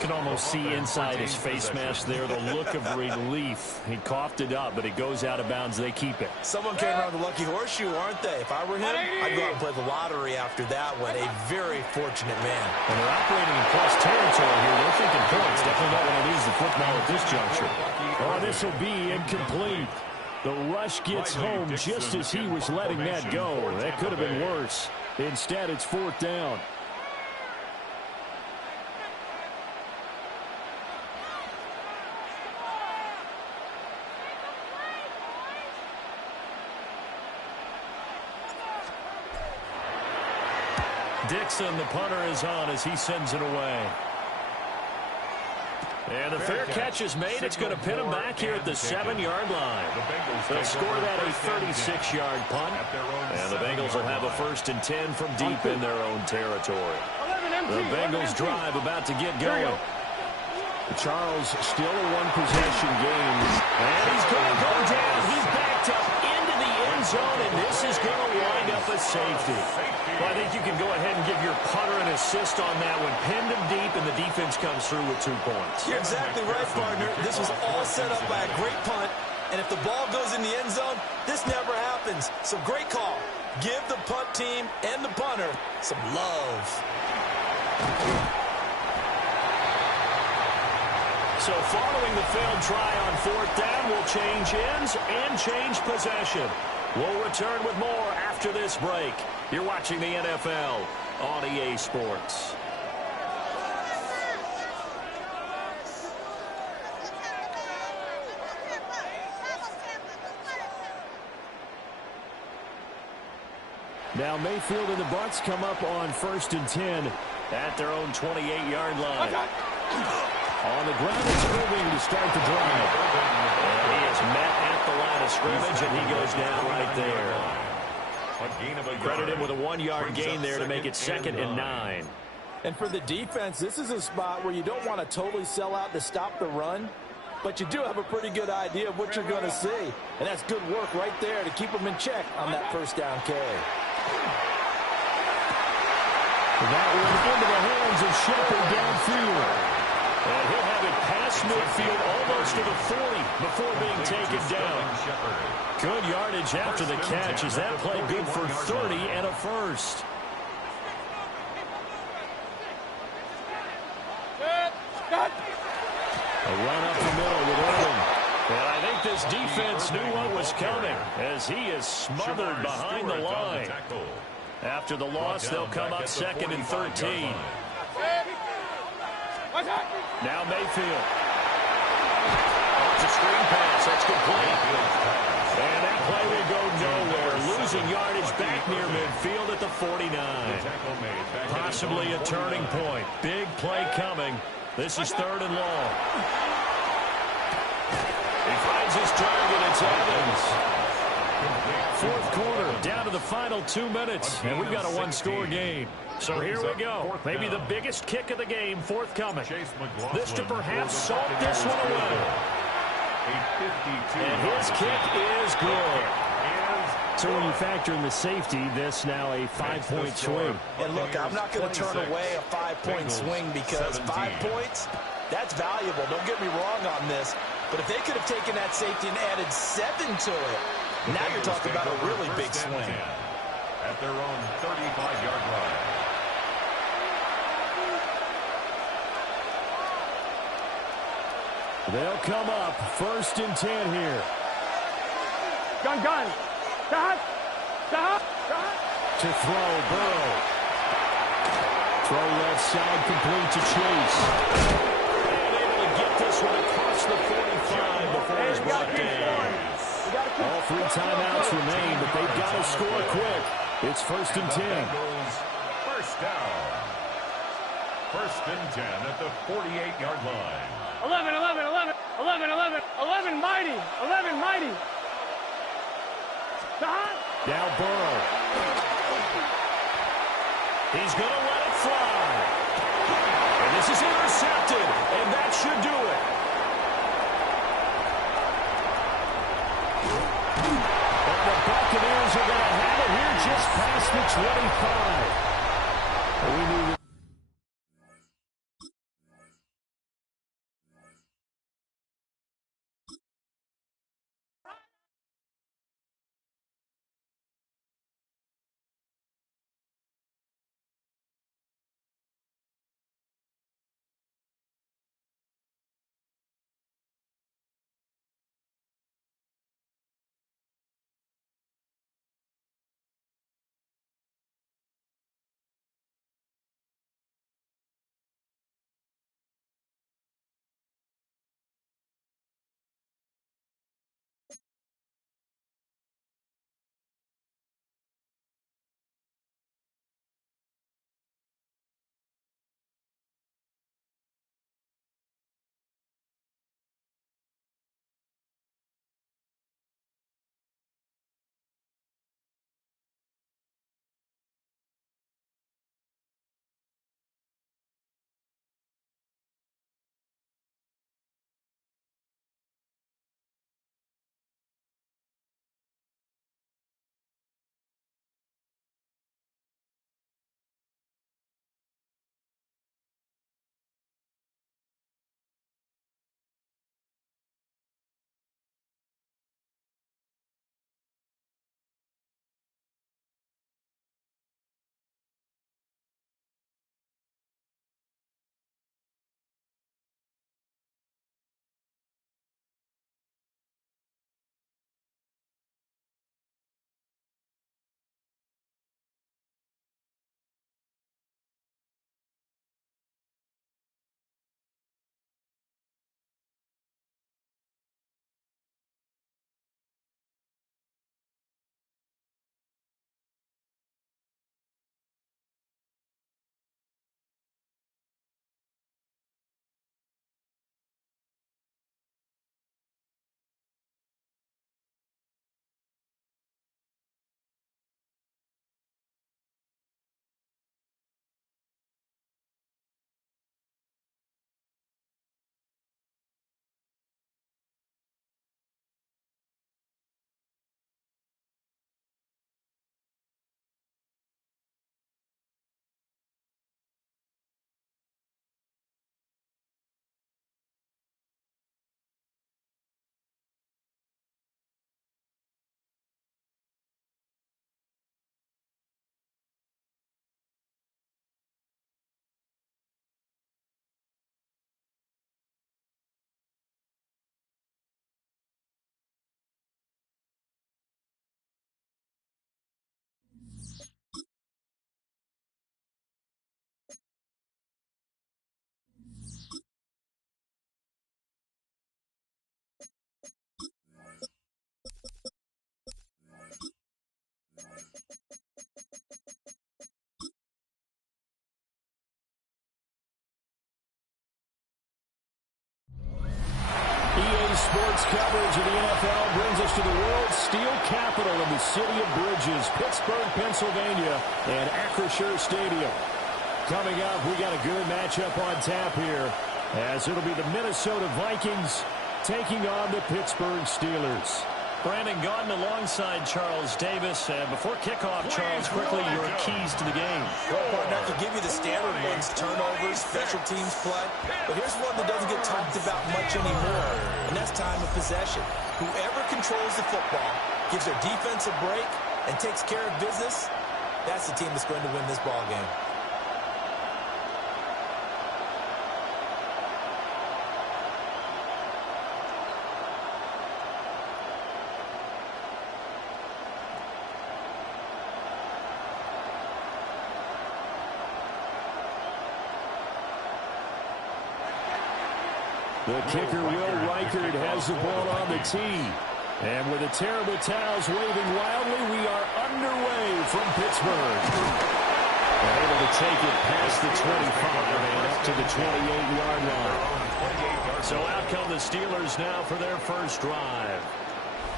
You can almost see inside his face mask there the look of relief. He coughed it up, but it goes out of bounds. They keep it. Someone came around the lucky horseshoe, aren't they? If I were him, I'd go out and play the lottery after that one. A very fortunate man. And they're operating in plus territory here. They're thinking points. Definitely don't want to lose the football at this juncture. Oh, this will be incomplete. The rush gets home just as he was letting that go. That could have been worse. Instead, it's 4th down. Dixon, the punter, is on as he sends it away. And the fair catch is made. It's going to pin him back here at the 7-yard line. They'll score that a 36-yard punt. And the Bengals will have a 1st and 10 from deep in their own territory. The Bengals drive about to get going. Charles still a one-possession game. And he's going to go down. He's backed up into the end zone, and this is going to wind up a safety. Well, I think you can go ahead and give your punter an assist on that one. Pinned him deep, and the defense comes through with 2 points. You're exactly right, partner. This was all set up by a great punt, and if the ball goes in the end zone, this never happens. So great call. Give the punt team and the punter some love. So following the failed try on 4th down, we'll change ends and change possession. We'll return with more after this break. You're watching the NFL on EA Sports. Now Mayfield and the Bucs come up on 1st and 10 at their own 28-yard line. On the ground, it's Irving to start the drive. And he is met at the line of scrimmage, and he goes down right there. Credit him with a 1-yard gain there to make it 2nd and 9. And for the defense, this is a spot where you don't want to totally sell out to stop the run, but you do have a pretty good idea of what you're going to see. And that's good work right there to keep them in check on that 1st down carry. That one into the hands of Shepard downfield. And he'll have it past midfield almost to the 40 before being taken down. Good yardage after the catch. Is that play good for 30 and a first? A run up the middle with Irvin. And I think this defense knew what was coming as he is smothered behind the line. After the loss, they'll come up second and 13. Now Mayfield. It's a screen pass. That's complete. And that play will go nowhere. Losing yardage back near midfield at the 49. Possibly a turning point. Big play coming. This is third and long. He finds his target. It's Evans. Fourth quarter, down to the final 2 minutes, and we've got a one-score game. So here we go. Maybe the biggest kick of the game forthcoming. This to perhaps salt this one away. And his kick is good. So when you factor in the safety, this now a 5-point swing. And look, I'm not going to turn away a 5-point swing because 5 points, that's valuable. Don't get me wrong on this. But if they could have taken that safety and added 7 to it, now you're talking about a really big swing. At their own 35-yard line. They'll come up first and 10 here. Gun. Stop. To throw, Burrow. Throw left side, complete to Chase. And able to get this one across the 45 before he's brought down. All 3 timeouts remain, but they've got to score quick. It's first and 10. First down. First and 10 at the 48-yard line. 11, mighty. Stop. Now Burrow. He's going to let it fly. And this is intercepted, and that should do it. And the Buccaneers are going to have it here just past the 25. We knew sports coverage of the NFL brings us to the world's steel capital of the city of bridges, Pittsburgh, Pennsylvania, and Acrisure Stadium. Coming up, we got a good matchup on tap here, as it'll be the Minnesota Vikings taking on the Pittsburgh Steelers. Brandon Gaudin alongside Charles Davis. And before kickoff, Charles, quickly your keys to the game. Well, partner, I can give you the standard ones, turnovers, special teams play. But here's one that doesn't get talked about much anymore, and that's time of possession. Whoever controls the football, gives their defense a break, and takes care of business, that's the team that's going to win this ball game. The kicker, Will Reichard, has the ball on the tee. And with the terrible towels waving wildly, we are underway from Pittsburgh. They're able to take it past the 25 and up to the 28-yard line. So out come the Steelers now for their first drive.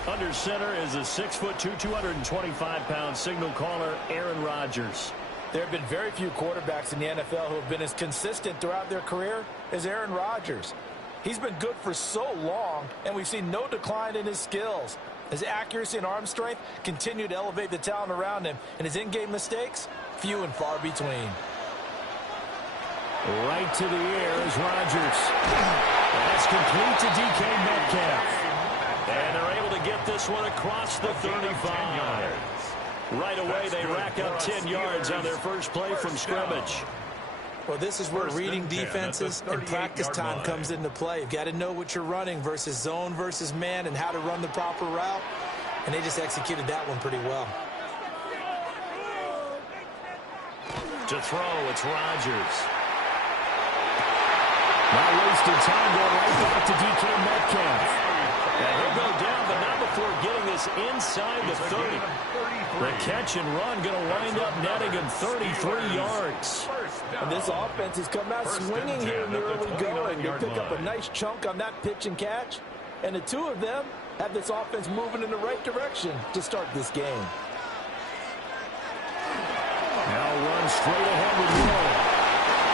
Under center is a 6'2", 225-pound signal caller, Aaron Rodgers. There have been very few quarterbacks in the NFL who have been as consistent throughout their career as Aaron Rodgers. He's been good for so long, and we've seen no decline in his skills. His accuracy and arm strength continue to elevate the talent around him, and his in-game mistakes, few and far between. Right to the air is Rodgers. That's complete to DK Metcalf. And they're able to get this one across the 35. Right away, they rack up 10 yards on their first play from scrimmage. Well, this is where reading defenses and practice time comes into play. You've got to know what you're running versus zone versus man and how to run the proper route. And they just executed that one pretty well. To throw, it's Rodgers. Not wasting time, going right back to DK Metcalf. And he'll go down, but not before getting this inside the 30. The catch and run going to wind up netting him 33 yards. And this offense has come out swinging here in the early going. They pick up a nice chunk on that pitch and catch. And the two of them have this offense moving in the right direction to start this game. Now run straight ahead with Will.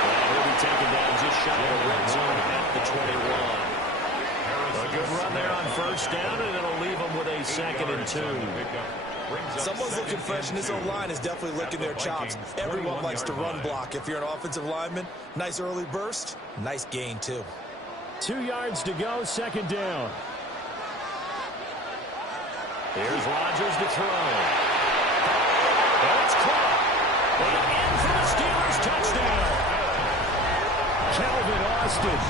And he'll be taken down just shy of the red zone at the 21. A good run there on first down, and it'll leave them with a 2nd and 2. Someone's looking fresh, and this O-line is definitely licking their chops. Everyone likes to run block. If you're an offensive lineman, nice early burst, nice gain, too. 2 yards to go, 2nd down. Here's Rodgers to throw. That's caught. And in for the Steelers touchdown. Calvin Austin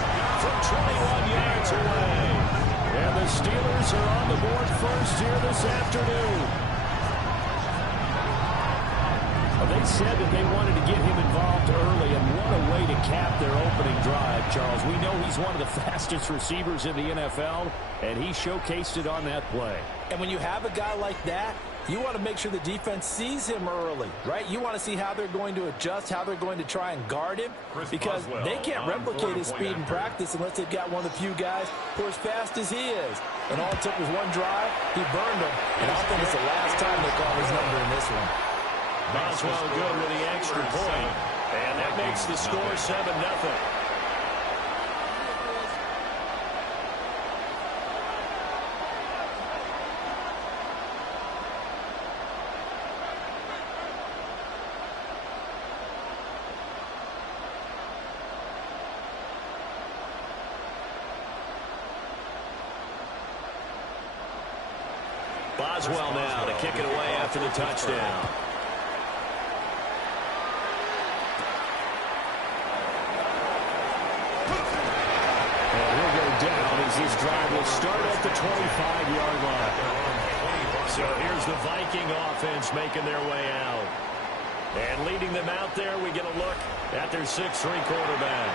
from 21 yards away. And the Steelers are on the board first here this afternoon. They said that they wanted to get him involved early, and what a way to cap their opening drive, Charles. We know he's one of the fastest receivers in the NFL, and he showcased it on that play. And when you have a guy like that, you want to make sure the defense sees him early, right? You want to see how they're going to adjust, how they're going to try and guard him, because they can't replicate his speed in practice unless they've got one of the few guys who are as fast as he is. And all it took was one drive. He burned him, and I think it's the last time they call his number in this one. Boswell good with the extra point, and that makes the score 7-0. Boswell now to kick it away after the touchdown. This drive will start at the 25-yard line. So here's the Viking offense making their way out. And leading them out there, we get a look at their 6'3" quarterback.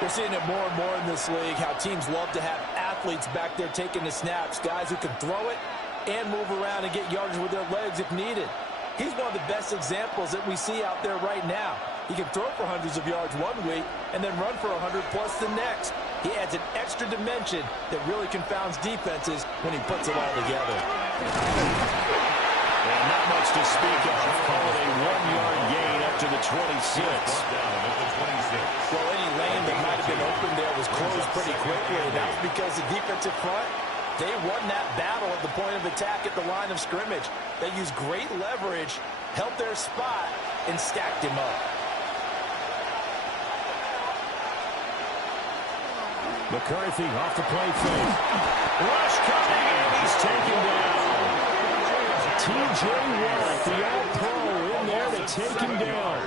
We're seeing it more and more in this league, how teams love to have athletes back there taking the snaps, guys who can throw it and move around and get yardage with their legs if needed. He's one of the best examples that we see out there right now. He can throw for hundreds of yards one week and then run for 100+ the next. He adds an extra dimension that really confounds defenses when he puts it all together. And not much to speak of. Call it a 1-yard gain up to the 26. Well, any lane that might have been open there was closed pretty quickly, and that was because the defensive front, they won that battle at the point of attack at the line of scrimmage. They used great leverage, held their spot, and stacked him up. McCarthy off the play fake. Rush coming, and he's taken down. T.J. Watt, the all-pro, in there to take him down.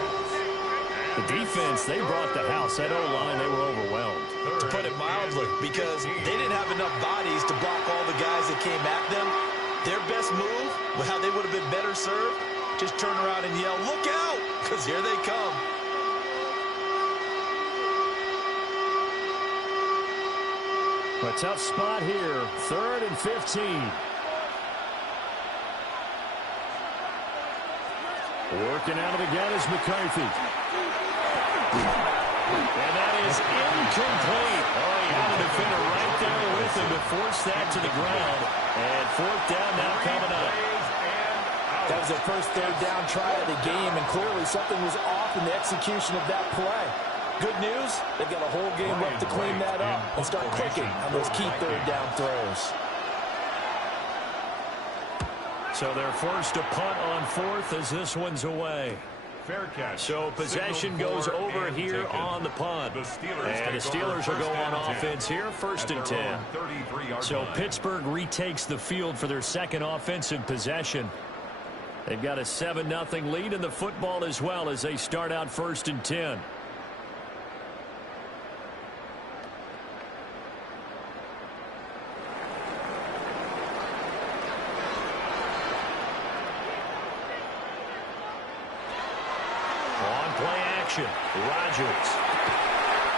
The defense, they brought the house. That O-line, they were overwhelmed. To put it mildly, because they didn't have enough bodies to block all the guys that came at them. Their best move, how they would have been better served, just turn around and yell, "Look out!" because here they come. A tough spot here, 3rd and 15. Working out of the gun is McCarthy. And that is incomplete. Oh, he had a defender right there with him to force that to the ground. And 4th down now coming up. That was their first 3rd down try of the game, and clearly something was off in the execution of that play. Good news, they've got a whole game left to clean that up and start clicking on those key 3rd down throws. So they're forced to punt on 4th as this one's away. Fair catch. So possession goes over here on the punt. And the Steelers will go on offense here, 1st and 10. So Pittsburgh retakes the field for their second offensive possession. They've got a 7-0 lead in the football as well as they start out 1st and 10. Rodgers.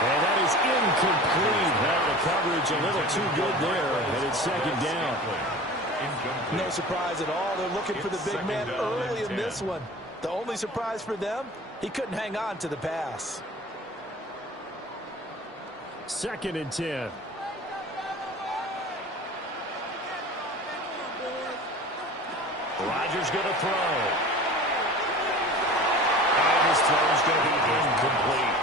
And that is incomplete. Now the coverage a little too good there, and it's 2nd down. No surprise at all. They're looking for the big man early in this one. The only surprise for them, he couldn't hang on to the pass. 2nd and 10. Rodgers going to throw. His throw's going to be incomplete.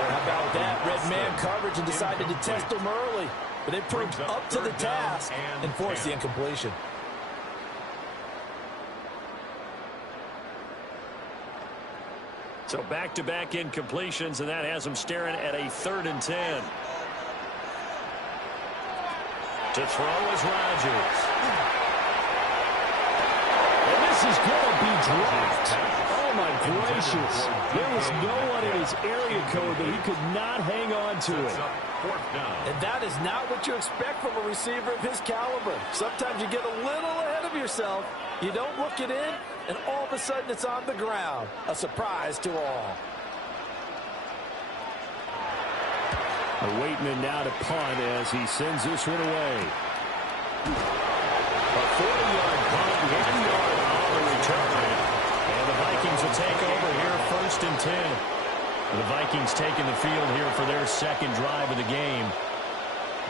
How about that? Red man coverage and decided to test him early. But they proved up to the task and forced the incompletion. So back-to-back incompletions, and that has them staring at a 3rd and 10. To throw is Rodgers. And this is going to be dropped. Oh, my gracious. There was no one in his area code that he could not hang on to it. And that is not what you expect from a receiver of his caliber. Sometimes you get a little ahead of yourself. You don't look it in, and all of a sudden it's on the ground. A surprise to all. Waitman now to punt as he sends this one away. A 40-yard punt, 1 yard on the return. And the Vikings will take over here, 1st and 10. The Vikings taking the field here for their 2nd drive of the game.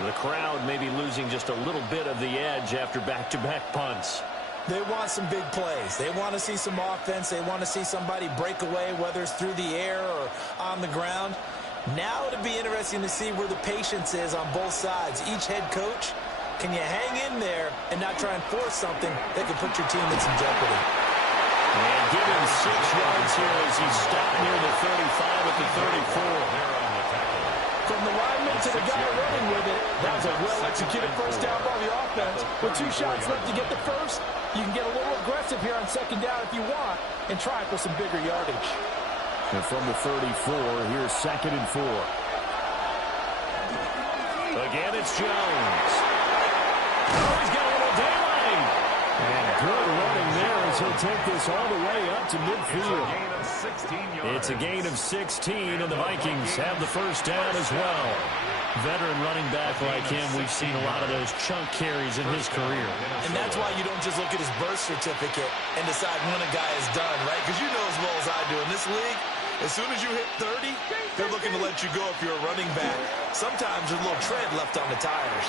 The crowd maybe losing just a little bit of the edge after back-to-back punts. They want some big plays. They want to see some offense. They want to see somebody break away, whether it's through the air or on the ground. Now it'll be interesting to see where the patience is on both sides. Each head coach, can you hang in there and not try and force something that could put your team in some jeopardy? And give him 6 yards here as he stopped near the 35 at the 34. From the lineman to the guy running with it, that was a well-executed first down by the offense. With 2 shots left to get the first, you can get a little aggressive here on 2nd down if you want and try for some bigger yardage. And from the 34, here's 2nd and 4. Again, it's Jones. Oh, he's got a little daylight. And good running there as he'll take this all the way up to midfield. It's a gain of 16, and the Vikings have the first down as well. Veteran running back like him, we've seen a lot of those chunk carries in his career. And that's why you don't just look at his birth certificate and decide when a guy is done, right? Because you know as well as I do, in this league, as soon as you hit 30, they're looking to let you go if you're a running back. Sometimes there's a little tread left on the tires.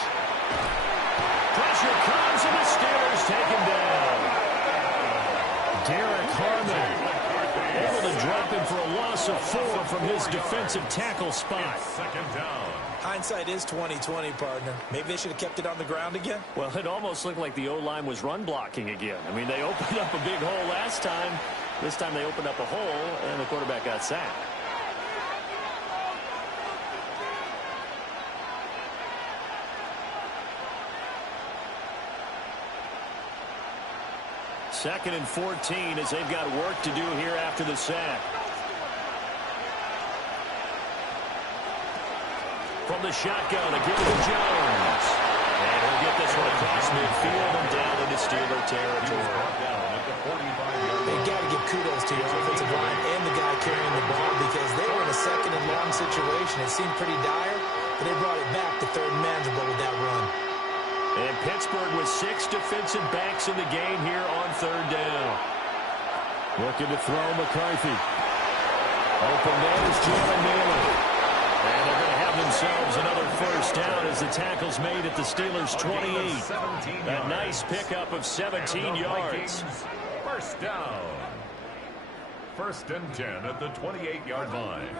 Pressure comes, and the Steelers take him down. Derek Harmon able to drop him for a loss of 4 from his defensive tackle spot. Second down. Hindsight is 20/20, partner. Maybe they should have kept it on the ground again. Well, it almost looked like the O-line was run blocking again. I mean, they opened up a big hole last time. This time they opened up a hole, and the quarterback got sacked. Second and 14 as they've got work to do here after the sack. From the shotgun, a give it to Jones. And he'll get this one across midfield and down into Steeler territory. They got to give kudos to your offensive line and the guy carrying the ball because they were in a second and long situation. It seemed pretty dire, but they brought it back to third and manageable with that run. And Pittsburgh with 6 defensive backs in the game here on third down. Looking to throw McCarthy. Open there is Jalen Naylor. And they're going to have themselves another first down as the tackle's made at the Steelers' 28. A nice pickup of 17 yards. First down. First and 10 at the 28-yard line.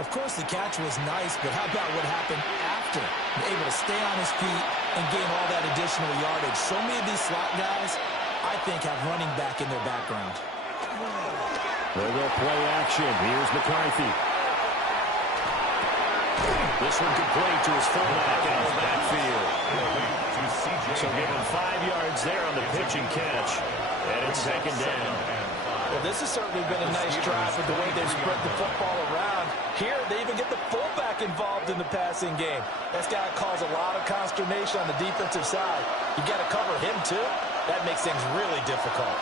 Of course, the catch was nice, but how about what happened after? Able to stay on his feet and gain all that additional yardage. So many of these slot guys, I think, have running back in their background. They'll go play action. Here's McCarthy. This one complete to his fullback out of the backfield. So give him 5 yards there on the pitch and catch. And it's second down. Well, this has certainly been a nice drive with the way they've spread the football around. Here, they even get the fullback involved in the passing game. This guy caused a lot of consternation on the defensive side. You got to cover him, too. That makes things really difficult.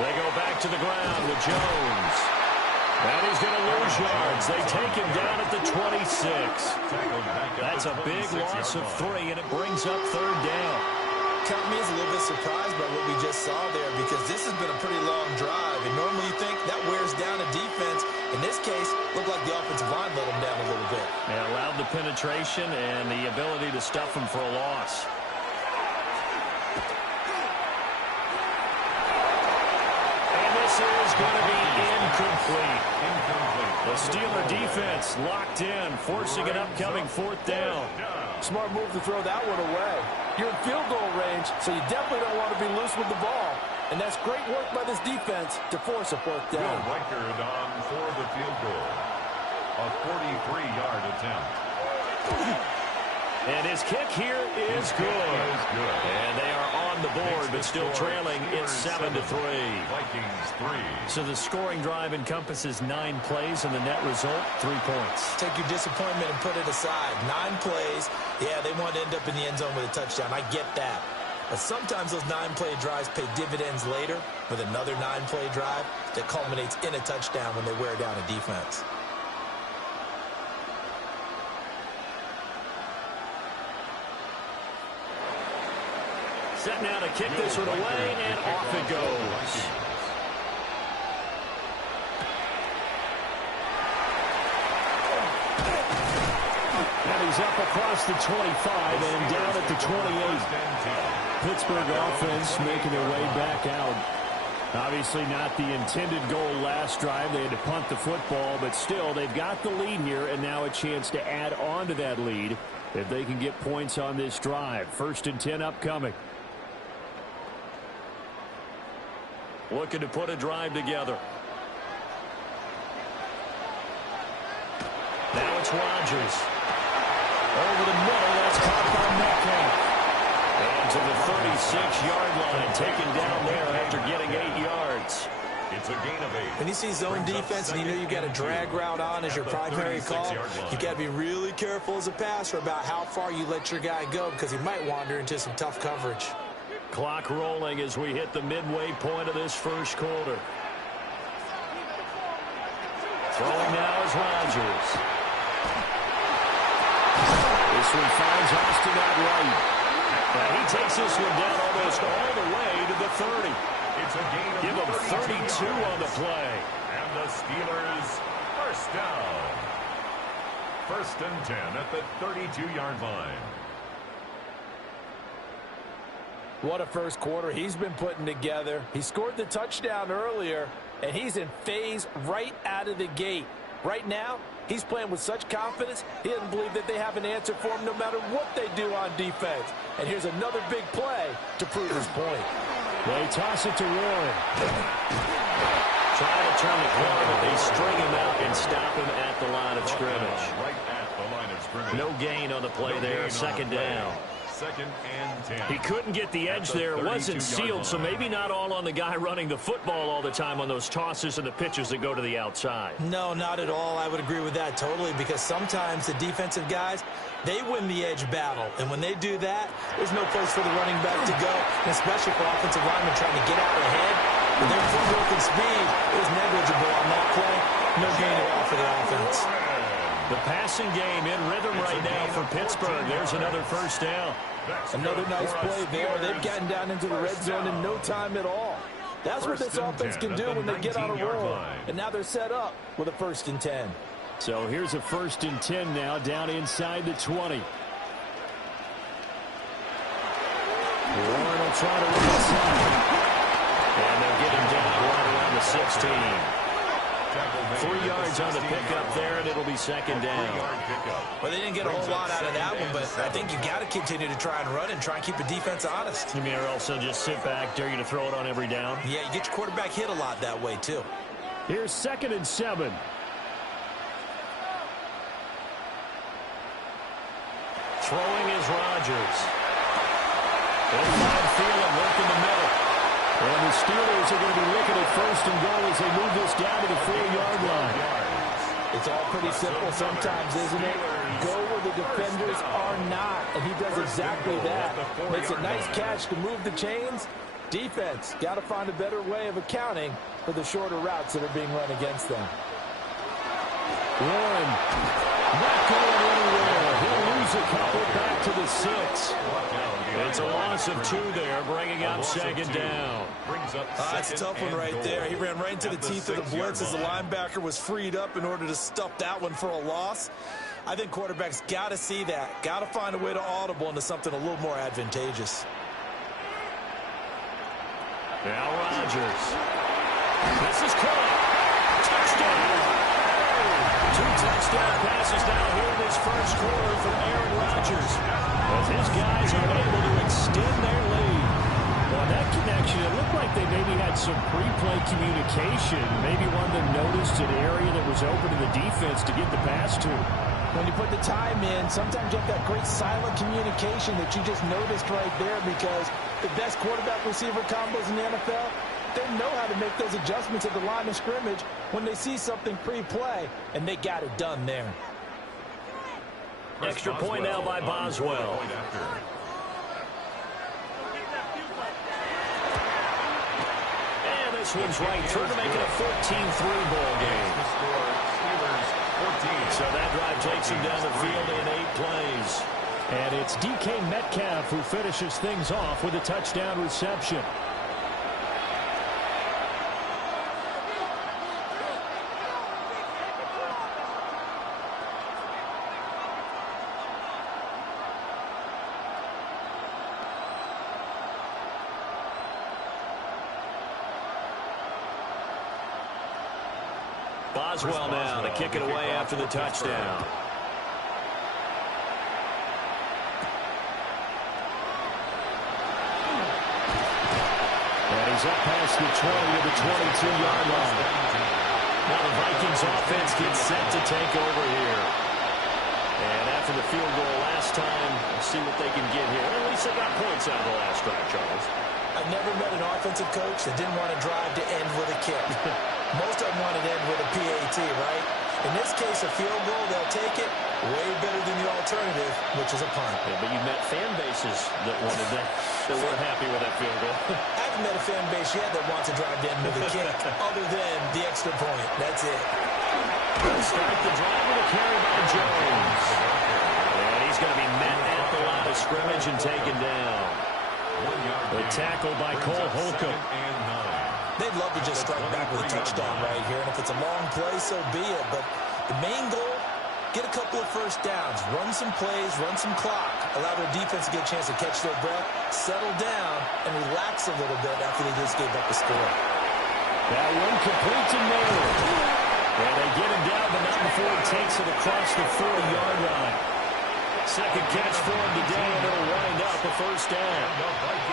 They go back to the ground with Jones. And he's going to lose yards. They take him down at the 26. That's a big loss of 3, and it brings up third down. Count me as a little bit surprised by what we just saw there because this has been a pretty long drive, and normally you think that wears down a defense. In this case, looked like the offensive line let them down a little bit. They allowed the penetration and the ability to stuff them for a loss. And this is going to be incomplete. The Steeler defense locked in, forcing an upcoming fourth down. Smart move to throw that one away. You're in field goal range, so you definitely don't want to be loose with the ball. And that's great work by this defense to force a fourth down. Good record on for the field goal. A 43-yard attempt. And his kick here is good. And they are on the board, but still trailing. It's 7-3. Vikings 3. So the scoring drive encompasses 9 plays, and the net result, 3 points. Take your disappointment and put it aside. 9 plays. Yeah, they want to end up in the end zone with a touchdown. I get that. But sometimes those 9-play drives pay dividends later with another 9-play drive that culminates in a touchdown when they wear down a defense. Set now to kick this one away, and off it goes. And he's up across the 25 and down at the 28. Pittsburgh offense making their way back out. Obviously not the intended goal last drive. They had to punt the football, but still they've got the lead here, and now a chance to add on to that lead if they can get points on this drive. 1st and 10 upcoming. Looking to put a drive together. Now it's Rodgers. Over the middle, that's caught by Metcalf. And to the 36-yard line, taken down there after getting 8 yards. It's a gain of 8. When you see zone defense and you know you've got a drag route on as your primary call, you've got to be really careful as a passer about how far you let your guy go because he might wander into some tough coverage. Clock rolling as we hit the midway point of this first quarter. Throwing now is Rodgers. This one finds Austin out right. And he takes this one down almost all the way to the 30. It's a gain of Give them 32 on the play. And the Steelers first down. 1st and 10 at the 32-yard line. What a first quarter he's been putting together. He scored the touchdown earlier, and he's in phase right out of the gate. Right now, he's playing with such confidence, he doesn't believe that they have an answer for him no matter what they do on defense. And here's another big play to prove his point. They toss it to Warren. Trying to turn the corner, but they string him out and stop him at the line of scrimmage. Right at the line of scrimmage. No gain on the play there. 2nd down. 2nd and 10. He couldn't get the edge there. It wasn't sealed, so maybe not all on the guy running the football all the time on those tosses and the pitches that go to the outside. No, not at all. I would agree with that totally, because sometimes the defensive guys, they win the edge battle. And when they do that, there's no place for the running back to go, and especially for offensive linemen trying to get out ahead. With their footwork and speed, it was negligible on that play. No gain at all for the offense. The passing game in rhythm right now for Pittsburgh. There's another first down. Another nice play there. They've gotten down into the red zone in no time at all. That's what this offense can do when they get on a roll. And now they're set up with a 1st and 10. So here's a 1st and 10 now, down inside the 20. Warren will try to run inside. And they'll get him down right around the 16. 3 yards on the pickup there, and it'll be 2nd down. Well, they didn't get a whole lot out of that one, but I think you got to continue to try and run and try and keep the defense honest. You mean, or also just sit back, dare you to throw it on every down? Yeah, you get your quarterback hit a lot that way, too. Here's 2nd and 7. Throwing is Rodgers. They'll find field and work in the middle. And the Steelers are going to be looking at 1st and goal as they move this down to the 4-yard line. It's all pretty simple sometimes, isn't it? Go where the defenders are not, and he does exactly that. Makes a nice catch to move the chains. Defense got to find a better way of accounting for the shorter routes that are being run against them. Warren not going anywhere. He'll lose a couple back to the 6. It's a loss of 2 there, bringing up 2nd down. That's a tough one right there. He ran right into the teeth of the blitz as the linebacker was freed up in order to stuff that one for a loss. I think quarterbacks got to see that. Got to find a way to audible into something a little more advantageous. Now Rodgers. This is caught. Touchdown. 2 touchdown passes now here in this first quarter from Aaron Rodgers, as his guys are able to extend their lead. Well, that connection, it looked like they maybe had some pre-play communication. Maybe one of them noticed an area that was open to the defense to get the pass to. When you put the time in, sometimes you have that great silent communication that you just noticed right there, because the best quarterback-receiver combos in the NFL, they know how to make those adjustments at the line of scrimmage when they see something pre-play, and they got it done there. Extra point now by Boswell. And this one's right through to make it a 14-3 ball game. So that drive takes him down the field in 8 plays. And it's DK Metcalf who finishes things off with a touchdown reception. Boswell now to kick it away after the touchdown. And he's up past the 20 to the 22-yard line. Now the Vikings offense gets set to take over here. And after the field goal last time, we'll see what they can get here. At least they got points out of the last drive, Charles. I've never met an offensive coach that didn't want to drive to end with a kick. Most of them wanted to end with a PAT, right? In this case, a field goal, they'll take it. Way better than the alternative, which is a punt. Yeah, but you met fan bases that wanted that, that weren't happy with that field goal. I haven't met a fan base yet that wants to drive to end with a kick, other than the extra point. That's it. They'll start the drive with a carry by Jones. And he's going to be met at the line of scrimmage and taken down. The tackle by Cole Holcomb. They'd love to just strike back with a touchdown right here, and if it's a long play, so be it. But the main goal, get a couple of first downs, run some plays, run some clock, allow their defense to get a chance to catch their breath, settle down, and relax a little bit after they just gave up a score. That one complete to Naylor. And they get him down, but not before he takes it across the 40-yard line. Second catch for him today, and it'll wind up a first down.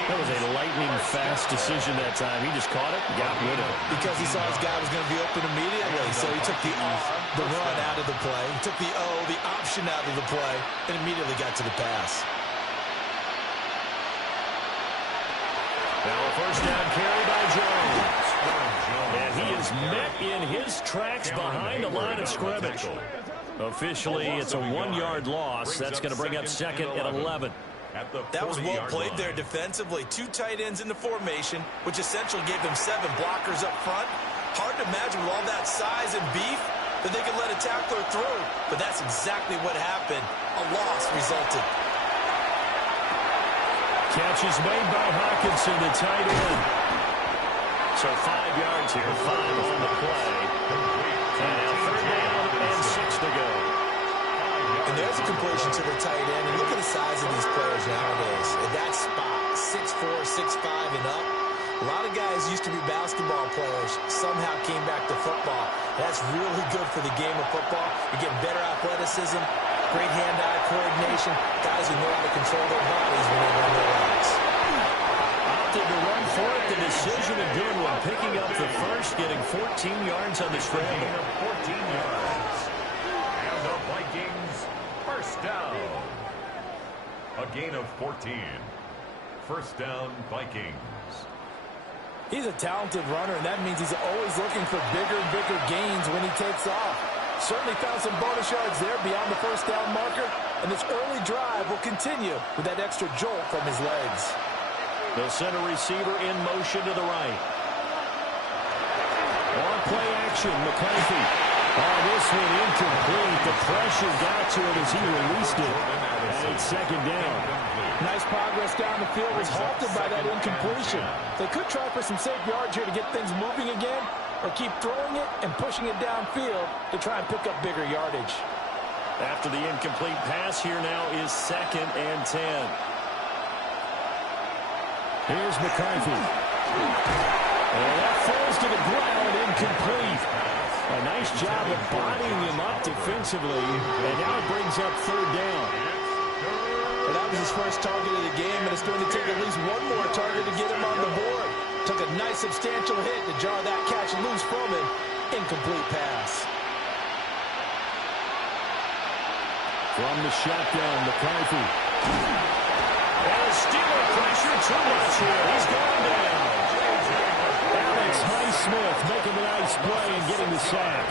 That was a lightning-fast decision that time. He just caught it and got rid of it. Because he saw his guy was going to be open immediately, so he took the R, the run out of the play. He took the O, the option out of the play, and immediately got to the pass. Now a first down carry by Jones. And he is met in his tracks behind the line of scrimmage. Officially, it's a 1-yard loss. That's going to bring up second and 11. That was well played there defensively. 2 tight ends in the formation, which essentially gave them 7 blockers up front. Hard to imagine with all that size and beef that they could let a tackler through. But that's exactly what happened. A loss resulted. Catch is made by Hawkinson, the tight end. So 5 yards here, 5 on the play. And now third down and 6 to go. And there's a completion to the tight end. And look at the size of these players nowadays. At that spot, 6'4", 6'5", and up. A lot of guys used to be basketball players, somehow came back to football. That's really good for the game of football. You're getting better athleticism, great hand-eye coordination, guys who know how to control their bodies when they run their routes. Opted to run for it. The decision a good one, picking up the first, getting 14 yards on the scramble. 14 yards. And the Vikings first down. A gain of 14. First down, Vikings. He's a talented runner, and that means he's always looking for bigger and bigger gains when he takes off. Certainly found some bonus yards there beyond the first down marker, and this early drive will continue with that extra jolt from his legs. The center receiver in motion to the right. On play action, McCarthy. Oh, this one incomplete. The pressure got to it as he released it. And it's second down. Nice progress down the field was halted by that incompletion. They could try for some safe yards here to get things moving again, or keep throwing it and pushing it downfield to try and pick up bigger yardage. After the incomplete pass, here now is second and 10. Here's McCarthy. And that falls to the ground, incomplete. A nice job of bodying him up defensively, and now it brings up third down. And that was his first target of the game, and it's going to take at least one more target to get him on the board. Took a nice substantial hit to jar that catch loose from him. Incomplete pass. From the shotgun, McCarthy. And Steeler pressure too much here. He's gone down. Alex Highsmith making a nice play and getting the sack.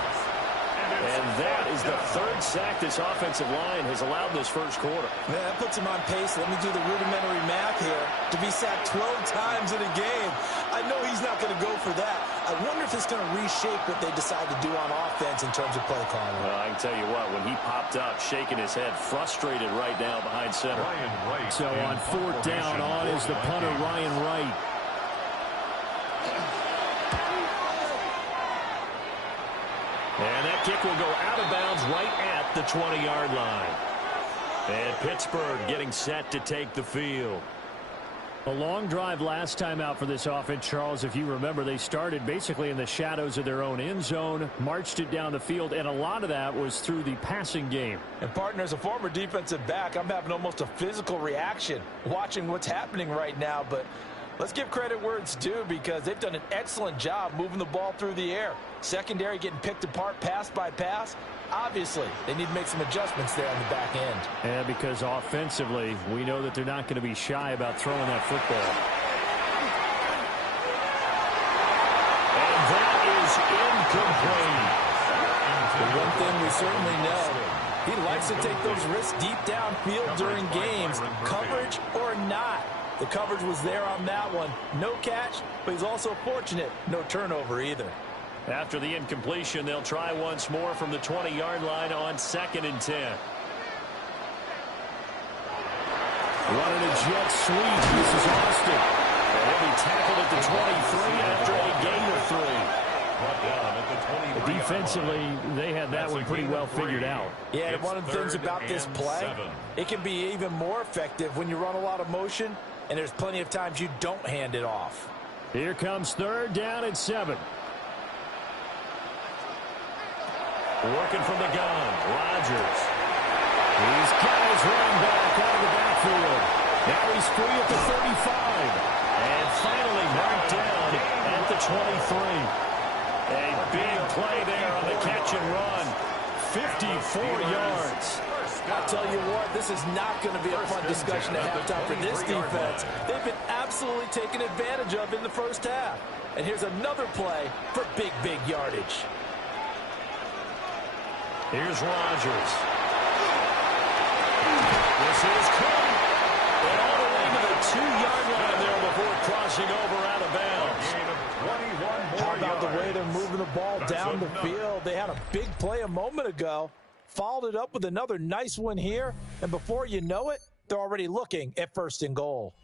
And that is the third sack this offensive line has allowed this first quarter. Yeah, that puts him on pace. Let me do the rudimentary math here. To be sacked 12 times in a game. I know he's not going to go for that. I wonder if it's going to reshape what they decide to do on offense in terms of play calling. Well, I can tell you what, when he popped up, shaking his head, frustrated right now behind center. So on fourth down, on is the punter, Ryan Wright. And that kick will go out of bounds right at the 20-yard line. And Pittsburgh getting set to take the field. A long drive last time out for this offense, Charles. If you remember, they started basically in the shadows of their own end zone, marched it down the field, and a lot of that was through the passing game. And partner, as a former defensive back, I'm having almost a physical reaction watching what's happening right now. But let's give credit where it's due, because they've done an excellent job moving the ball through the air. Secondary getting picked apart pass by pass. Obviously, they need to make some adjustments there on the back end. Yeah, because offensively, we know that they're not going to be shy about throwing that football. And that is incomplete. The one thing we certainly know, he likes to take those risks deep downfield during games, coverage or not. The coverage was there on that one. No catch, but he's also fortunate. No turnover either. After the incompletion, they'll try once more from the 20-yard line on 2nd and 10. Running a jet sweep. This is Austin. And he'll be tackled at the 23 after a gain of 3. Defensively, they had that one pretty well figured out. Yeah, and one of the things about this play, it can be even more effective when you run a lot of motion, and there's plenty of times you don't hand it off. Here comes 3rd down and 7. Working from the gun, Rodgers. These guys running back out of the backfield. Now he's free at the 35. And finally marked down at the 23. A big play there on the catch and run. 54 yards. I'll tell you what, this is not going to be a fun discussion at halftime for this defense. They've been absolutely taken advantage of in the first half. And here's another play for big, big yardage. Here's Rodgers. This is Cook. And all the way to the 2-yard line there before crossing over out of bounds. How about the way they're moving the ball down the field? They had a big play a moment ago, followed it up with another nice one here, and before you know it, they're already looking at 1st and goal.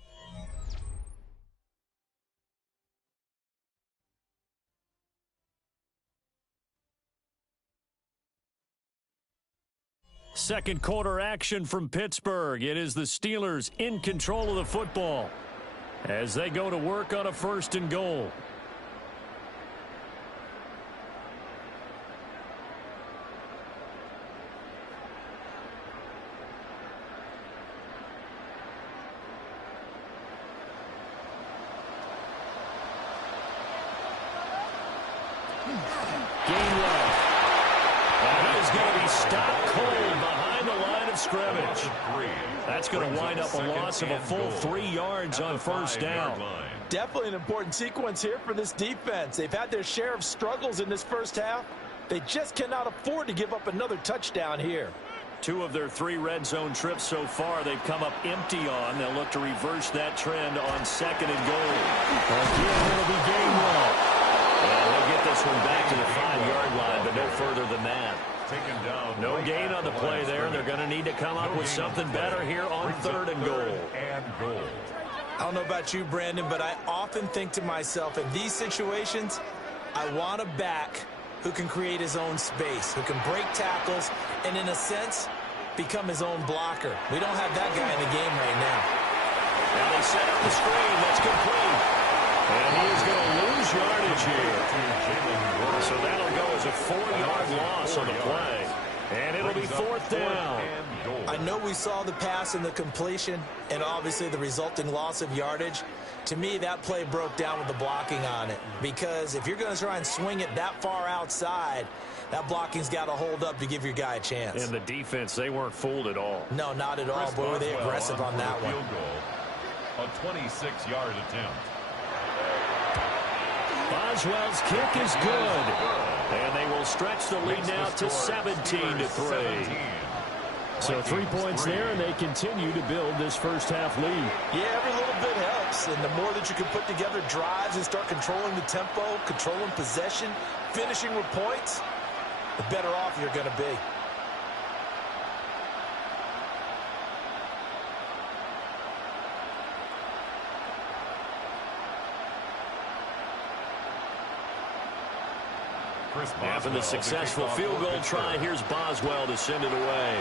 Second quarter action from Pittsburgh. It is the Steelers in control of the football as they go to work on a 1st and goal. Game left. And he is going to be stopped cold behind the line of scrimmage. That's going to wind up a loss of a full 3 yards on 1st down. Definitely an important sequence here for this defense. They've had their share of struggles in this first half. They just cannot afford to give up another touchdown here. 2 of their 3 red zone trips so far they've come up empty on. They'll look to reverse that trend on 2nd and goal. Again, it'll be game 1. And they'll get this one back to the 5-yard line, but no further than that. No gain on the play there. They're going to need to come up with something better here on 3rd and goal. I don't know about you, Brandon, but I often think to myself, in these situations, I want a back who can create his own space, who can break tackles, and in a sense, become his own blocker. We don't have that guy in the game right now. Now they set up the screen. That's complete. And he is going to lose yardage here. So that'll go as a 4-yard loss on the play. And it'll be 4th down. I know we saw the pass and the completion and obviously the resulting loss of yardage. To me, that play broke down with the blocking on it. Because if you're going to try and swing it that far outside, that blocking's got to hold up to give your guy a chance. And the defense, they weren't fooled at all. No, not at all. Boy, were they aggressive on that one. A 26-yard attempt. Boswell's kick is good. And they will stretch the lead now to 17-3. So 3 points there, and they continue to build this first half lead. Yeah, every little bit helps. And the more that you can put together drives and start controlling the tempo, controlling possession, finishing with points, the better off you're going to be. After the successful field goal try, here's Boswell to send it away.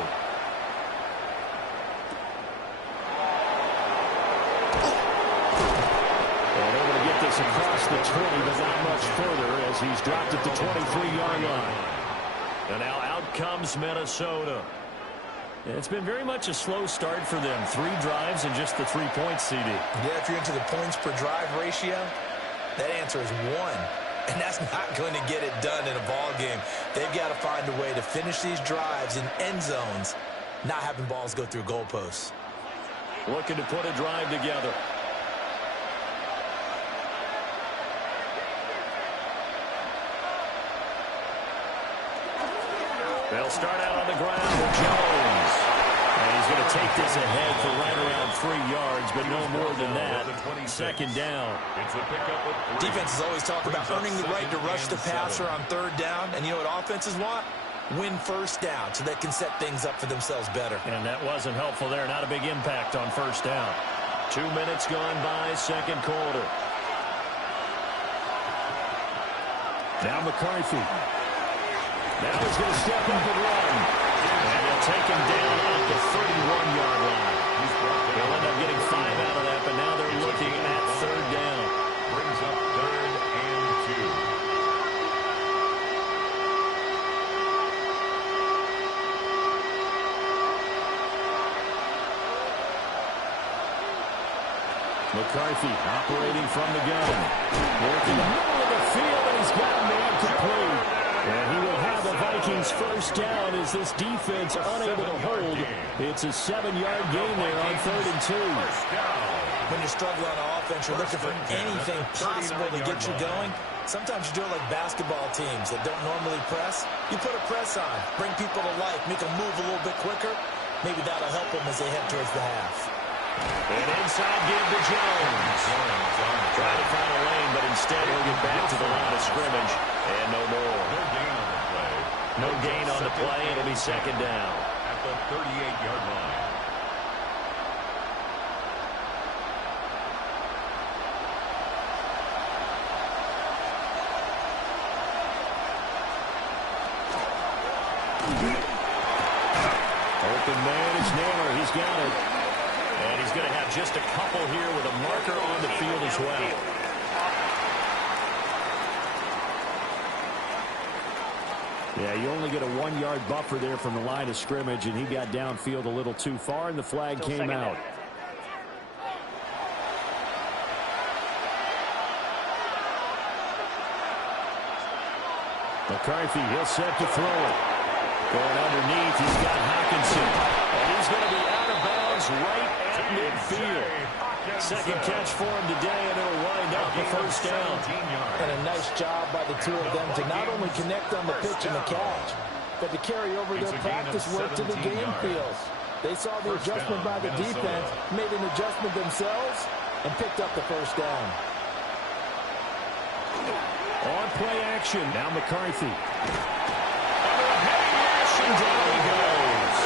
And able to get this across the 20, but not much further as he's dropped at the 23-yard line. And now out comes Minnesota. It's been very much a slow start for them. 3 drives and just the 3 points, CD. Yeah, if you're into the points per drive ratio, that answer is 1. And that's not going to get it done in a ball game. They've got to find a way to finish these drives in end zones, not having balls go through goalposts. Looking to put a drive together. They'll start out on the ground with Jones. And he's going to take this ahead for right around 3 yards, but no more than that. 2nd down. Defenses always talk about earning the right to rush the passer on 3rd down. And you know what offenses want? win first down so they can set things up for themselves better. And that wasn't helpful there. Not a big impact on first down. 2 minutes gone by, second quarter. Now McCarthy. Now he's going to step up and run. And they'll take him down at the 31-yard line. They'll end up getting 5 out of that, but now they're looking at third down. Brings up third and 2. McCarthy operating from the gun. Working the middle of the field, and he's got a man complete. And he will have the Vikings first down as this defense unable to hold. It's a 7-yard gain there on 3rd and 2. When you're struggling on offense, you're looking for anything possible to get you going. Sometimes you do it like basketball teams that don't normally press. You put a press on, bring people to life, make them move a little bit quicker. Maybe that'll help them as they head towards the half. And inside give to Jones. Trying to find a lane, but instead he'll get back to the line of scrimmage. And no more. No gain on the play. No gain on the play. It'll be second down. At the 38-yard line. Open man is Naylor. He's got it. And he's going to have just a couple here with a marker on the field as well. Yeah, you only get a 1-yard buffer there from the line of scrimmage, and he got downfield a little too far, and the flag came out. McCarthy, he'll set to throw it. Going underneath, he's got Hawkinson. And he's going to be out of bounds right at midfield. Second catch for him today, and it'll wind up the first down. And a nice job by the two of them to not only connect on the pitch and the catch, but to carry over their practice work to the game field. They saw the adjustment by the defense, made an adjustment themselves, and picked up the first down. On play action, now McCarthy. And down he goes.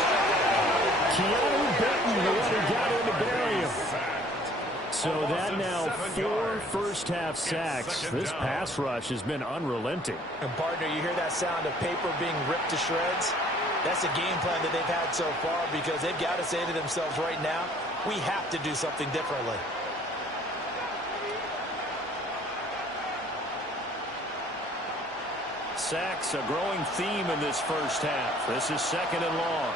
Keanu Benton, the one who got in to bury him. So that now 4 first-half sacks. This pass rush has been unrelenting. And partner, you hear that sound of paper being ripped to shreds? That's a game plan that they've had so far because they've got to say to themselves right now, we have to do something differently. Sacks, a growing theme in this first half. This is second and long.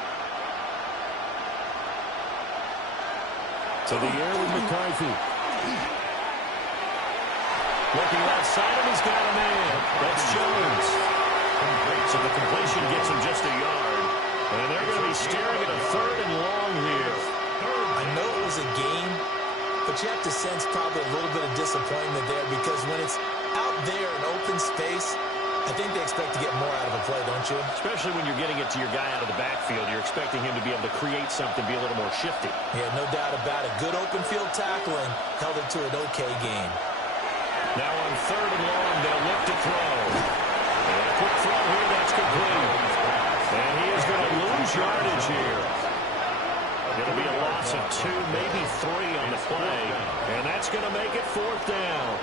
To the air with McCarthy. Looking outside him, he's got a man. That's Jones. So the completion gets him just a yard. And they're going to be staring at a third and long here. I know it was a game, but you have to sense probably a little bit of disappointment there because when it's out there in open space, I think they expect to get more out of a play, don't you? Especially when you're getting it to your guy out of the backfield. You're expecting him to be able to create something, be a little more shifty. Yeah, no doubt about it. Good open field tackling held it to an okay game. Now on third and long, they'll look to throw. And a quick throw here, that's complete. And he is going to lose yardage here. It'll be a loss of 2, maybe 3 on the play. And that's going to make it fourth down.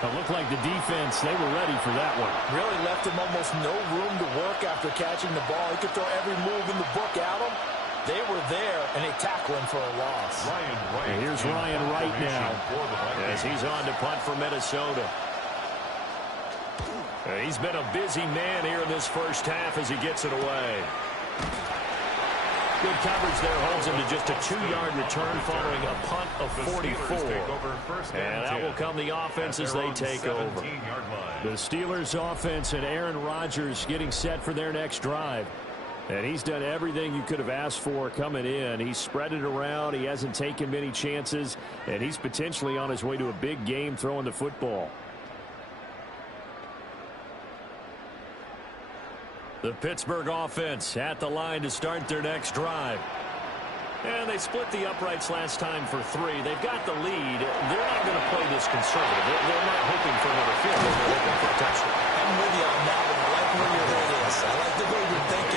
It looked like the defense, they were ready for that one. Really left him almost no room to work after catching the ball. He could throw every move in the book at him. They were there, and they tackle him for a loss. And here's Ryan Wright now as he's on to punt for Minnesota. He's been a busy man here in this first half as he gets it away. Good coverage there holds him to just a 2-yard return following a punt of 44. And that will come the offense as they take over. The Steelers offense and Aaron Rodgers getting set for their next drive. And he's done everything you could have asked for coming in. He's spread it around. He hasn't taken many chances. And he's potentially on his way to a big game throwing the football. The Pittsburgh offense at the line to start their next drive. And they split the uprights last time for 3. They've got the lead. They're not going to play this conservative. They're not hoping for another field goal. They're hoping for a touchdown. I'm with you on that one. I like where your head is. I like the way you're thinking.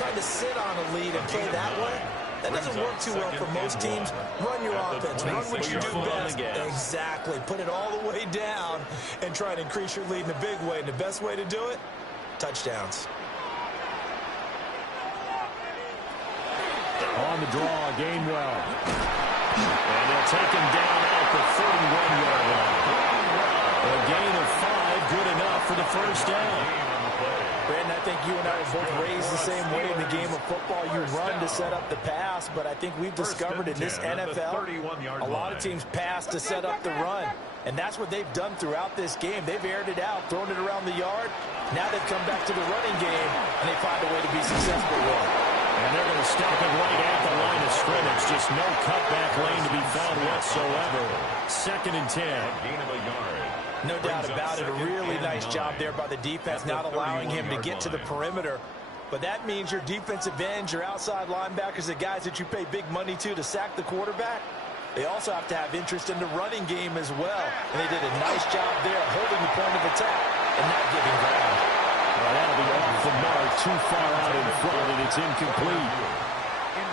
trying to sit on a lead and play that way, that doesn't work too well for most teams. Run your offense. Run what you do best. Exactly. Put it all the way down and try to increase your lead in a big way. And the best way to do it, touchdowns. On the draw, Gainwell. And they'll take him down at the 31-yard line. A gain of 5, good enough for the first down. Brandon, I think you and I were both raised the same way in the game of football. You run to set up the pass, but I think we've discovered in this NFL, a lot of teams pass to set up the run. And that's what they've done throughout this game. They've aired it out, thrown it around the yard. Now they've come back to the running game, and they find a way to be successful with it. And they're going to stop it right at the line of scrimmage. Just no cutback lane to be found whatsoever. 2nd and 10. Gain of a yard. No doubt about it. A really nice job there by the defense, not allowing him to get to the perimeter. But that means your defensive ends, your outside linebackers, the guys that you pay big money to sack the quarterback, they also have to have interest in the running game as well. And they did a nice job there holding the point of attack and not giving ground. Well, that'll be off the mark, too far out in front, and it's incomplete.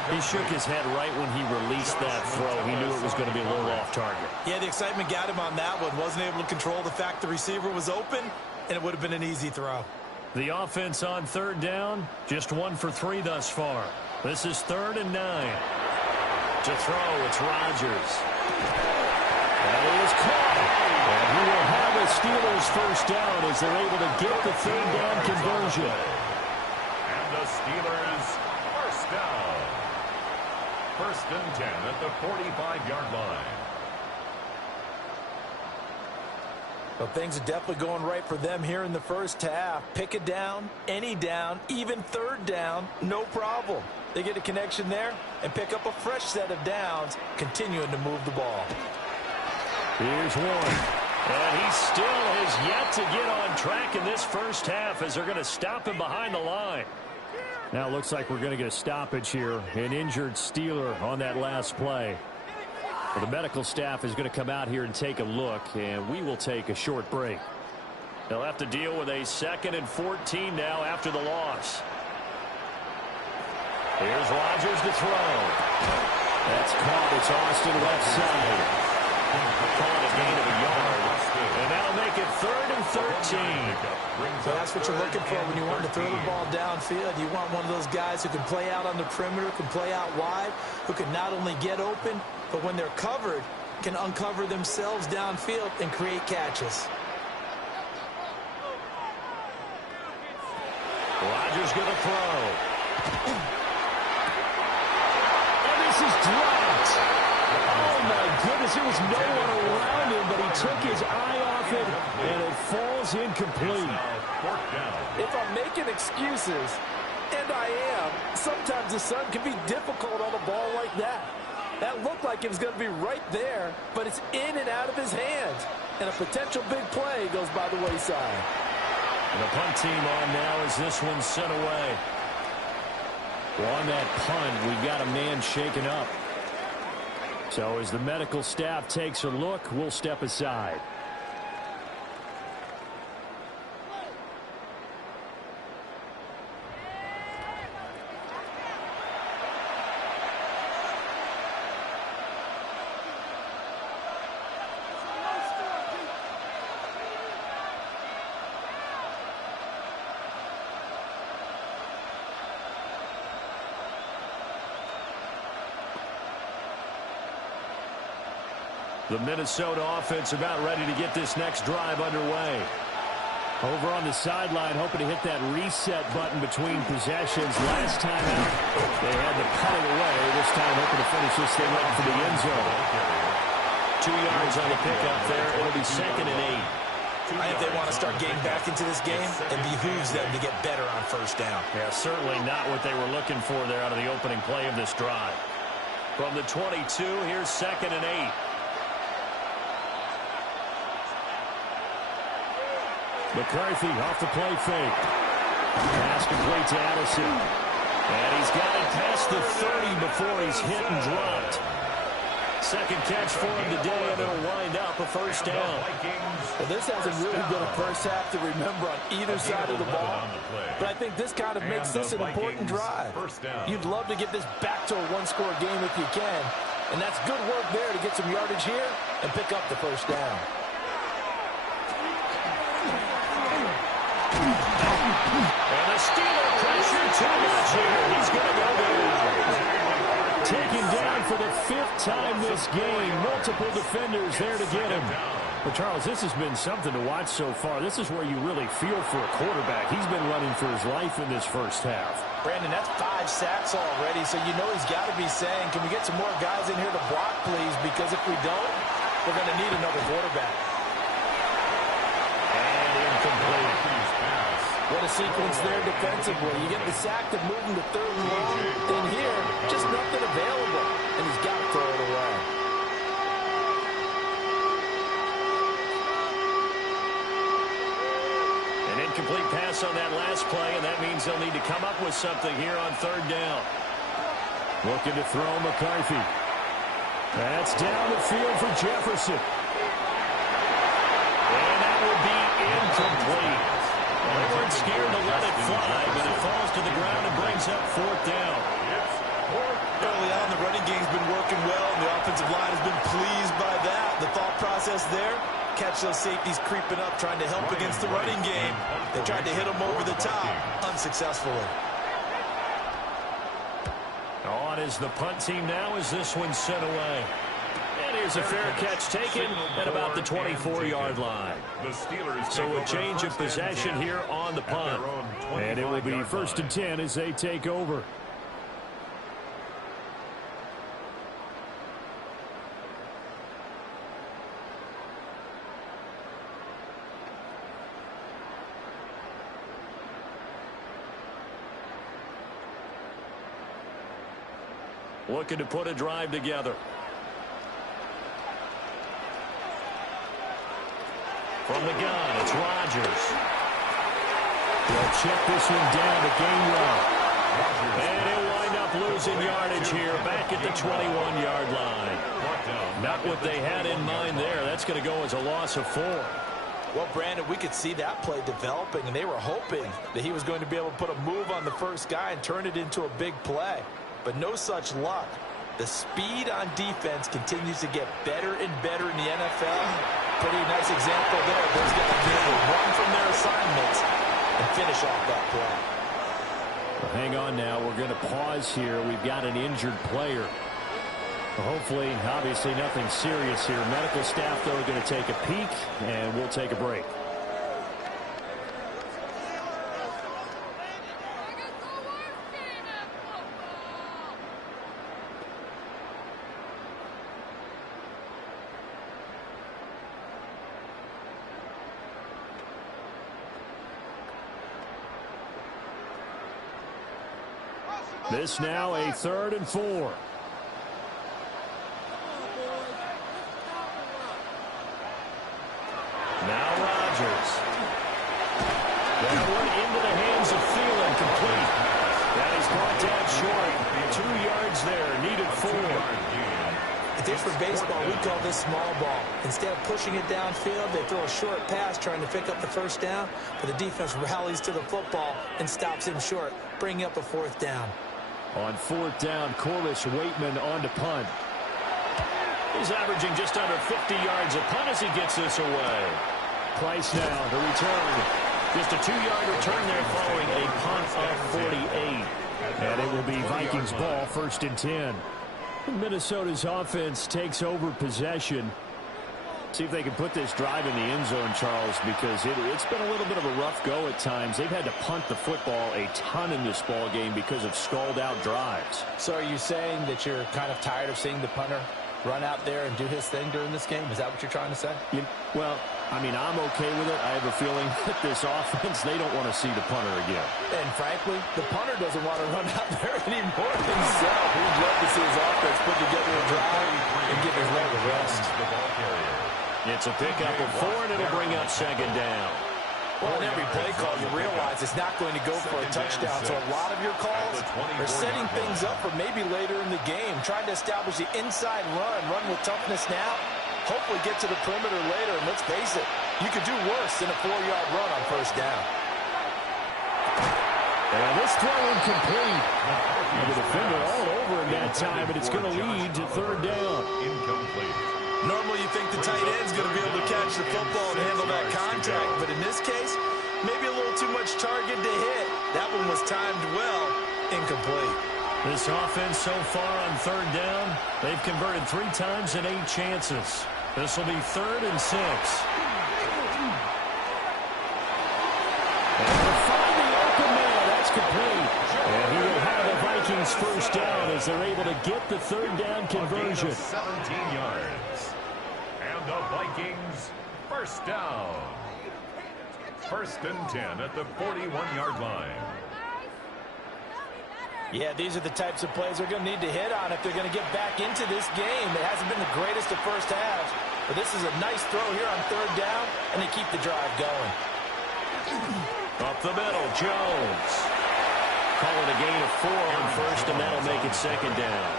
He shook his head right when he released that throw. He knew it was going to be a little off target. Yeah, the excitement got him on that one. Wasn't able to control the fact the receiver was open, and it would have been an easy throw. The offense on 3rd down, just 1 for 3 thus far. This is 3rd and 9. To throw, it's Rodgers. That is caught. And he will have a Steelers first down as they're able to get the 3rd down conversion. And the Steelers first down. 1st and 10 at the 45-yard line. Well, things are definitely going right for them here in the first half. Pick a down, any down, even 3rd down, no problem. They get a connection there and pick up a fresh set of downs, continuing to move the ball. Here's one. And he still has yet to get on track in this first half as they're going to stop him behind the line. Now it looks like we're going to get a stoppage here. An injured Steeler on that last play. Well, the medical staff is going to come out here and take a look, and we will take a short break. They'll have to deal with a 2nd and 14 now after the loss. Here's Rodgers to throw. That's caught. It's Austin left side. Call it a gain of a yard. And that'll make it 3rd and 13. So that's what you're looking for when you want to throw the ball downfield. You want one of those guys who can play out on the perimeter, can play out wide, who can not only get open, but when they're covered, can uncover themselves downfield and create catches. Rodgers going to throw. And this is dropped. Oh, my goodness. There was no one around him, but he took his eye off it, and it falls incomplete. If I'm making excuses, and I am, sometimes the sun can be difficult on a ball like that. That looked like it was going to be right there, but it's in and out of his hands. And a potential big play goes by the wayside. And the punt team on now as this one's sent away. Well, on that punt, we've got a man shaken up. So as the medical staff takes a look, we'll step aside. The Minnesota offense about ready to get this next drive underway. Over on the sideline, hoping to hit that reset button between possessions. Last time out, they had to cut it away. This time, hoping to finish this thing up for the end zone. 2 yards on the pickup there. It'll be 2nd and 8. I think they want to start getting back into this game, it behooves them to get better on first down. Yeah, certainly not what they were looking for there out of the opening play of this drive. From the 22, here's 2nd and 8. McCarthy off the play fake. Pass complete to Addison. And he's got it past the 30 before he's hit and dropped. Second catch for him today, and it'll wind up a first down. Well, this hasn't really been a first half to remember on either side of the ball. play. But I think this kind of makes this an important drive. You'd love to get this back to a one-score game if you can. And that's good work there to get some yardage here and pick up the first down. And a Steeler pressure too much here. He's going to go down. Taken down for the 5th time this game. Multiple defenders there to get him. Well, Charles, this has been something to watch so far. This is where you really feel for a quarterback. He's been running for his life in this first half. Brandon, that's 5 sacks already, so you know he's got to be saying, can we get some more guys in here to block, please? Because if we don't, we're going to need another quarterback. And incomplete. What a sequence there defensively. You get the sack to move him to 3rd and long, then here, just nothing available, and he's got to throw it away. An incomplete pass on that last play, and that means they'll need to come up with something here on 3rd down. Looking to throw McCarthy. That's down the field for Jefferson. And that will be incomplete. They weren't scared to let it fly, but it falls to the ground and brings up 4th down. Early on, the running game's been working well, and the offensive line has been pleased by that. The thought process there, catch those safeties creeping up, trying to help against the running game. They tried to hit them over the top, unsuccessfully. On is the punt team now as this one's sent away. And here's a fair catch taken at about the 24-yard line. So a change of possession here on the punt. And it will be 1st and 10 as they take over. Looking to put a drive together. From the gun, it's Rodgers. They'll check this one down to gain 1. And he'll wind up losing yardage here back at the 21-yard line. Not what they had in mind there. That's going to go as a loss of 4. Well, Brandon, we could see that play developing, and they were hoping that he was going to be able to put a move on the first guy and turn it into a big play. But no such luck. The speed on defense continues to get better and better in the NFL. Pretty nice example there. Those guys are able to run from their assignments and finish off that play. Well, hang on now. We're going to pause here. We've got an injured player. Hopefully, obviously nothing serious here. Medical staff, though, are going to take a peek, and we'll take a break. This now a 3rd and 4. Now Rodgers. That one into the hands of Thielen, complete. That is brought down short. 2 yards there, needed 4. I think for baseball, we call this small ball. Instead of pushing it downfield, they throw a short pass trying to pick up the first down, but the defense rallies to the football and stops him short, bringing up a 4th down. On 4th down, Corliss Waitman on to punt. He's averaging just under 50 yards a punt as he gets this away. Price now, the return. Just a 2-yard return there following a punt of 48. And it will be Vikings ball, 1st and 10. Minnesota's offense takes over possession. See if they can put this drive in the end zone, Charles, because it's been a little bit of a rough go at times. They've had to punt the football a ton in this ball game because of stalled-out drives. So are you saying that you're kind of tired of seeing the punter run out there and do his thing during this game? Is that what you're trying to say? Well, I mean, I'm okay with it. I have a feeling that this offense, they don't want to see the punter again. And frankly, the punter doesn't want to run out there anymore himself. He'd love to see his offense put together a drive and give his leg a rest. It's a pickup of 4, and it'll bring up 2nd down. Well, in every play call, you realize it's not going to go for a touchdown. So a lot of your calls are setting things up for maybe later in the game, trying to establish the inside run with toughness now, hopefully get to the perimeter later. And let's face it, you could do worse than a 4-yard run on 1st down. And this throw incomplete. And the defender all over him that time, and it's going to lead to third down. Incomplete. Normally you think the tight end's going to be able to catch the football and handle that contact, but in this case, maybe a little too much target to hit. That one was timed well, incomplete. This offense so far on third down, they've converted 3 times in 8 chances. This will be 3rd and 6. And to find the open man, that's complete. And he will have the Vikings first down as they're able to get the third down conversion. 17 yards. And the Vikings first down. 1st and 10 at the 41-yard line. Yeah, these are the types of plays they're going to need to hit on if they're going to get back into this game. It hasn't been the greatest of first halves, but this is a nice throw here on third down, and they keep the drive going. Up the middle, Jones. Call it a gain of 4 on first, and that'll make it 2nd down.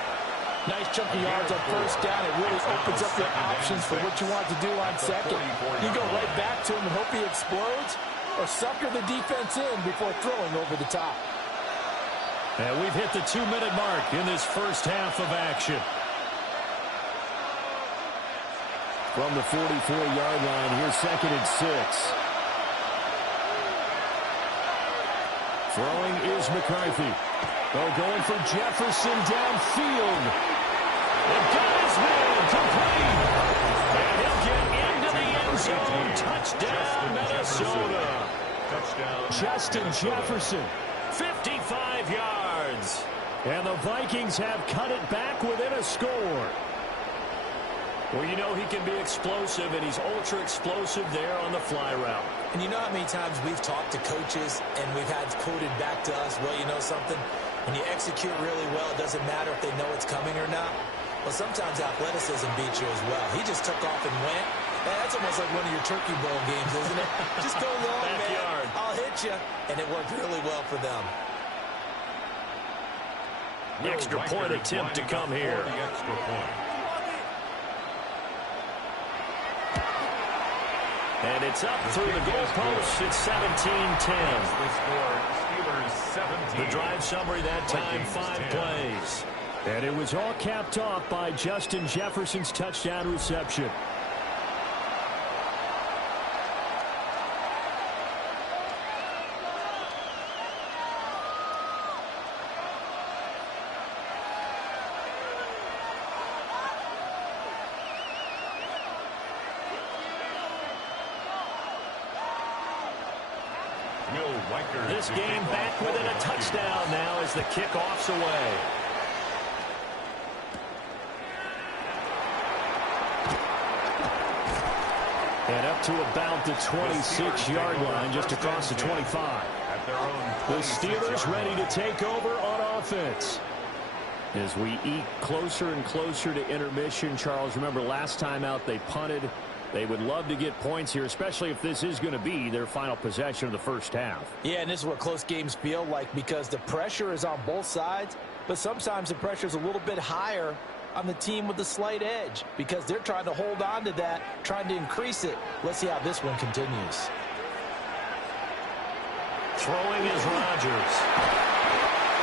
Nice chunky yards on first down. It really opens up your options for what you want to do on second. You go right back to him and hope he explodes, or sucker the defense in before throwing over the top. And we've hit the 2-minute mark in this first half of action. From the 44-yard line, here's 2nd and 6. Throwing is McCarthy. Oh, going for Jefferson downfield. And got his man complete. And he'll get into the end zone. Touchdown, Minnesota. Touchdown. Justin Jefferson, 55 yards. And the Vikings have cut it back within a score. Well, you know he can be explosive, and he's ultra-explosive there on the fly route. And you know how many times we've talked to coaches and we've had quoted back to us, well, you know something? When you execute really well, it doesn't matter if they know it's coming or not. Well, sometimes athleticism beats you as well. He just took off and went. That's almost like one of your Turkey Bowl games, isn't it? Just go long, man. I'll hit you. And it worked really well for them. Extra point attempt to come here. The extra point. And it's up through the goalpost. It's 17-10. The score, Steelers 17. The drive summary that time, 5 plays. And it was all capped off by Justin Jefferson's touchdown reception. This game back within a touchdown now as the kickoff's away. And up to about the 26-yard line, just across the 25. The Steelers ready to take over on offense. As we eke closer and closer to intermission, Charles, remember last time out they punted. They would love to get points here, especially if this is going to be their final possession of the first half. Yeah, and this is what close games feel like because the pressure is on both sides, but sometimes the pressure is a little bit higher on the team with the slight edge because they're trying to hold on to that, trying to increase it. Let's see how this one continues. Throwing is Rodgers.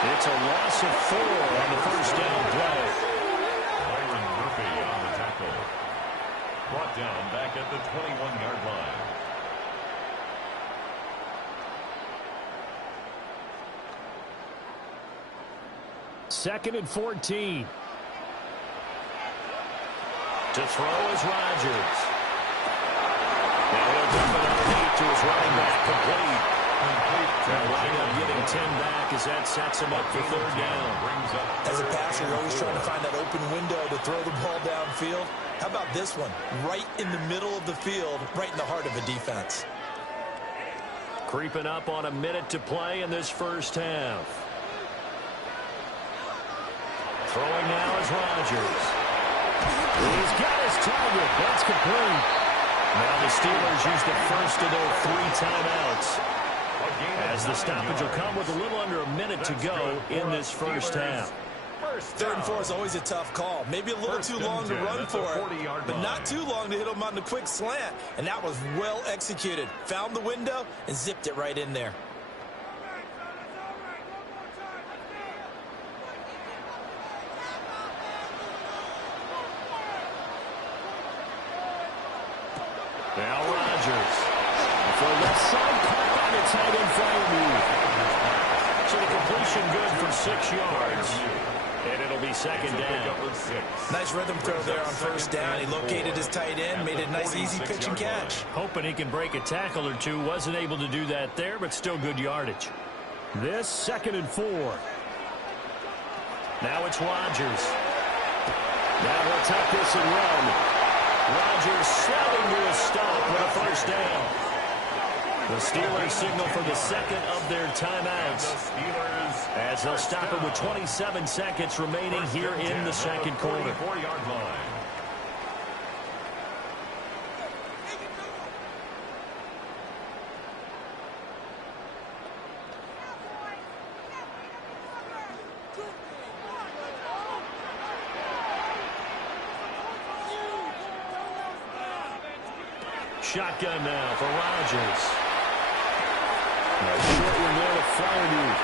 It's a loss of 4 on the first down play. Brought down back at the 21-yard line. Second and 14. To throw is Rodgers. Now he'll dump it underneath to his running back, complete. They'll wind up getting 10 back as that sets him up for third down. As a passer, you're always trying to find that open window to throw the ball downfield. How about this one? Right in the middle of the field, right in the heart of a defense. Creeping up on a minute to play in this first half. Throwing now is Rodgers. He's got his target. That's complete. Now the Steelers use the first of their 3 timeouts. As the stoppage will come with a little under a minute to go in this first half. 3rd and 4 is always a tough call. Maybe a little too long to run for it, but not too long to hit him on the quick slant. And that was well executed. Found the window and zipped it right in there. 6 yards. And it'll be second down. Nice rhythm throw there on first down. He located his tight end, made it a nice, easy pitch and catch. Hoping he can break a tackle or two. Wasn't able to do that there, but still good yardage. This 2nd and 4. Now it's Rodgers. Now he'll tuck this and run. Rodgers sliding to a stop with a first down. The Steelers signal for the second of their timeouts as they'll stop it with 27 seconds remaining here in the second quarter. 44-yard line. Shotgun now for Rodgers. A short one there to Fryermuth.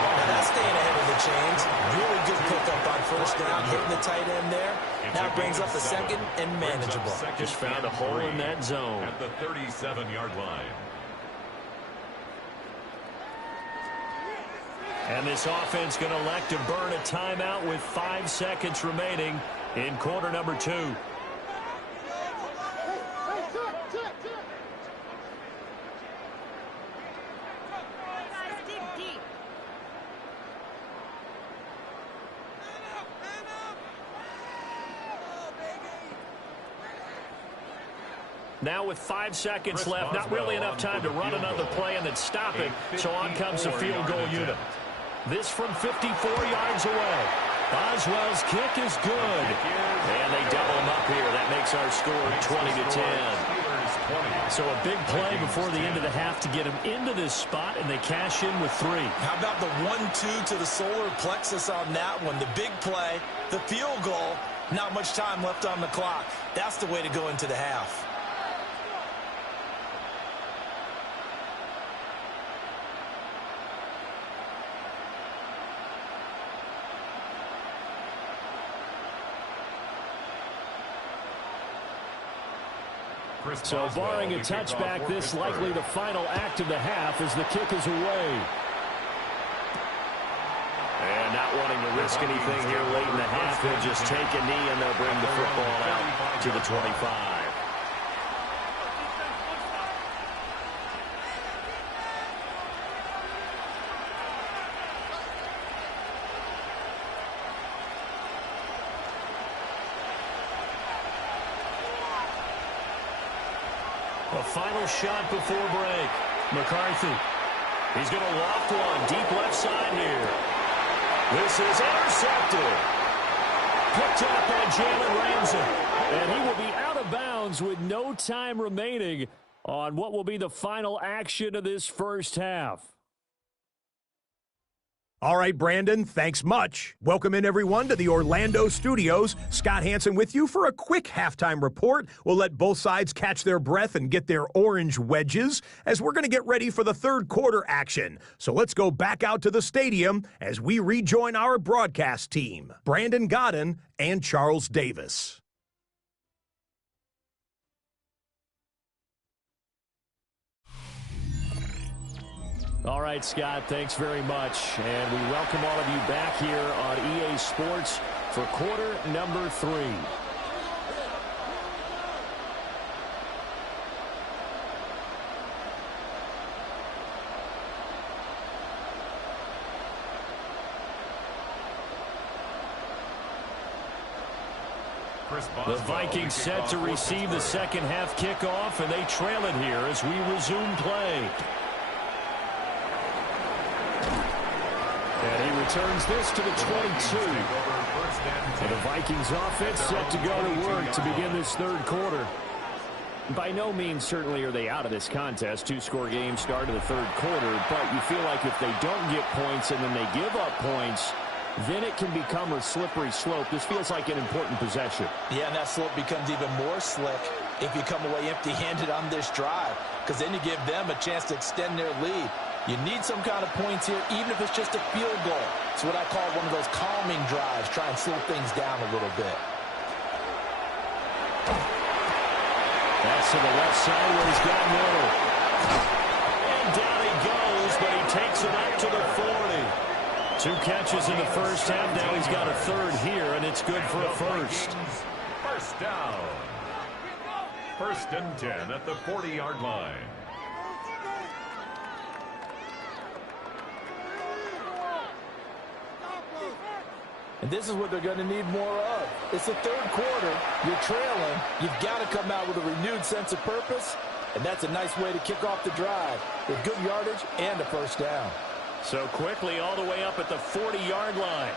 Now that's staying ahead of the chains. Really good pickup on first down, hitting the tight end there. Now brings up the second and manageable. Just found a hole in that zone. At the 37-yard line. And this offense going to elect to burn a timeout with 5 seconds remaining in quarter number 2. Now with 5 seconds left, not really enough time to run another play and then stop it. So on comes the field goal unit. This from 54 yards away. Boswell's kick is good. And they double him up here. That makes our score 20-10. So a big play before the end of the half to get him into this spot, and they cash in with 3. How about the 1-2 to the solar plexus on that one? The big play, the field goal, not much time left on the clock. That's the way to go into the half. So barring a touchback, this likely the final act of the half as the kick is away. And not wanting to risk anything here late in the half, they'll just take a knee and they'll bring the football out to the 25. A final shot before break. McCarthy. He's going to loft one deep left side here. This is intercepted. Picked up by Jalen Ramsey. And he will be out of bounds with no time remaining on what will be the final action of this first half. All right, Brandon, thanks much. Welcome in, everyone, to the Orlando studios. Scott Hanson with you for a quick halftime report. We'll let both sides catch their breath and get their orange wedges as we're going to get ready for the third quarter action. So let's go back out to the stadium as we rejoin our broadcast team, Brandon Godden and Charles Davis. All right, Scott, thanks very much. And we welcome all of you back here on EA Sports for quarter number 3. The Vikings set to receive the second half kickoff, and they trail it here as we resume play. And he returns this to the 22. And the Vikings offense set to go to work to begin this third quarter. By no means certainly are they out of this contest. 2-score game start of the third quarter. But you feel like if they don't get points and then they give up points, then it can become a slippery slope. This feels like an important possession. Yeah, and that slope becomes even more slick if you come away empty-handed on this drive, because then you give them a chance to extend their lead. You need some kind of points here, even if it's just a field goal. It's what I call one of those calming drives. Try and slow things down a little bit. That's to the left side where he's got middle. And down he goes, but he takes it up to the 40. 2 catches in the first half. Now he's got a third here, and it's good for a first. First down. 1st and 10 at the 40-yard line. And this is what they're going to need more of. It's the 3rd quarter. You're trailing. You've got to come out with a renewed sense of purpose, and that's a nice way to kick off the drive with good yardage and a first down. So quickly all the way up at the 40-yard line.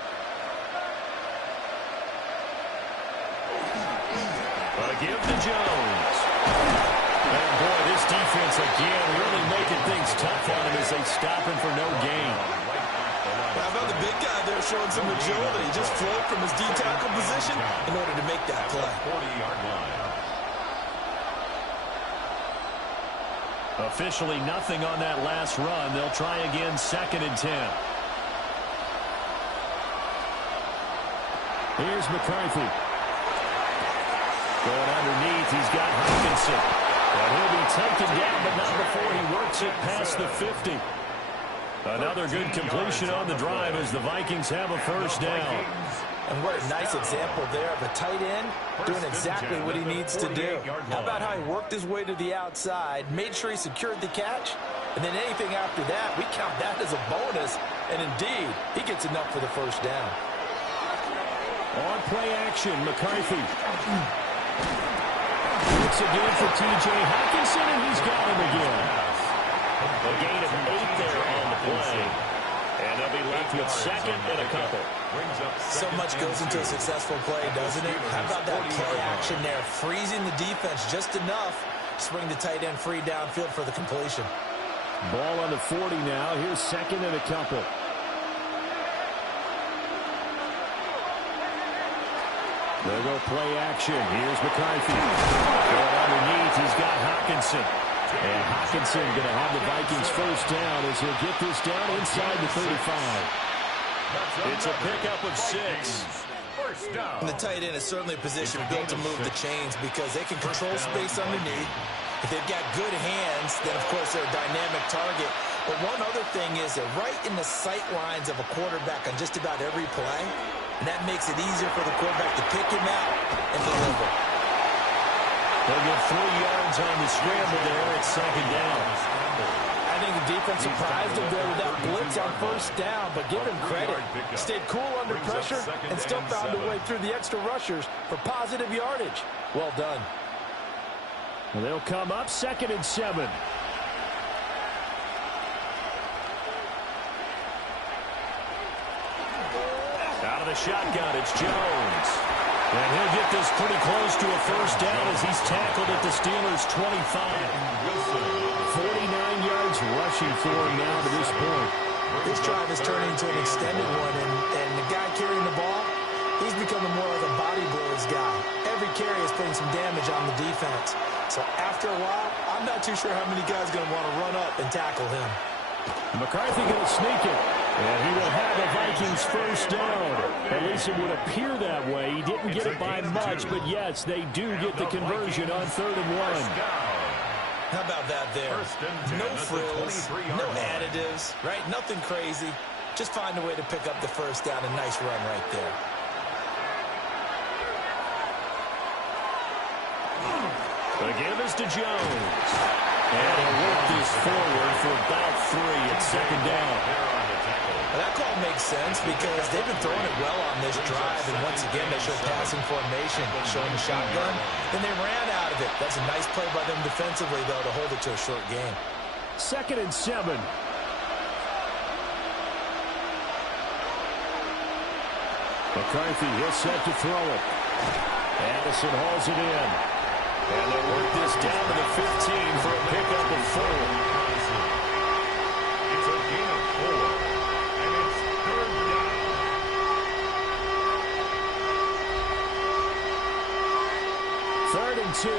A give to Jones. And boy, this defense again really making things tough on him as they stop him for no gain. How about the big guy there showing some agility? He just flowed from his D-tackle position in order to make that play. 40-yard line. Officially nothing on that last run. They'll try again, 2nd and 10. Here's McCarthy. Going underneath, he's got Hawkinson. And he'll be taken down, but not before he works it past the 50. Another good completion on the drive as the Vikings have a first down. And what a nice example there of a tight end doing exactly what he needs to do. How about how he worked his way to the outside, made sure he secured the catch, and then anything after that, we count that as a bonus. And indeed, he gets enough for the first down. On play action, McCarthy. Looks again for T.J. Hawkinson, and he's got him again. A gain of 8 there on the play. And they'll be left with 2nd and a couple. So much goes into a successful play, doesn't it? How about that play action there, freezing the defense just enough to bring the tight end free downfield for the completion. Ball on the 40 now. Here's 2nd and a couple. They'll go play action. Here's McCarthy. Going underneath, he's got Hawkinson. And Hawkinson going to have the Vikings first down as he'll get this down inside the 35. It's a pickup of 6. And the tight end is certainly a position built to move the chains because they can control space underneath. If they've got good hands, then, of course, they're a dynamic target. But one other thing is they're right in the sight lines of a quarterback on just about every play. And that makes it easier for the quarterback to pick him out and deliver. They'll get 3 yards on the scramble there. It's 2nd down. I think the defense surprised him there with that blitz on first down, but give him credit. Stayed cool under pressure and still found a way through the extra rushers for positive yardage. Well done. Well, they'll come up 2nd and 7. Out of the shotgun, it's Jones. And he'll get this pretty close to a first down as he's tackled at the Steelers' 25. 49 yards rushing for him now to this point. This drive is turning into an extended one, and the guy carrying the ball, he's becoming more like a body blows guy. Every carry is putting some damage on the defense. So after a while, I'm not too sure how many guys are going to want to run up and tackle him. McCarthy going to sneak it. And he will have the Vikings first down. At least it would appear that way. He didn't get it by much, but yes, they do get the conversion on 3rd and 1. How about that there? No frills, no additives, right? Nothing crazy. Just find a way to pick up the first down. A nice run right there. The give is to Jones. And he'll work this forward for about 3 at 2nd down. Well, that call makes sense because they've been throwing it well on this drive, and once again, they show passing formation, showing the shotgun, and they ran out of it. That's a nice play by them defensively, though, to hold it to a short game. 2nd and 7. McCarthy, he'll set to throw it. Addison hauls it in. And they'll work this down to the 15 for a pickup of 4. It's a gain of 4. And it's 3rd down. 3rd and 2.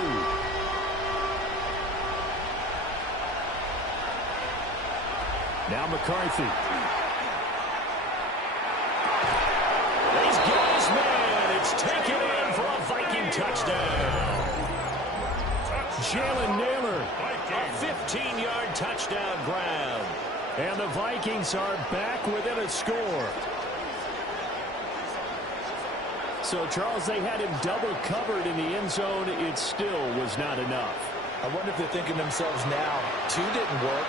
Now McCarthy. He's got his man. It's taken in for a Viking touchdown. Jalen Naylor, a 15-yard touchdown grab. And the Vikings are back within a score. So, Charles, they had him double covered in the end zone. It still was not enough. I wonder if they're thinking to themselves now, 2 didn't work.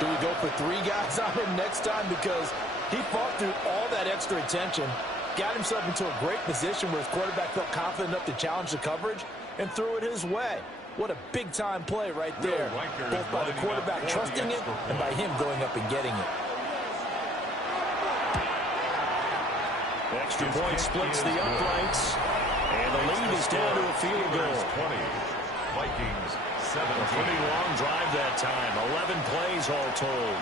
Do we go for 3 guys on him next time? Because he fought through all that extra attention, got himself into a great position where his quarterback felt confident enough to challenge the coverage and threw it his way. What a big-time play right there, both by the quarterback trusting it and by him going up and getting it. Extra point splits the uprights, and the lead is down to a field goal. 20. Vikings 17. A pretty long drive that time, 11 plays all told.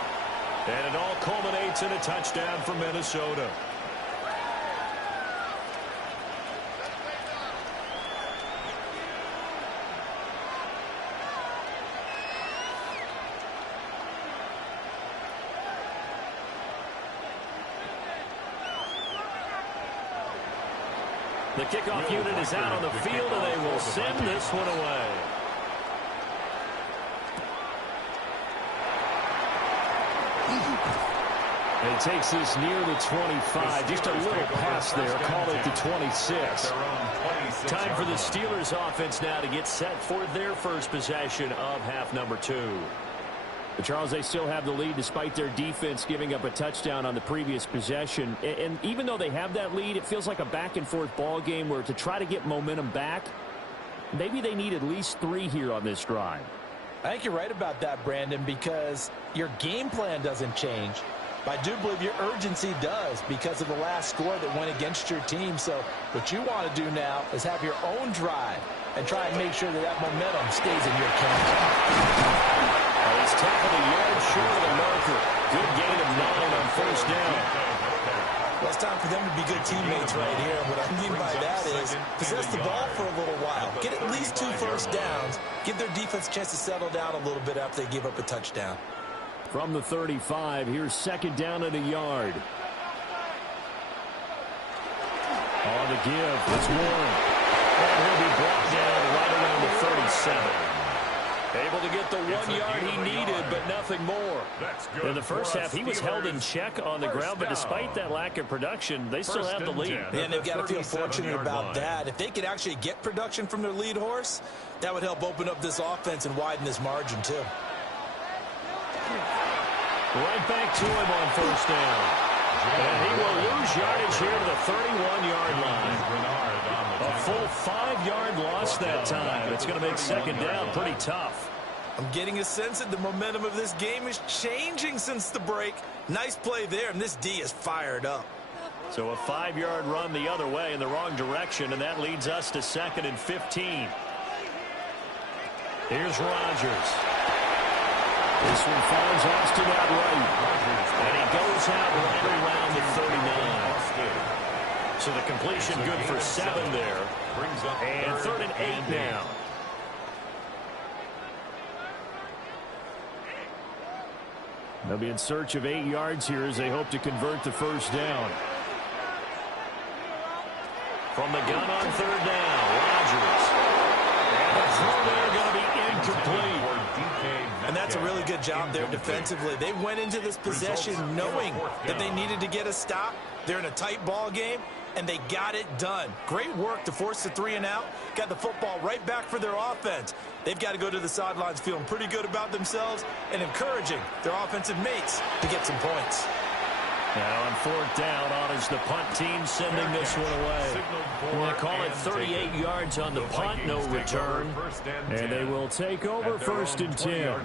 And it all culminates in a touchdown for Minnesota. The kickoff unit is out on the field, and they will send this one away. It takes this near the 25. Just a little pass there. Call it the 26. Time for the Steelers offense now to get set for their first possession of half number 2. But Charles, they still have the lead despite their defense giving up a touchdown on the previous possession. And even though they have that lead, it feels like a back-and-forth ball game where to try to get momentum back, maybe they need at least 3 here on this drive. I think you're right about that, Brandon, because your game plan doesn't change. But I do believe your urgency does because of the last score that went against your team. So what you want to do now is have your own drive and try and make sure that that momentum stays in your camp. He's tackled a yard short of the marker. Good gain of 9 on first down. Well, it's time for them to be good teammates right here. And what I mean by that is possess the ball for a little while. Get at least 2 first downs. Give their defense a chance to settle down a little bit after they give up a touchdown. From the 35, here's second down and a yard. On the give, it's Warren. And he'll be brought down right around the 37. Able to get the 1 yard he needed, but nothing more. In the first half, he was held in check on the ground, but despite that lack of production, they still have the lead. And they've got to feel fortunate about that. If they could actually get production from their lead horse, that would help open up this offense and widen this margin, too. Right back to him on first down. And he will lose yardage here to the 31-yard line. A full 5-yard loss that time. It's going to make second down pretty tough. I'm getting a sense that the momentum of this game is changing since the break. Nice play there, and this D is fired up. So a 5-yard run the other way in the wrong direction, and that leads us to 2nd and 15. Here's Rodgers. This one finds Austin out right. And he goes out right around the 39. So the completion good for 7 there. And 3rd and 8 now. They'll be in search of 8 yards here as they hope to convert the first down. From the gun on 3rd down, Rodgers. And the throw there going to be incomplete. And that's a really good job there defensively. They went into this possession knowing that they needed to get a stop. They're in a tight ball game, and they got it done. Great work to force the 3 and out. Got the football right back for their offense. They've got to go to the sidelines feeling pretty good about themselves and encouraging their offensive mates to get some points. Now on 4th down, honors the punt team sending this one away. We'll call it 38 yards on the punt, no return. And they will take over 1st and 10.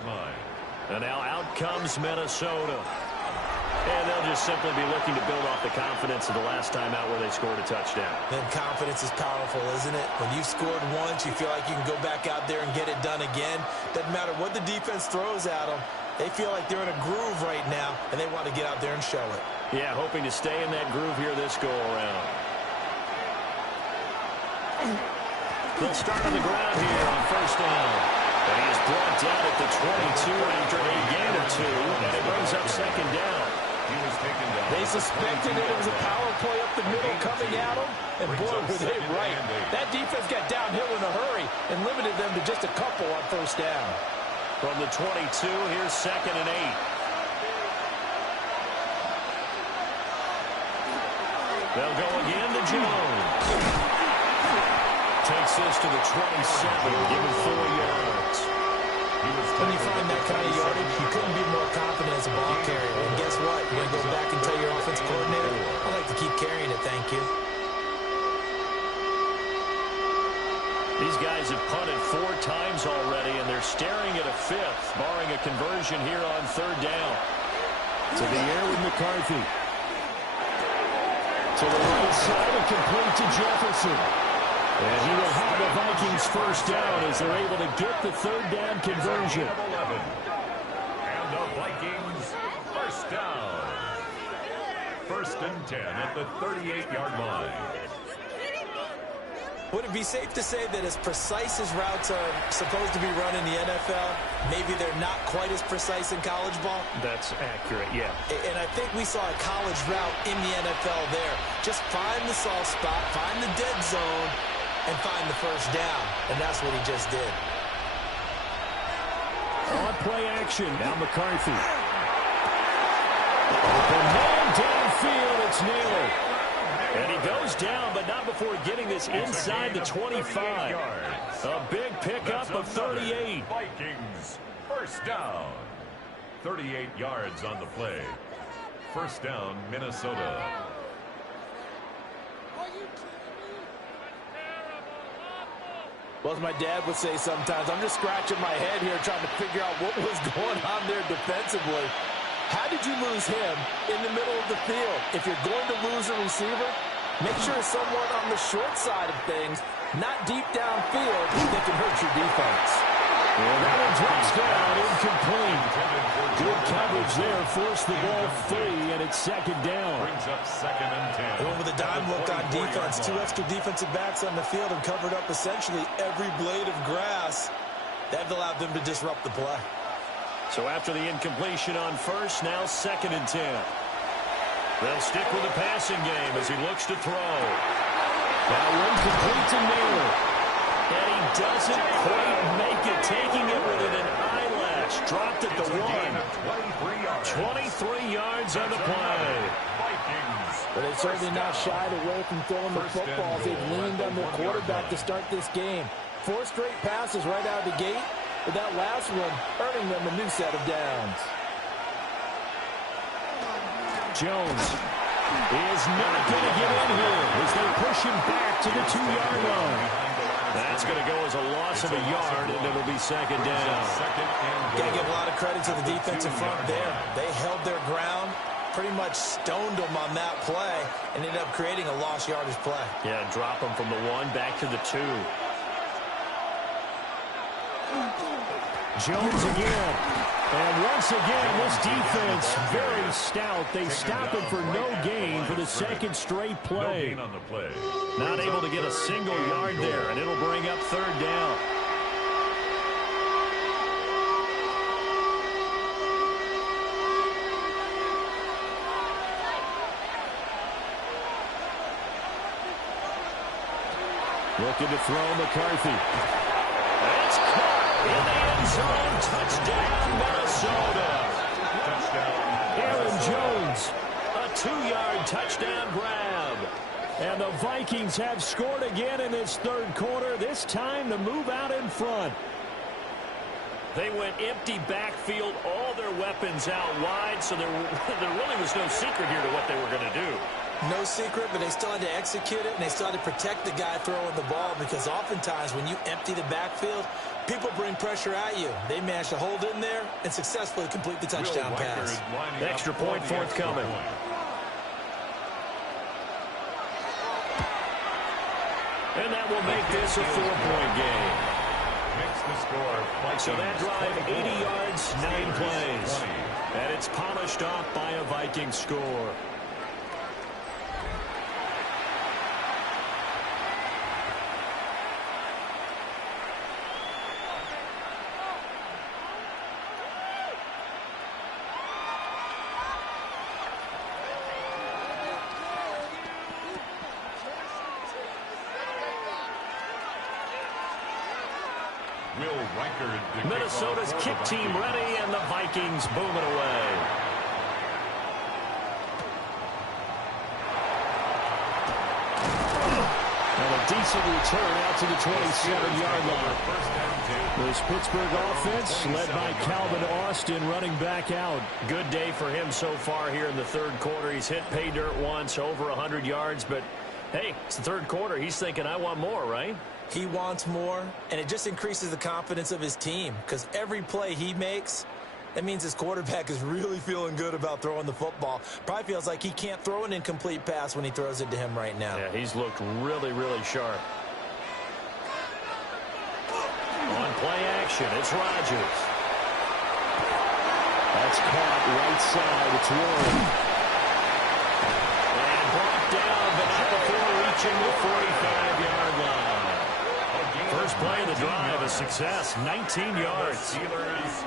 And now out comes Minnesota. And they'll just simply be looking to build off the confidence of the last time out where they scored a touchdown. Then confidence is powerful, isn't it? When you've scored once, you feel like you can go back out there and get it done again. Doesn't matter what the defense throws at them. They feel like they're in a groove right now, and they want to get out there and show it. Yeah, hoping to stay in that groove here this go-around. They'll start on the ground here on 1st down. And he is brought down at the 22 after a gain of 2, and it brings up 2nd down. They suspected it was a power play up the middle coming at them, and boy, were they right. That defense got downhill in a hurry and limited them to just a couple on 1st down. From the 22, here's 2nd and 8. They'll go again to Jones. Takes this to the 27, given 4 yards. When you find that kind of yardage, you couldn't be more confident as a ball carrier. And guess what? You're going to go back and tell your offensive coordinator, I'd like to keep carrying it, thank you. These guys have punted 4 times already, and they're staring at a 5th, barring a conversion here on 3rd down. To the air with McCarthy. To the right side and complete to Jefferson. And he will have the Vikings first down as they're able to get the 3rd down conversion. And the Vikings first down. 1st and 10 at the 38-yard line. Would it be safe to say that as precise as routes are supposed to be run in the NFL, maybe they're not quite as precise in college ball? That's accurate, yeah. And I think we saw a college route in the NFL there. Just find the soft spot, find the dead zone, and find the first down. And that's what he just did. On play action, now McCarthy. Open man downfield, it's Naylor. And he goes down, but not before getting this inside the 25. A big pickup of 38. Vikings first down. 38 yards on the play. First down, Minnesota. Well, as my dad would say sometimes, I'm just scratching my head here trying to figure out what was going on there defensively. How did you lose him in the middle of the field? If you're going to lose a receiver, make sure it's someone on the short side of things, not deep downfield, that can hurt your defense. And that one drops down, incomplete. Good coverage there, forced the ball free, and it's 2nd down. Brings up 2nd and 10. Going with a dime look on defense, 2 extra defensive backs on the field and covered up essentially every blade of grass. That allowed them to disrupt the play. So after the incompletion on 1st, now 2nd and 10. They'll stick with the passing game as he looks to throw. That one complete to Naylor. And he doesn't quite make it, taking it within an eyelash. Dropped at the 1. 23 yards on the play. But they've certainly not shied away from throwing the football. They've leaned on their quarterback to start this game. 4 straight passes right out of the gate, with that last one earning them a new set of downs. Jones is not going to get in here as they push him back to the 2-yard line. That's going to go as a loss of a yard, and it'll be 2nd down. Got to give a lot of credit to the defensive front there. They held their ground, pretty much stoned them on that play, and ended up creating a lost yardage play. Yeah, drop them from the 1 back to the 2. Jones again. And once again, this defense very stout. They stop him for no gain for the 2nd straight play. No gain on the play. Not able to get a single yard there, and it'll bring up 3rd down. Looking to throw McCarthy. It's caught in the end zone. Touchdown, Minnesota. Aaron Jones. A 2-yard touchdown grab. And the Vikings have scored again in this 3rd quarter, this time to move out in front. They went empty backfield, all their weapons out wide, so there really was no secret here to what they were going to do. No secret, but they still had to execute it, and they still had to protect the guy throwing the ball, because oftentimes when you empty the backfield, people bring pressure at you. They managed to hold in there and successfully complete the touchdown pass. Extra point forthcoming. And that will make this a 4-point game. So that drive, 80 yards, 9 plays. And it's polished off by a Viking score. Minnesota's kick team ready, and the Vikings boom it away. decent return out to the 27-yard line. This Pittsburgh offense led by Calvin Austin running back out. Good day for him so far here in the third quarter. He's hit pay dirt once, over 100 yards, but hey, it's the third quarter. He's thinking, I want more, right? He wants more, and it just increases the confidence of his team because every play he makes, that means his quarterback is really feeling good about throwing the football. Probably feels like he can't throw an incomplete pass when he throws it to him right now. Yeah, he's looked really, really sharp. On play action, it's Rodgers. That's caught right side. It's Warren. And brought down, but not before reaching the 45-yard line. First play of the drive, a success, 19 yards.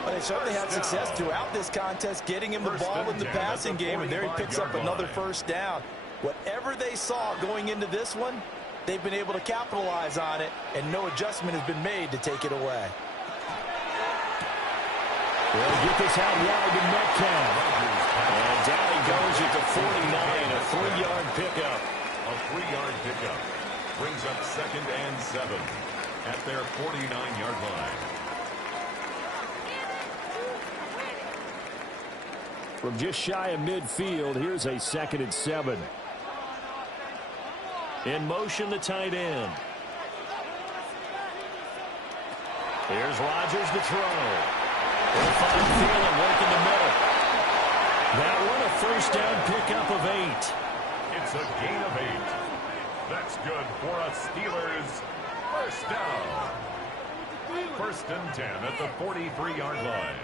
Well, they certainly had success throughout this contest, getting him the ball in the passing game, and there he picks up another first down. Whatever they saw going into this one, they've been able to capitalize on it, and no adjustment has been made to take it away. They'll get this out wide to Metcalf. And down he goes at the 49, a 3-yard pickup. A 3-yard pickup brings up 2nd and 7 at their 49-yard line. From just shy of midfield, here's a 2nd and 7. In motion, the tight end. Here's Rodgers to throw. He'll find Thielen, work in the middle. That one, a first down pickup of 8. It's a gain of 8. That's good for a Steelers first down. 1st and 10 at the 43-yard line.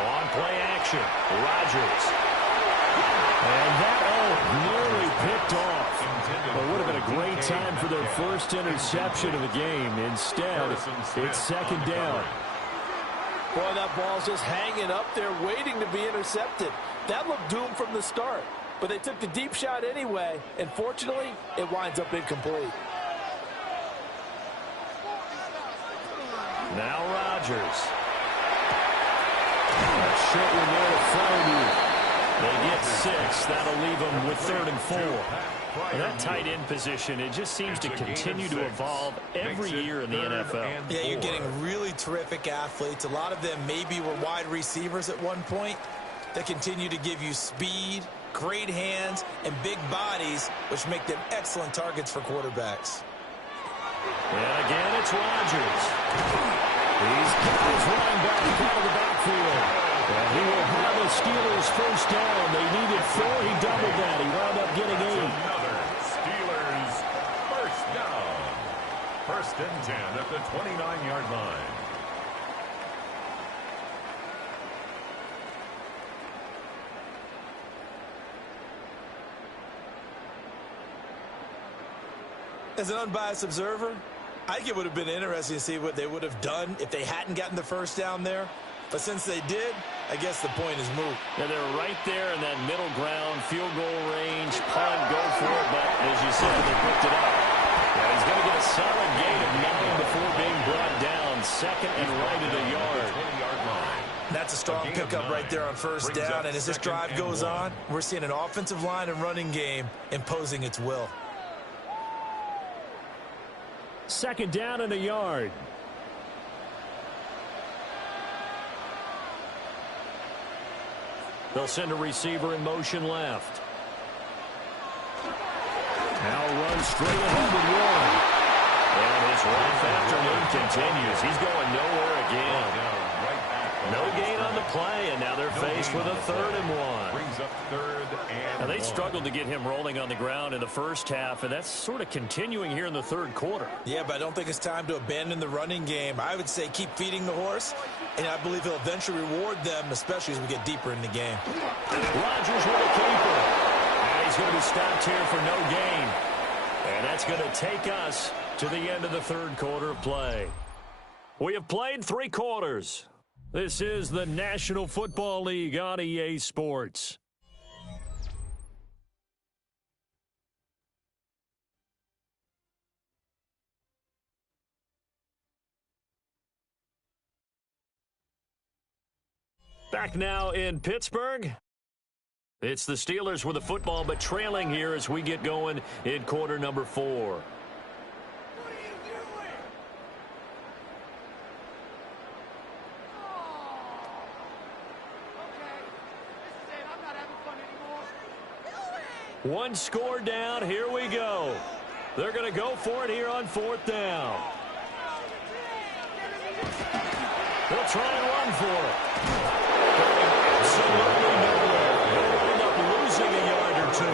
On play action, Rodgers. And that, nearly picked off. But would have been a great time for their first interception of the game. Instead, it's 2nd down. Boy, that ball's just hanging up there waiting to be intercepted. That looked doomed from the start. But they took the deep shot anyway, and fortunately, it winds up incomplete. Now Rodgers. A short one there to Frymuth. They get 6. That'll leave them with 3rd and 4. And that tight end position, it just seems to continue to evolve every year in the NFL. Yeah, you're getting really terrific athletes. A lot of them maybe were wide receivers at one point that continue to give you speed, great hands, and big bodies, which make them excellent targets for quarterbacks. And again, it's Rodgers. He's got his running back out of the backfield. And he will have the Steelers first down. They needed 4. He doubled that. He wound up getting 8. Another Steelers first down. 1st and 10 at the 29-yard line. As an unbiased observer, I think it would have been interesting to see what they would have done if they hadn't gotten the first down there. But since they did, I guess the point is moot. Yeah, they're right there in that middle ground, field goal range, punt, go for it. But as you said, they picked it up. Yeah, he's going to get a solid gain of 9 before being brought down. 2nd and right at a yard. That's a strong pickup right there on first down. And as this drive goes on, we're seeing an offensive line and running game imposing its will. 2nd down and a yard. They'll send a receiver in motion left. Now runs straight ahead with Warren. And his rough afternoon continues. He's going nowhere again. No gain on the play, and now they're faced with a 3rd and 1. Brings up 3rd and Now, they 1. struggled to get him rolling on the ground in the first half, and that's sort of continuing here in the third quarter. Yeah, but I don't think it's time to abandon the running game. I would say keep feeding the horse, and I believe he'll eventually reward them, especially as we get deeper in the game. Rodgers with a keeper. And he's going to be stopped here for no gain. And that's going to take us to the end of the third quarter of play. We have played 3 quarters. This is the National Football League on EA Sports. Back now in Pittsburgh. It's the Steelers with the football, but trailing here as we get going in quarter number 4. One score down. Here we go. They're going to go for it here on 4th down. They'll try and run for it. Absolutely nowhere. They'll end up losing a yard or 2.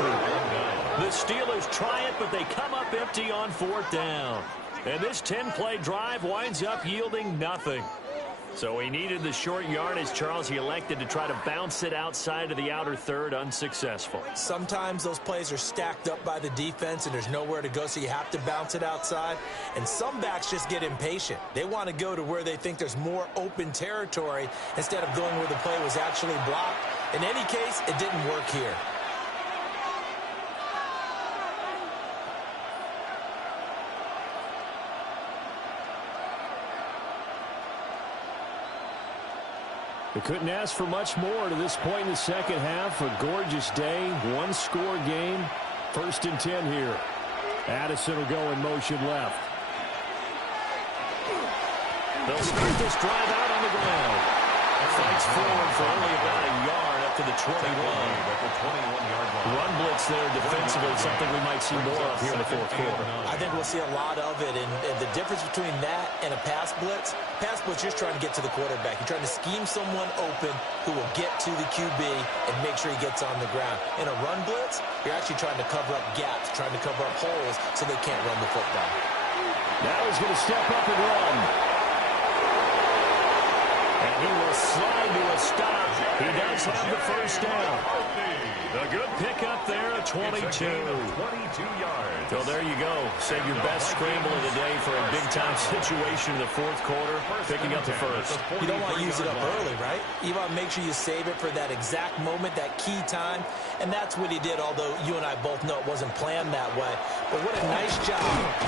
The Steelers try it, but they come up empty on 4th down. And this 10-play drive winds up yielding nothing. So he needed the short yardage, Charles. He elected to try to bounce it outside of the outer third, unsuccessful. Sometimes those plays are stacked up by the defense and there's nowhere to go, so you have to bounce it outside. And some backs just get impatient. They want to go to where they think there's more open territory instead of going where the play was actually blocked. In any case, it didn't work here. They couldn't ask for much more to this point in the second half. A gorgeous day, one-score game. 1st and 10 here. Addison will go in motion left. They'll start this drive out on the ground. Fights forward for only about a yard up to the 21. Run blitz there defensively, something we might see more of here in the 4th quarter. I think we'll see a lot of it, and the difference between that and a pass blitz, you're trying to get to the quarterback. You're trying to scheme someone open who will get to the QB and make sure he gets on the ground. In a run blitz, you're actually trying to cover up gaps, trying to cover up holes so they can't run the football. Now he's going to step up and run. And he will slide to a stop. He does have the 1st down. A good pickup there at 22. 22 yards. So there you go. Save your best scramble of the day for a big-time situation in the 4th quarter, picking up the 1st. You don't want to use it up early, right? You want to make sure you save it for that exact moment, that key time. And that's what he did, although you and I both know it wasn't planned that way. But what a nice job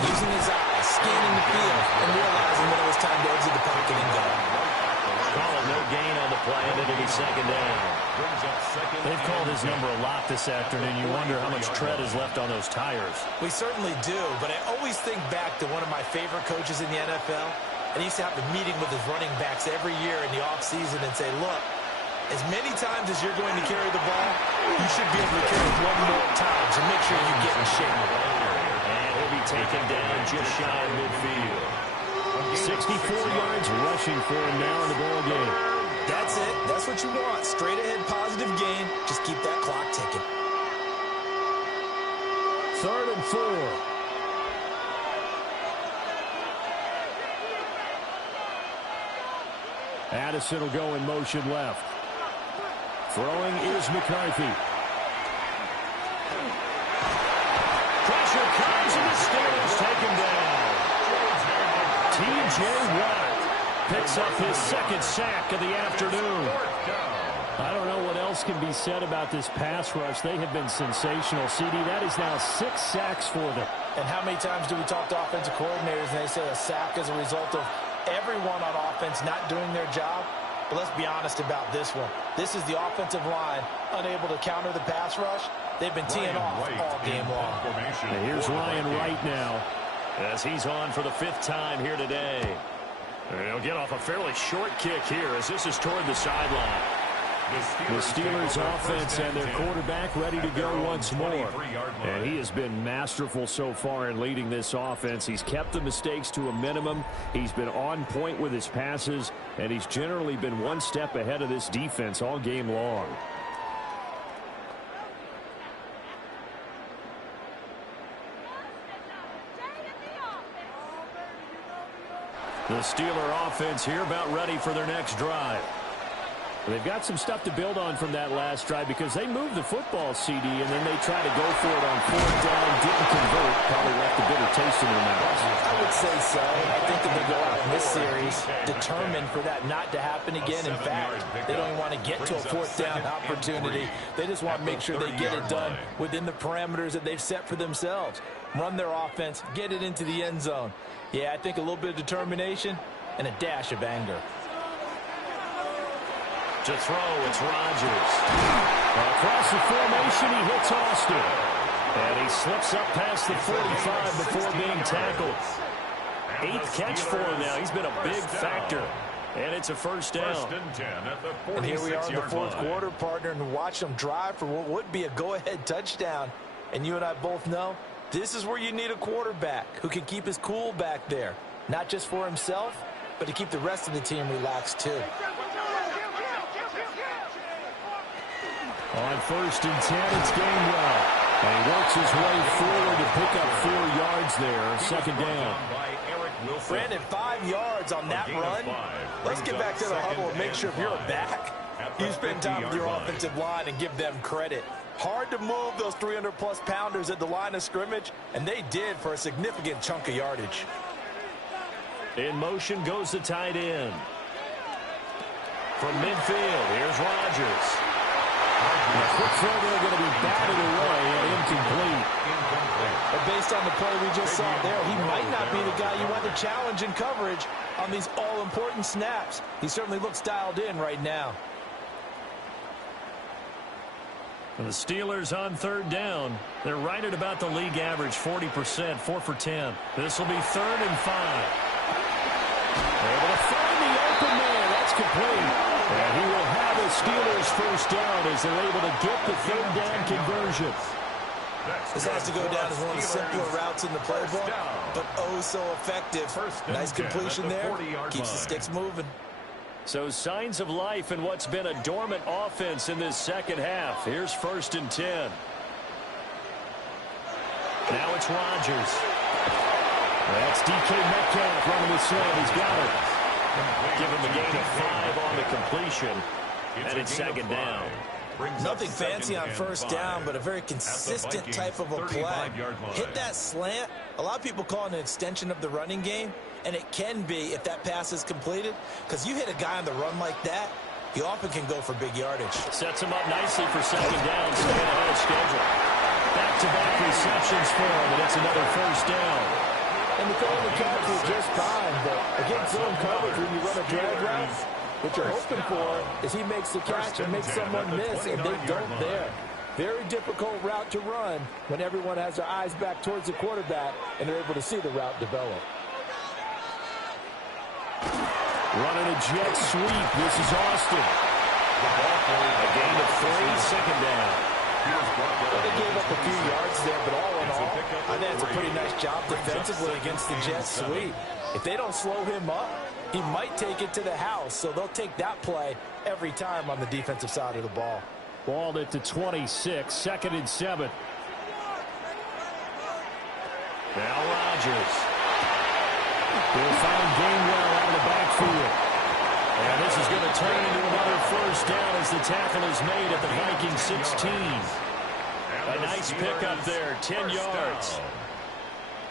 using his eyes, scanning the field, and realizing when it was time to exit the pocket and go. Call it no gain on the play, and it'll be 2nd down. They've called his number a lot this afternoon. You wonder how much tread is left on those tires. We certainly do, but I always think back to one of my favorite coaches in the NFL. And he used to have a meeting with his running backs every year in the offseason and say, look, as many times as you're going to carry the ball, you should be able to carry it one more time, so make sure you get in shape. And he'll be taken down just shy of midfield. 64 yards rushing for him now in the ball game. That's it. That's what you want. Straight ahead, positive gain. Just keep that clock ticking. 3rd and 4. Addison will go in motion left. Throwing is McCarthy. Pressure comes, and the Steelers take him down. T.J. Watt picks up his 2nd sack of the afternoon. I don't know what else can be said about this pass rush. They have been sensational. CD, that is now 6 sacks for them. And how many times do we talk to offensive coordinators and they say a sack is a result of everyone on offense not doing their job? But let's be honest about this one. This is the offensive line unable to counter the pass rush. They've been teeing off all game long. And here's Ryan Wright now, as he's on for the 5th time here today. And he'll get off a fairly short kick here as this is toward the sideline. The Steelers offense and their quarterback ready to go once more. And he has been masterful so far in leading this offense. He's kept the mistakes to a minimum. He's been on point with his passes, and he's generally been one step ahead of this defense all game long. The Steeler offense here about ready for their next drive. They've got some stuff to build on from that last drive because they moved the football, CD, and then they tried to go for it on 4th down, didn't convert, probably left a bitter taste in their mouths. I would say so. I think that they go out in this series determined for that not to happen again. In fact, they don't even want to get to a 4th down opportunity. They just want to make sure they get it done within the parameters that they've set for themselves. Run their offense, get it into the end zone. Yeah, I think a little bit of determination and a dash of anger. To throw, it's Rodgers. Across the formation, he hits Austin. And he slips up past the 45 before being tackled. 8th catch for him now. He's been a big factor. And it's a first down. First and 10 at the 46-yard line. And here we are in the fourth quarter, partner, and watch them drive for what would be a go-ahead touchdown. And you and I both know this is where you need a quarterback who can keep his cool back there. Not just for himself, but to keep the rest of the team relaxed too. On first and 10, it's Gainwell. And he works his way forward to pick up 4 yards there. Second down. Brandon, 5 yards on that run. Let's get back to the huddle and make sure if you're a back, you spend time with your offensive line and give them credit. Hard to move those 300-plus pounders at the line of scrimmage, and they did for a significant chunk of yardage. In motion goes the tight end. From midfield, here's Rodgers. A quick throw there going to be batted away and incomplete. But based on the play we just saw there, he might not be the guy you want to challenge in coverage on these all-important snaps. He certainly looks dialed in right now. And the Steelers on third down. They're right at about the league average, 40%, 4 for 10. This will be 3rd and 5. They're able to find the open man. That's complete. And he will have a Steelers first down as they're able to get the 3rd down conversion. This has to go down as one of the simpler routes in the playbook, but oh so effective. Nice completion there. Keeps the sticks moving. So signs of life in what's been a dormant offense in this second half. Here's 1st and 10. Now it's Rodgers. That's DK Metcalf running the slant. He's got it. Give him a gain of 5 on the completion. And it's second down. Nothing fancy on first down, but a very consistent type of a play. Hit that slant. A lot of people call it an extension of the running game, and it can be if that pass is completed, because you hit a guy on the run like that, he often can go for big yardage. Sets him up nicely for second down, staying ahead of schedule. Back-to-back receptions for him, and it's another first down. And the throw in the catch was just fine, but against zone coverage when you run a drag route, what you're hoping for is he makes the catch and makes someone miss, and they don't there. Very difficult route to run when everyone has their eyes back towards the quarterback and they're able to see the route develop. Running a jet sweep. This is Austin. A gain of 3, second down. Well, they gave up a few yards there, but all in all, I think it's a pretty nice job defensively against the jet sweep. If they don't slow him up, he might take it to the house, so they'll take that play every time on the defensive side of the ball. Balled it to 26, 2nd and 7. Now Rodgers. They'll find Gainwell out of the backfield. And this is going to turn into another first down as the tackle is made at the Vikings 16. A nice pickup there, 10 yards.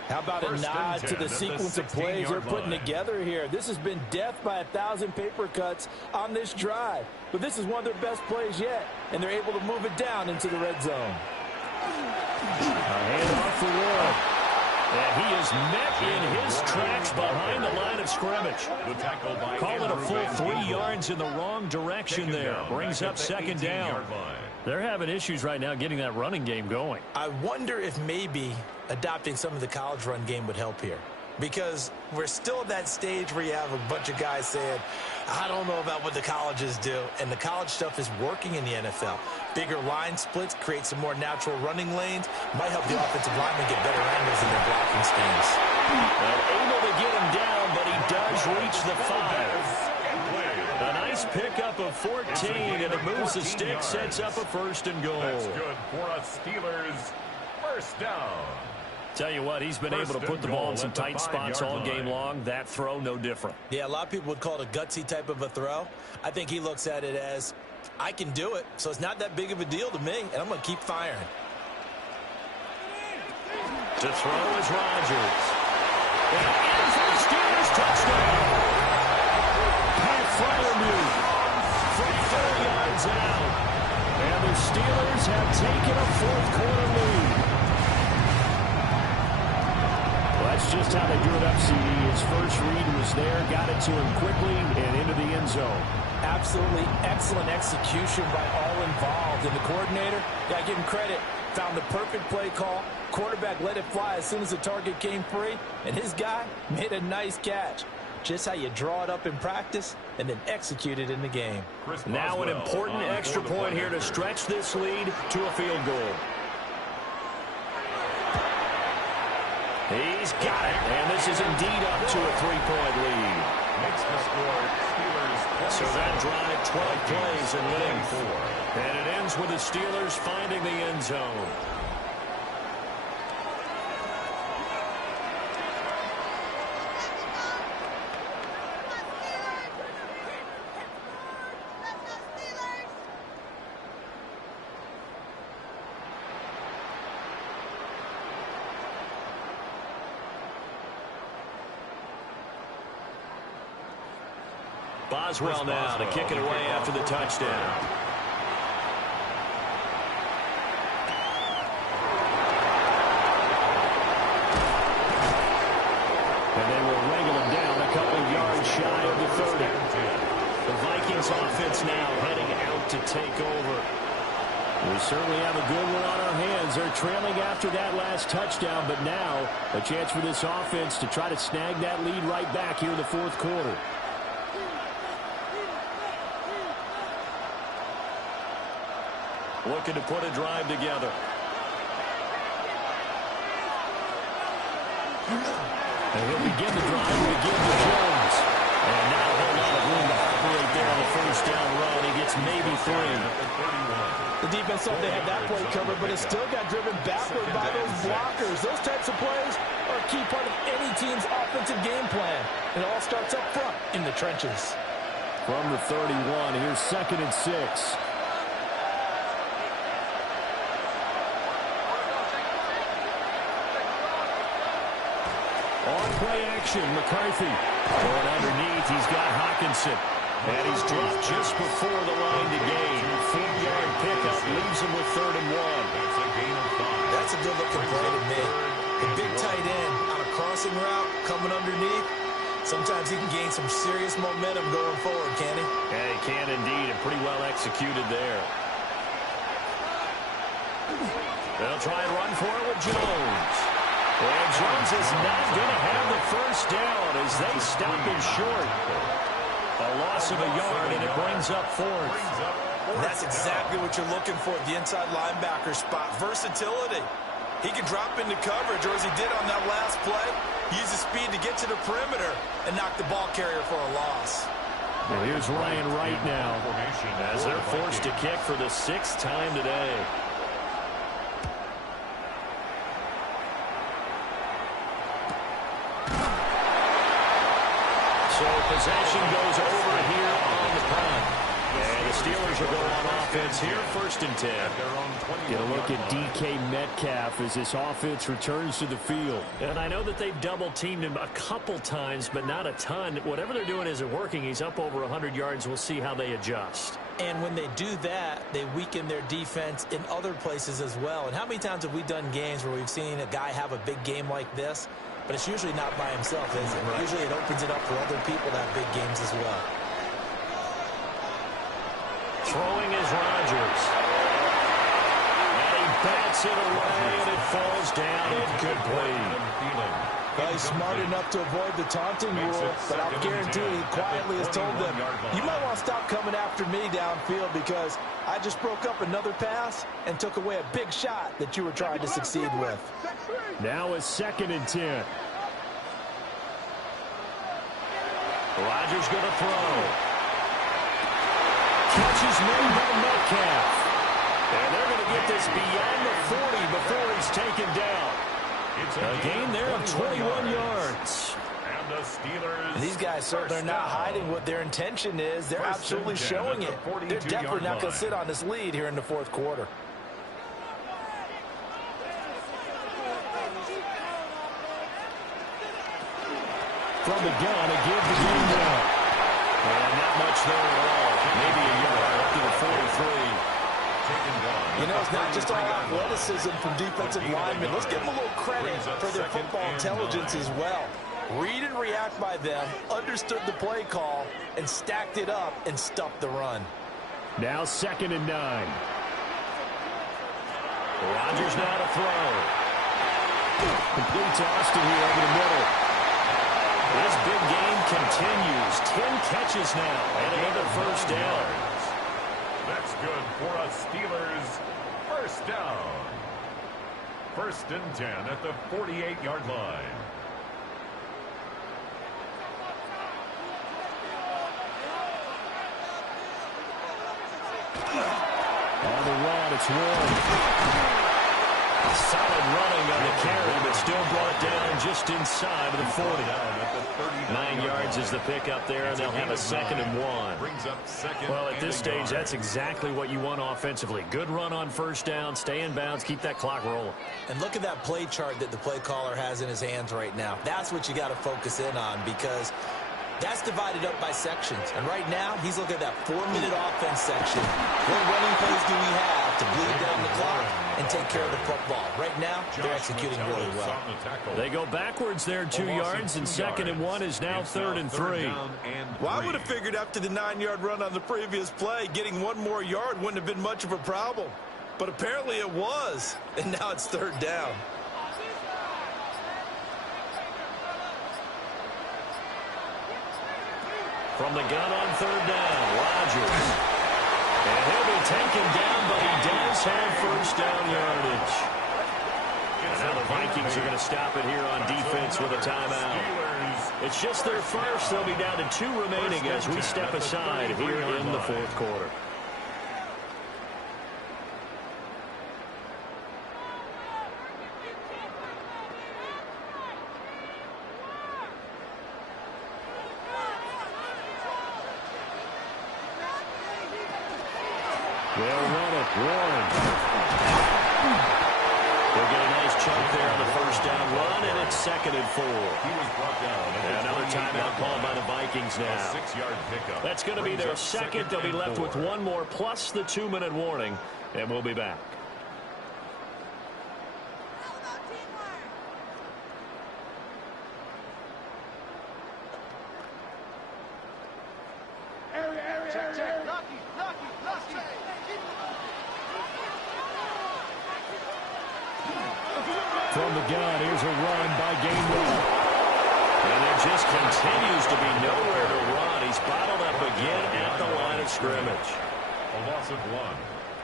How about a nod to the sequence of plays they're putting together here? This has been death by 1,000 paper cuts on this drive. But this is one of their best plays yet, and they're able to move it down into the red zone. A handoff for Wood. And he is met in his tracks behind the line of scrimmage. Call it a full 3 yards in the wrong direction there. Brings up second down. They're having issues right now getting that running game going. I wonder if maybe adopting some of the college run game would help here. Because we're still at that stage where you have a bunch of guys saying, I don't know about what the colleges do. And the college stuff is working in the NFL. Bigger line splits, create some more natural running lanes. Might help the offensive linemen get better angles in their blocking schemes. And able to get him down, but he does reach the 5. A nice pickup of 14, and it moves the stick, sets up a 1st and goal. That's good for a Steelers first down. Tell you what, he's been able to put the ball in some tight spots all game long. That throw, no different. Yeah, a lot of people would call it a gutsy type of a throw. I think he looks at it as, I can do it, so it's not that big of a deal to me, and I'm going to keep firing. To throw is Rodgers. And in for the Steelers, touchdown. Pat Fryermuth from 4 yards out. And the Steelers have taken a 4th quarter lead. That's just how they drew it up, CD. His first read was there, got it to him quickly and into the end zone. Absolutely excellent execution by all involved. And the coordinator, got to give him credit, found the perfect play call. Quarterback let it fly as soon as the target came free, and his guy made a nice catch. Just how you draw it up in practice and then execute it in the game. Now an important extra point here to stretch this lead to a field goal. He's got it, and this is indeed up to a 3-point lead. Makes the score Steelers. So that drive, 12 plays and winning 4. And it ends with the Steelers finding the end zone. Boswell now to kick it away after the touchdown. And they will wrangle him down a couple yards shy of the 30. The Vikings offense now heading out to take over. We certainly have a good one on our hands. They're trailing after that last touchdown, but now a chance for this offense to try to snag that lead right back here in the fourth quarter. Looking to put a drive together. And he'll begin the drive with a give to Jones. And not a whole lot of room to operate there on the first down run. He gets maybe 3. The defense thought they had that play covered, but it still got driven backward by those blockers. Those types of plays are a key part of any team's offensive game plan. It all starts up front in the trenches. From the 31, here's 2nd and 6. On play action, McCarthy. Going underneath, he's got Hawkinson. And he's dropped just before the line to gain. 4-yard pickup leaves him with 3rd and 1. That's a good-looking play to me. The big tight end on a crossing route coming underneath. Sometimes he can gain some serious momentum going forward, can he? Yeah, he can indeed, and pretty well executed there. They'll try and run for it with Jones. And Jones is not going to have the first down as they stop him short. A loss of a yard, and it brings up 4th. And that's exactly what you're looking for at the inside linebacker spot. Versatility. He can drop into coverage, or as he did on that last play, use his speed to get to the perimeter and knock the ball carrier for a loss. And here's Ryan Wright now as they're forced to kick for the 6th time today. So possession goes over here on the punt. And the Steelers will go on offense here, 1st and 10. Get a look at DK Metcalf as this offense returns to the field. And I know that they've double-teamed him a couple times, but not a ton. Whatever they're doing isn't working. He's up over 100 yards. We'll see how they adjust. And when they do that, they weaken their defense in other places as well. And how many times have we done games where we've seen a guy have a big game like this? But it's usually not by himself, is it? Right. Usually it opens it up for other people to have big games as well. Throwing is Rodgers. And he bats it away, and it falls down incomplete. Well, he's smart enough to avoid the taunting rule, but I'll guarantee he quietly has told them, you might want to stop coming after me downfield because I just broke up another pass and took away a big shot that you were trying to succeed with. Now it's 2nd and 10. Rodgers going to throw. Catch is made by Metcalf. And they're going to get this beyond the 40 before he's taken down. A gain there of 21 yards. And these guys certainly are not hiding what their intention is. They're absolutely showing it. They're definitely not going to sit on this lead here in the fourth quarter. From the gun, a give the game down. And not much there at all. Maybe a yard up to the 43. You know, it's not just all athleticism from defensive linemen. Let's give them a little credit for their football intelligence as well. Read and react by them, understood the play call, and stacked it up and stuffed the run. Now 2nd and 9. Rodgers now to throw. Complete to Austin here over the middle. This big game continues. 10 catches now and another first down. That's good for us Steelers. First down. 1st and 10 at the 48-yard line. On the run, it's Warren. Solid running on the carry, but still brought down just inside of the 40. 9 yards is the pickup there, and they'll have a 2nd and 1. Well, at this stage, that's exactly what you want offensively. Good run on first down, stay in bounds, keep that clock rolling. And look at that play chart that the play caller has in his hands right now. That's what you got to focus in on, because that's divided up by sections. And right now, he's looking at that 4-minute offense section. What running plays do we have to bleed down the clock and take care of the football? Right now, they're executing really well. They go backwards there 2 yards, and 2nd and 1 is now 3rd and 3. Well, I would have figured after the 9-yard run on the previous play, getting 1 more yard wouldn't have been much of a problem. But apparently it was, and now it's 3rd down. From the gun on 3rd down, Rodgers. And he'll be taken down, but he does have first down yardage. And now the Vikings are going to stop it here on defense with a timeout. It's just their first. They'll be down to 2 remaining as we step aside here in the 4th quarter. They'll run it. Warren. They'll get a nice chunk there on the first down run, and it's 2nd and 4. And another timeout called by the Vikings now. 6-yard pickup. That's going to be their 2nd. They'll be left with 1 more plus the 2-minute warning, and we'll be back. From the gun, here's a run by Gainwell. And there just continues to be nowhere to run. He's bottled up again at the line of scrimmage. A loss of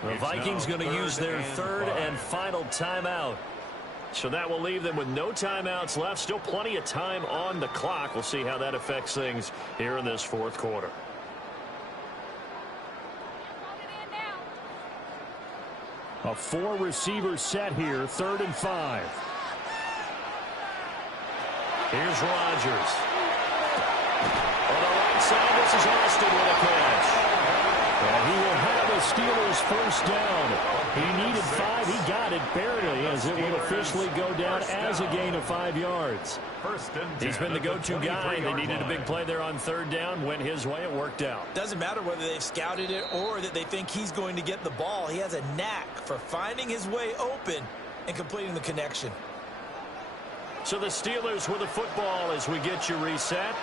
1. The Vikings going to use their 3rd and final timeout. So that will leave them with no timeouts left. Still plenty of time on the clock. We'll see how that affects things here in this 4th quarter. A 4-receiver set here, 3rd and 5. Here's Rodgers. On the right side, this is Austin with a catch. And he will have a Steelers first down. He needed 5. He got it barely, as it will officially go down as a gain of 5 yards. He's been the go-to guy. They needed a big play there on 3rd down. Went his way. It worked out. Doesn't matter whether they've scouted it or that they think he's going to get the ball. He has a knack for finding his way open and completing the connection. So the Steelers with the football as we get you reset.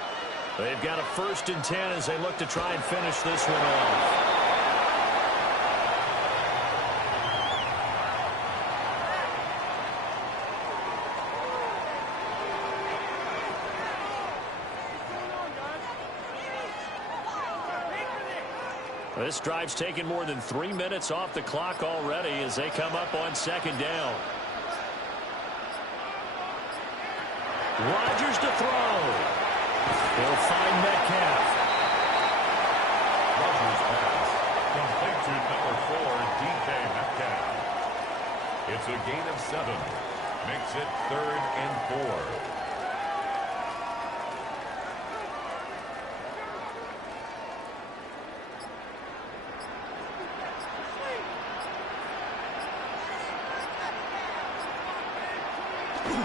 They've got a 1st and 10 as they look to try and finish this one off. This drive's taken more than 3 minutes off the clock already as they come up on 2nd down. Rodgers to throw. He'll find Metcalf. Rodgers pass. Complete to number 4, DK Metcalf. It's a gain of 7. Makes it 3rd and 4.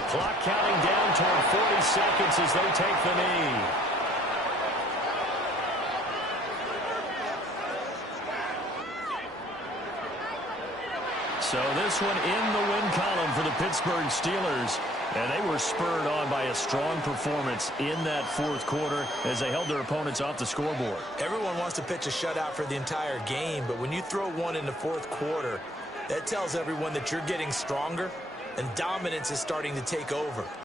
Clock counting down toward 40 seconds as they take the knee. So this one in the win column for the Pittsburgh Steelers. And they were spurred on by a strong performance in that fourth quarter as they held their opponents off the scoreboard. Everyone wants to pitch a shutout for the entire game, but when you throw one in the fourth quarter, that tells everyone that you're getting stronger and dominance is starting to take over.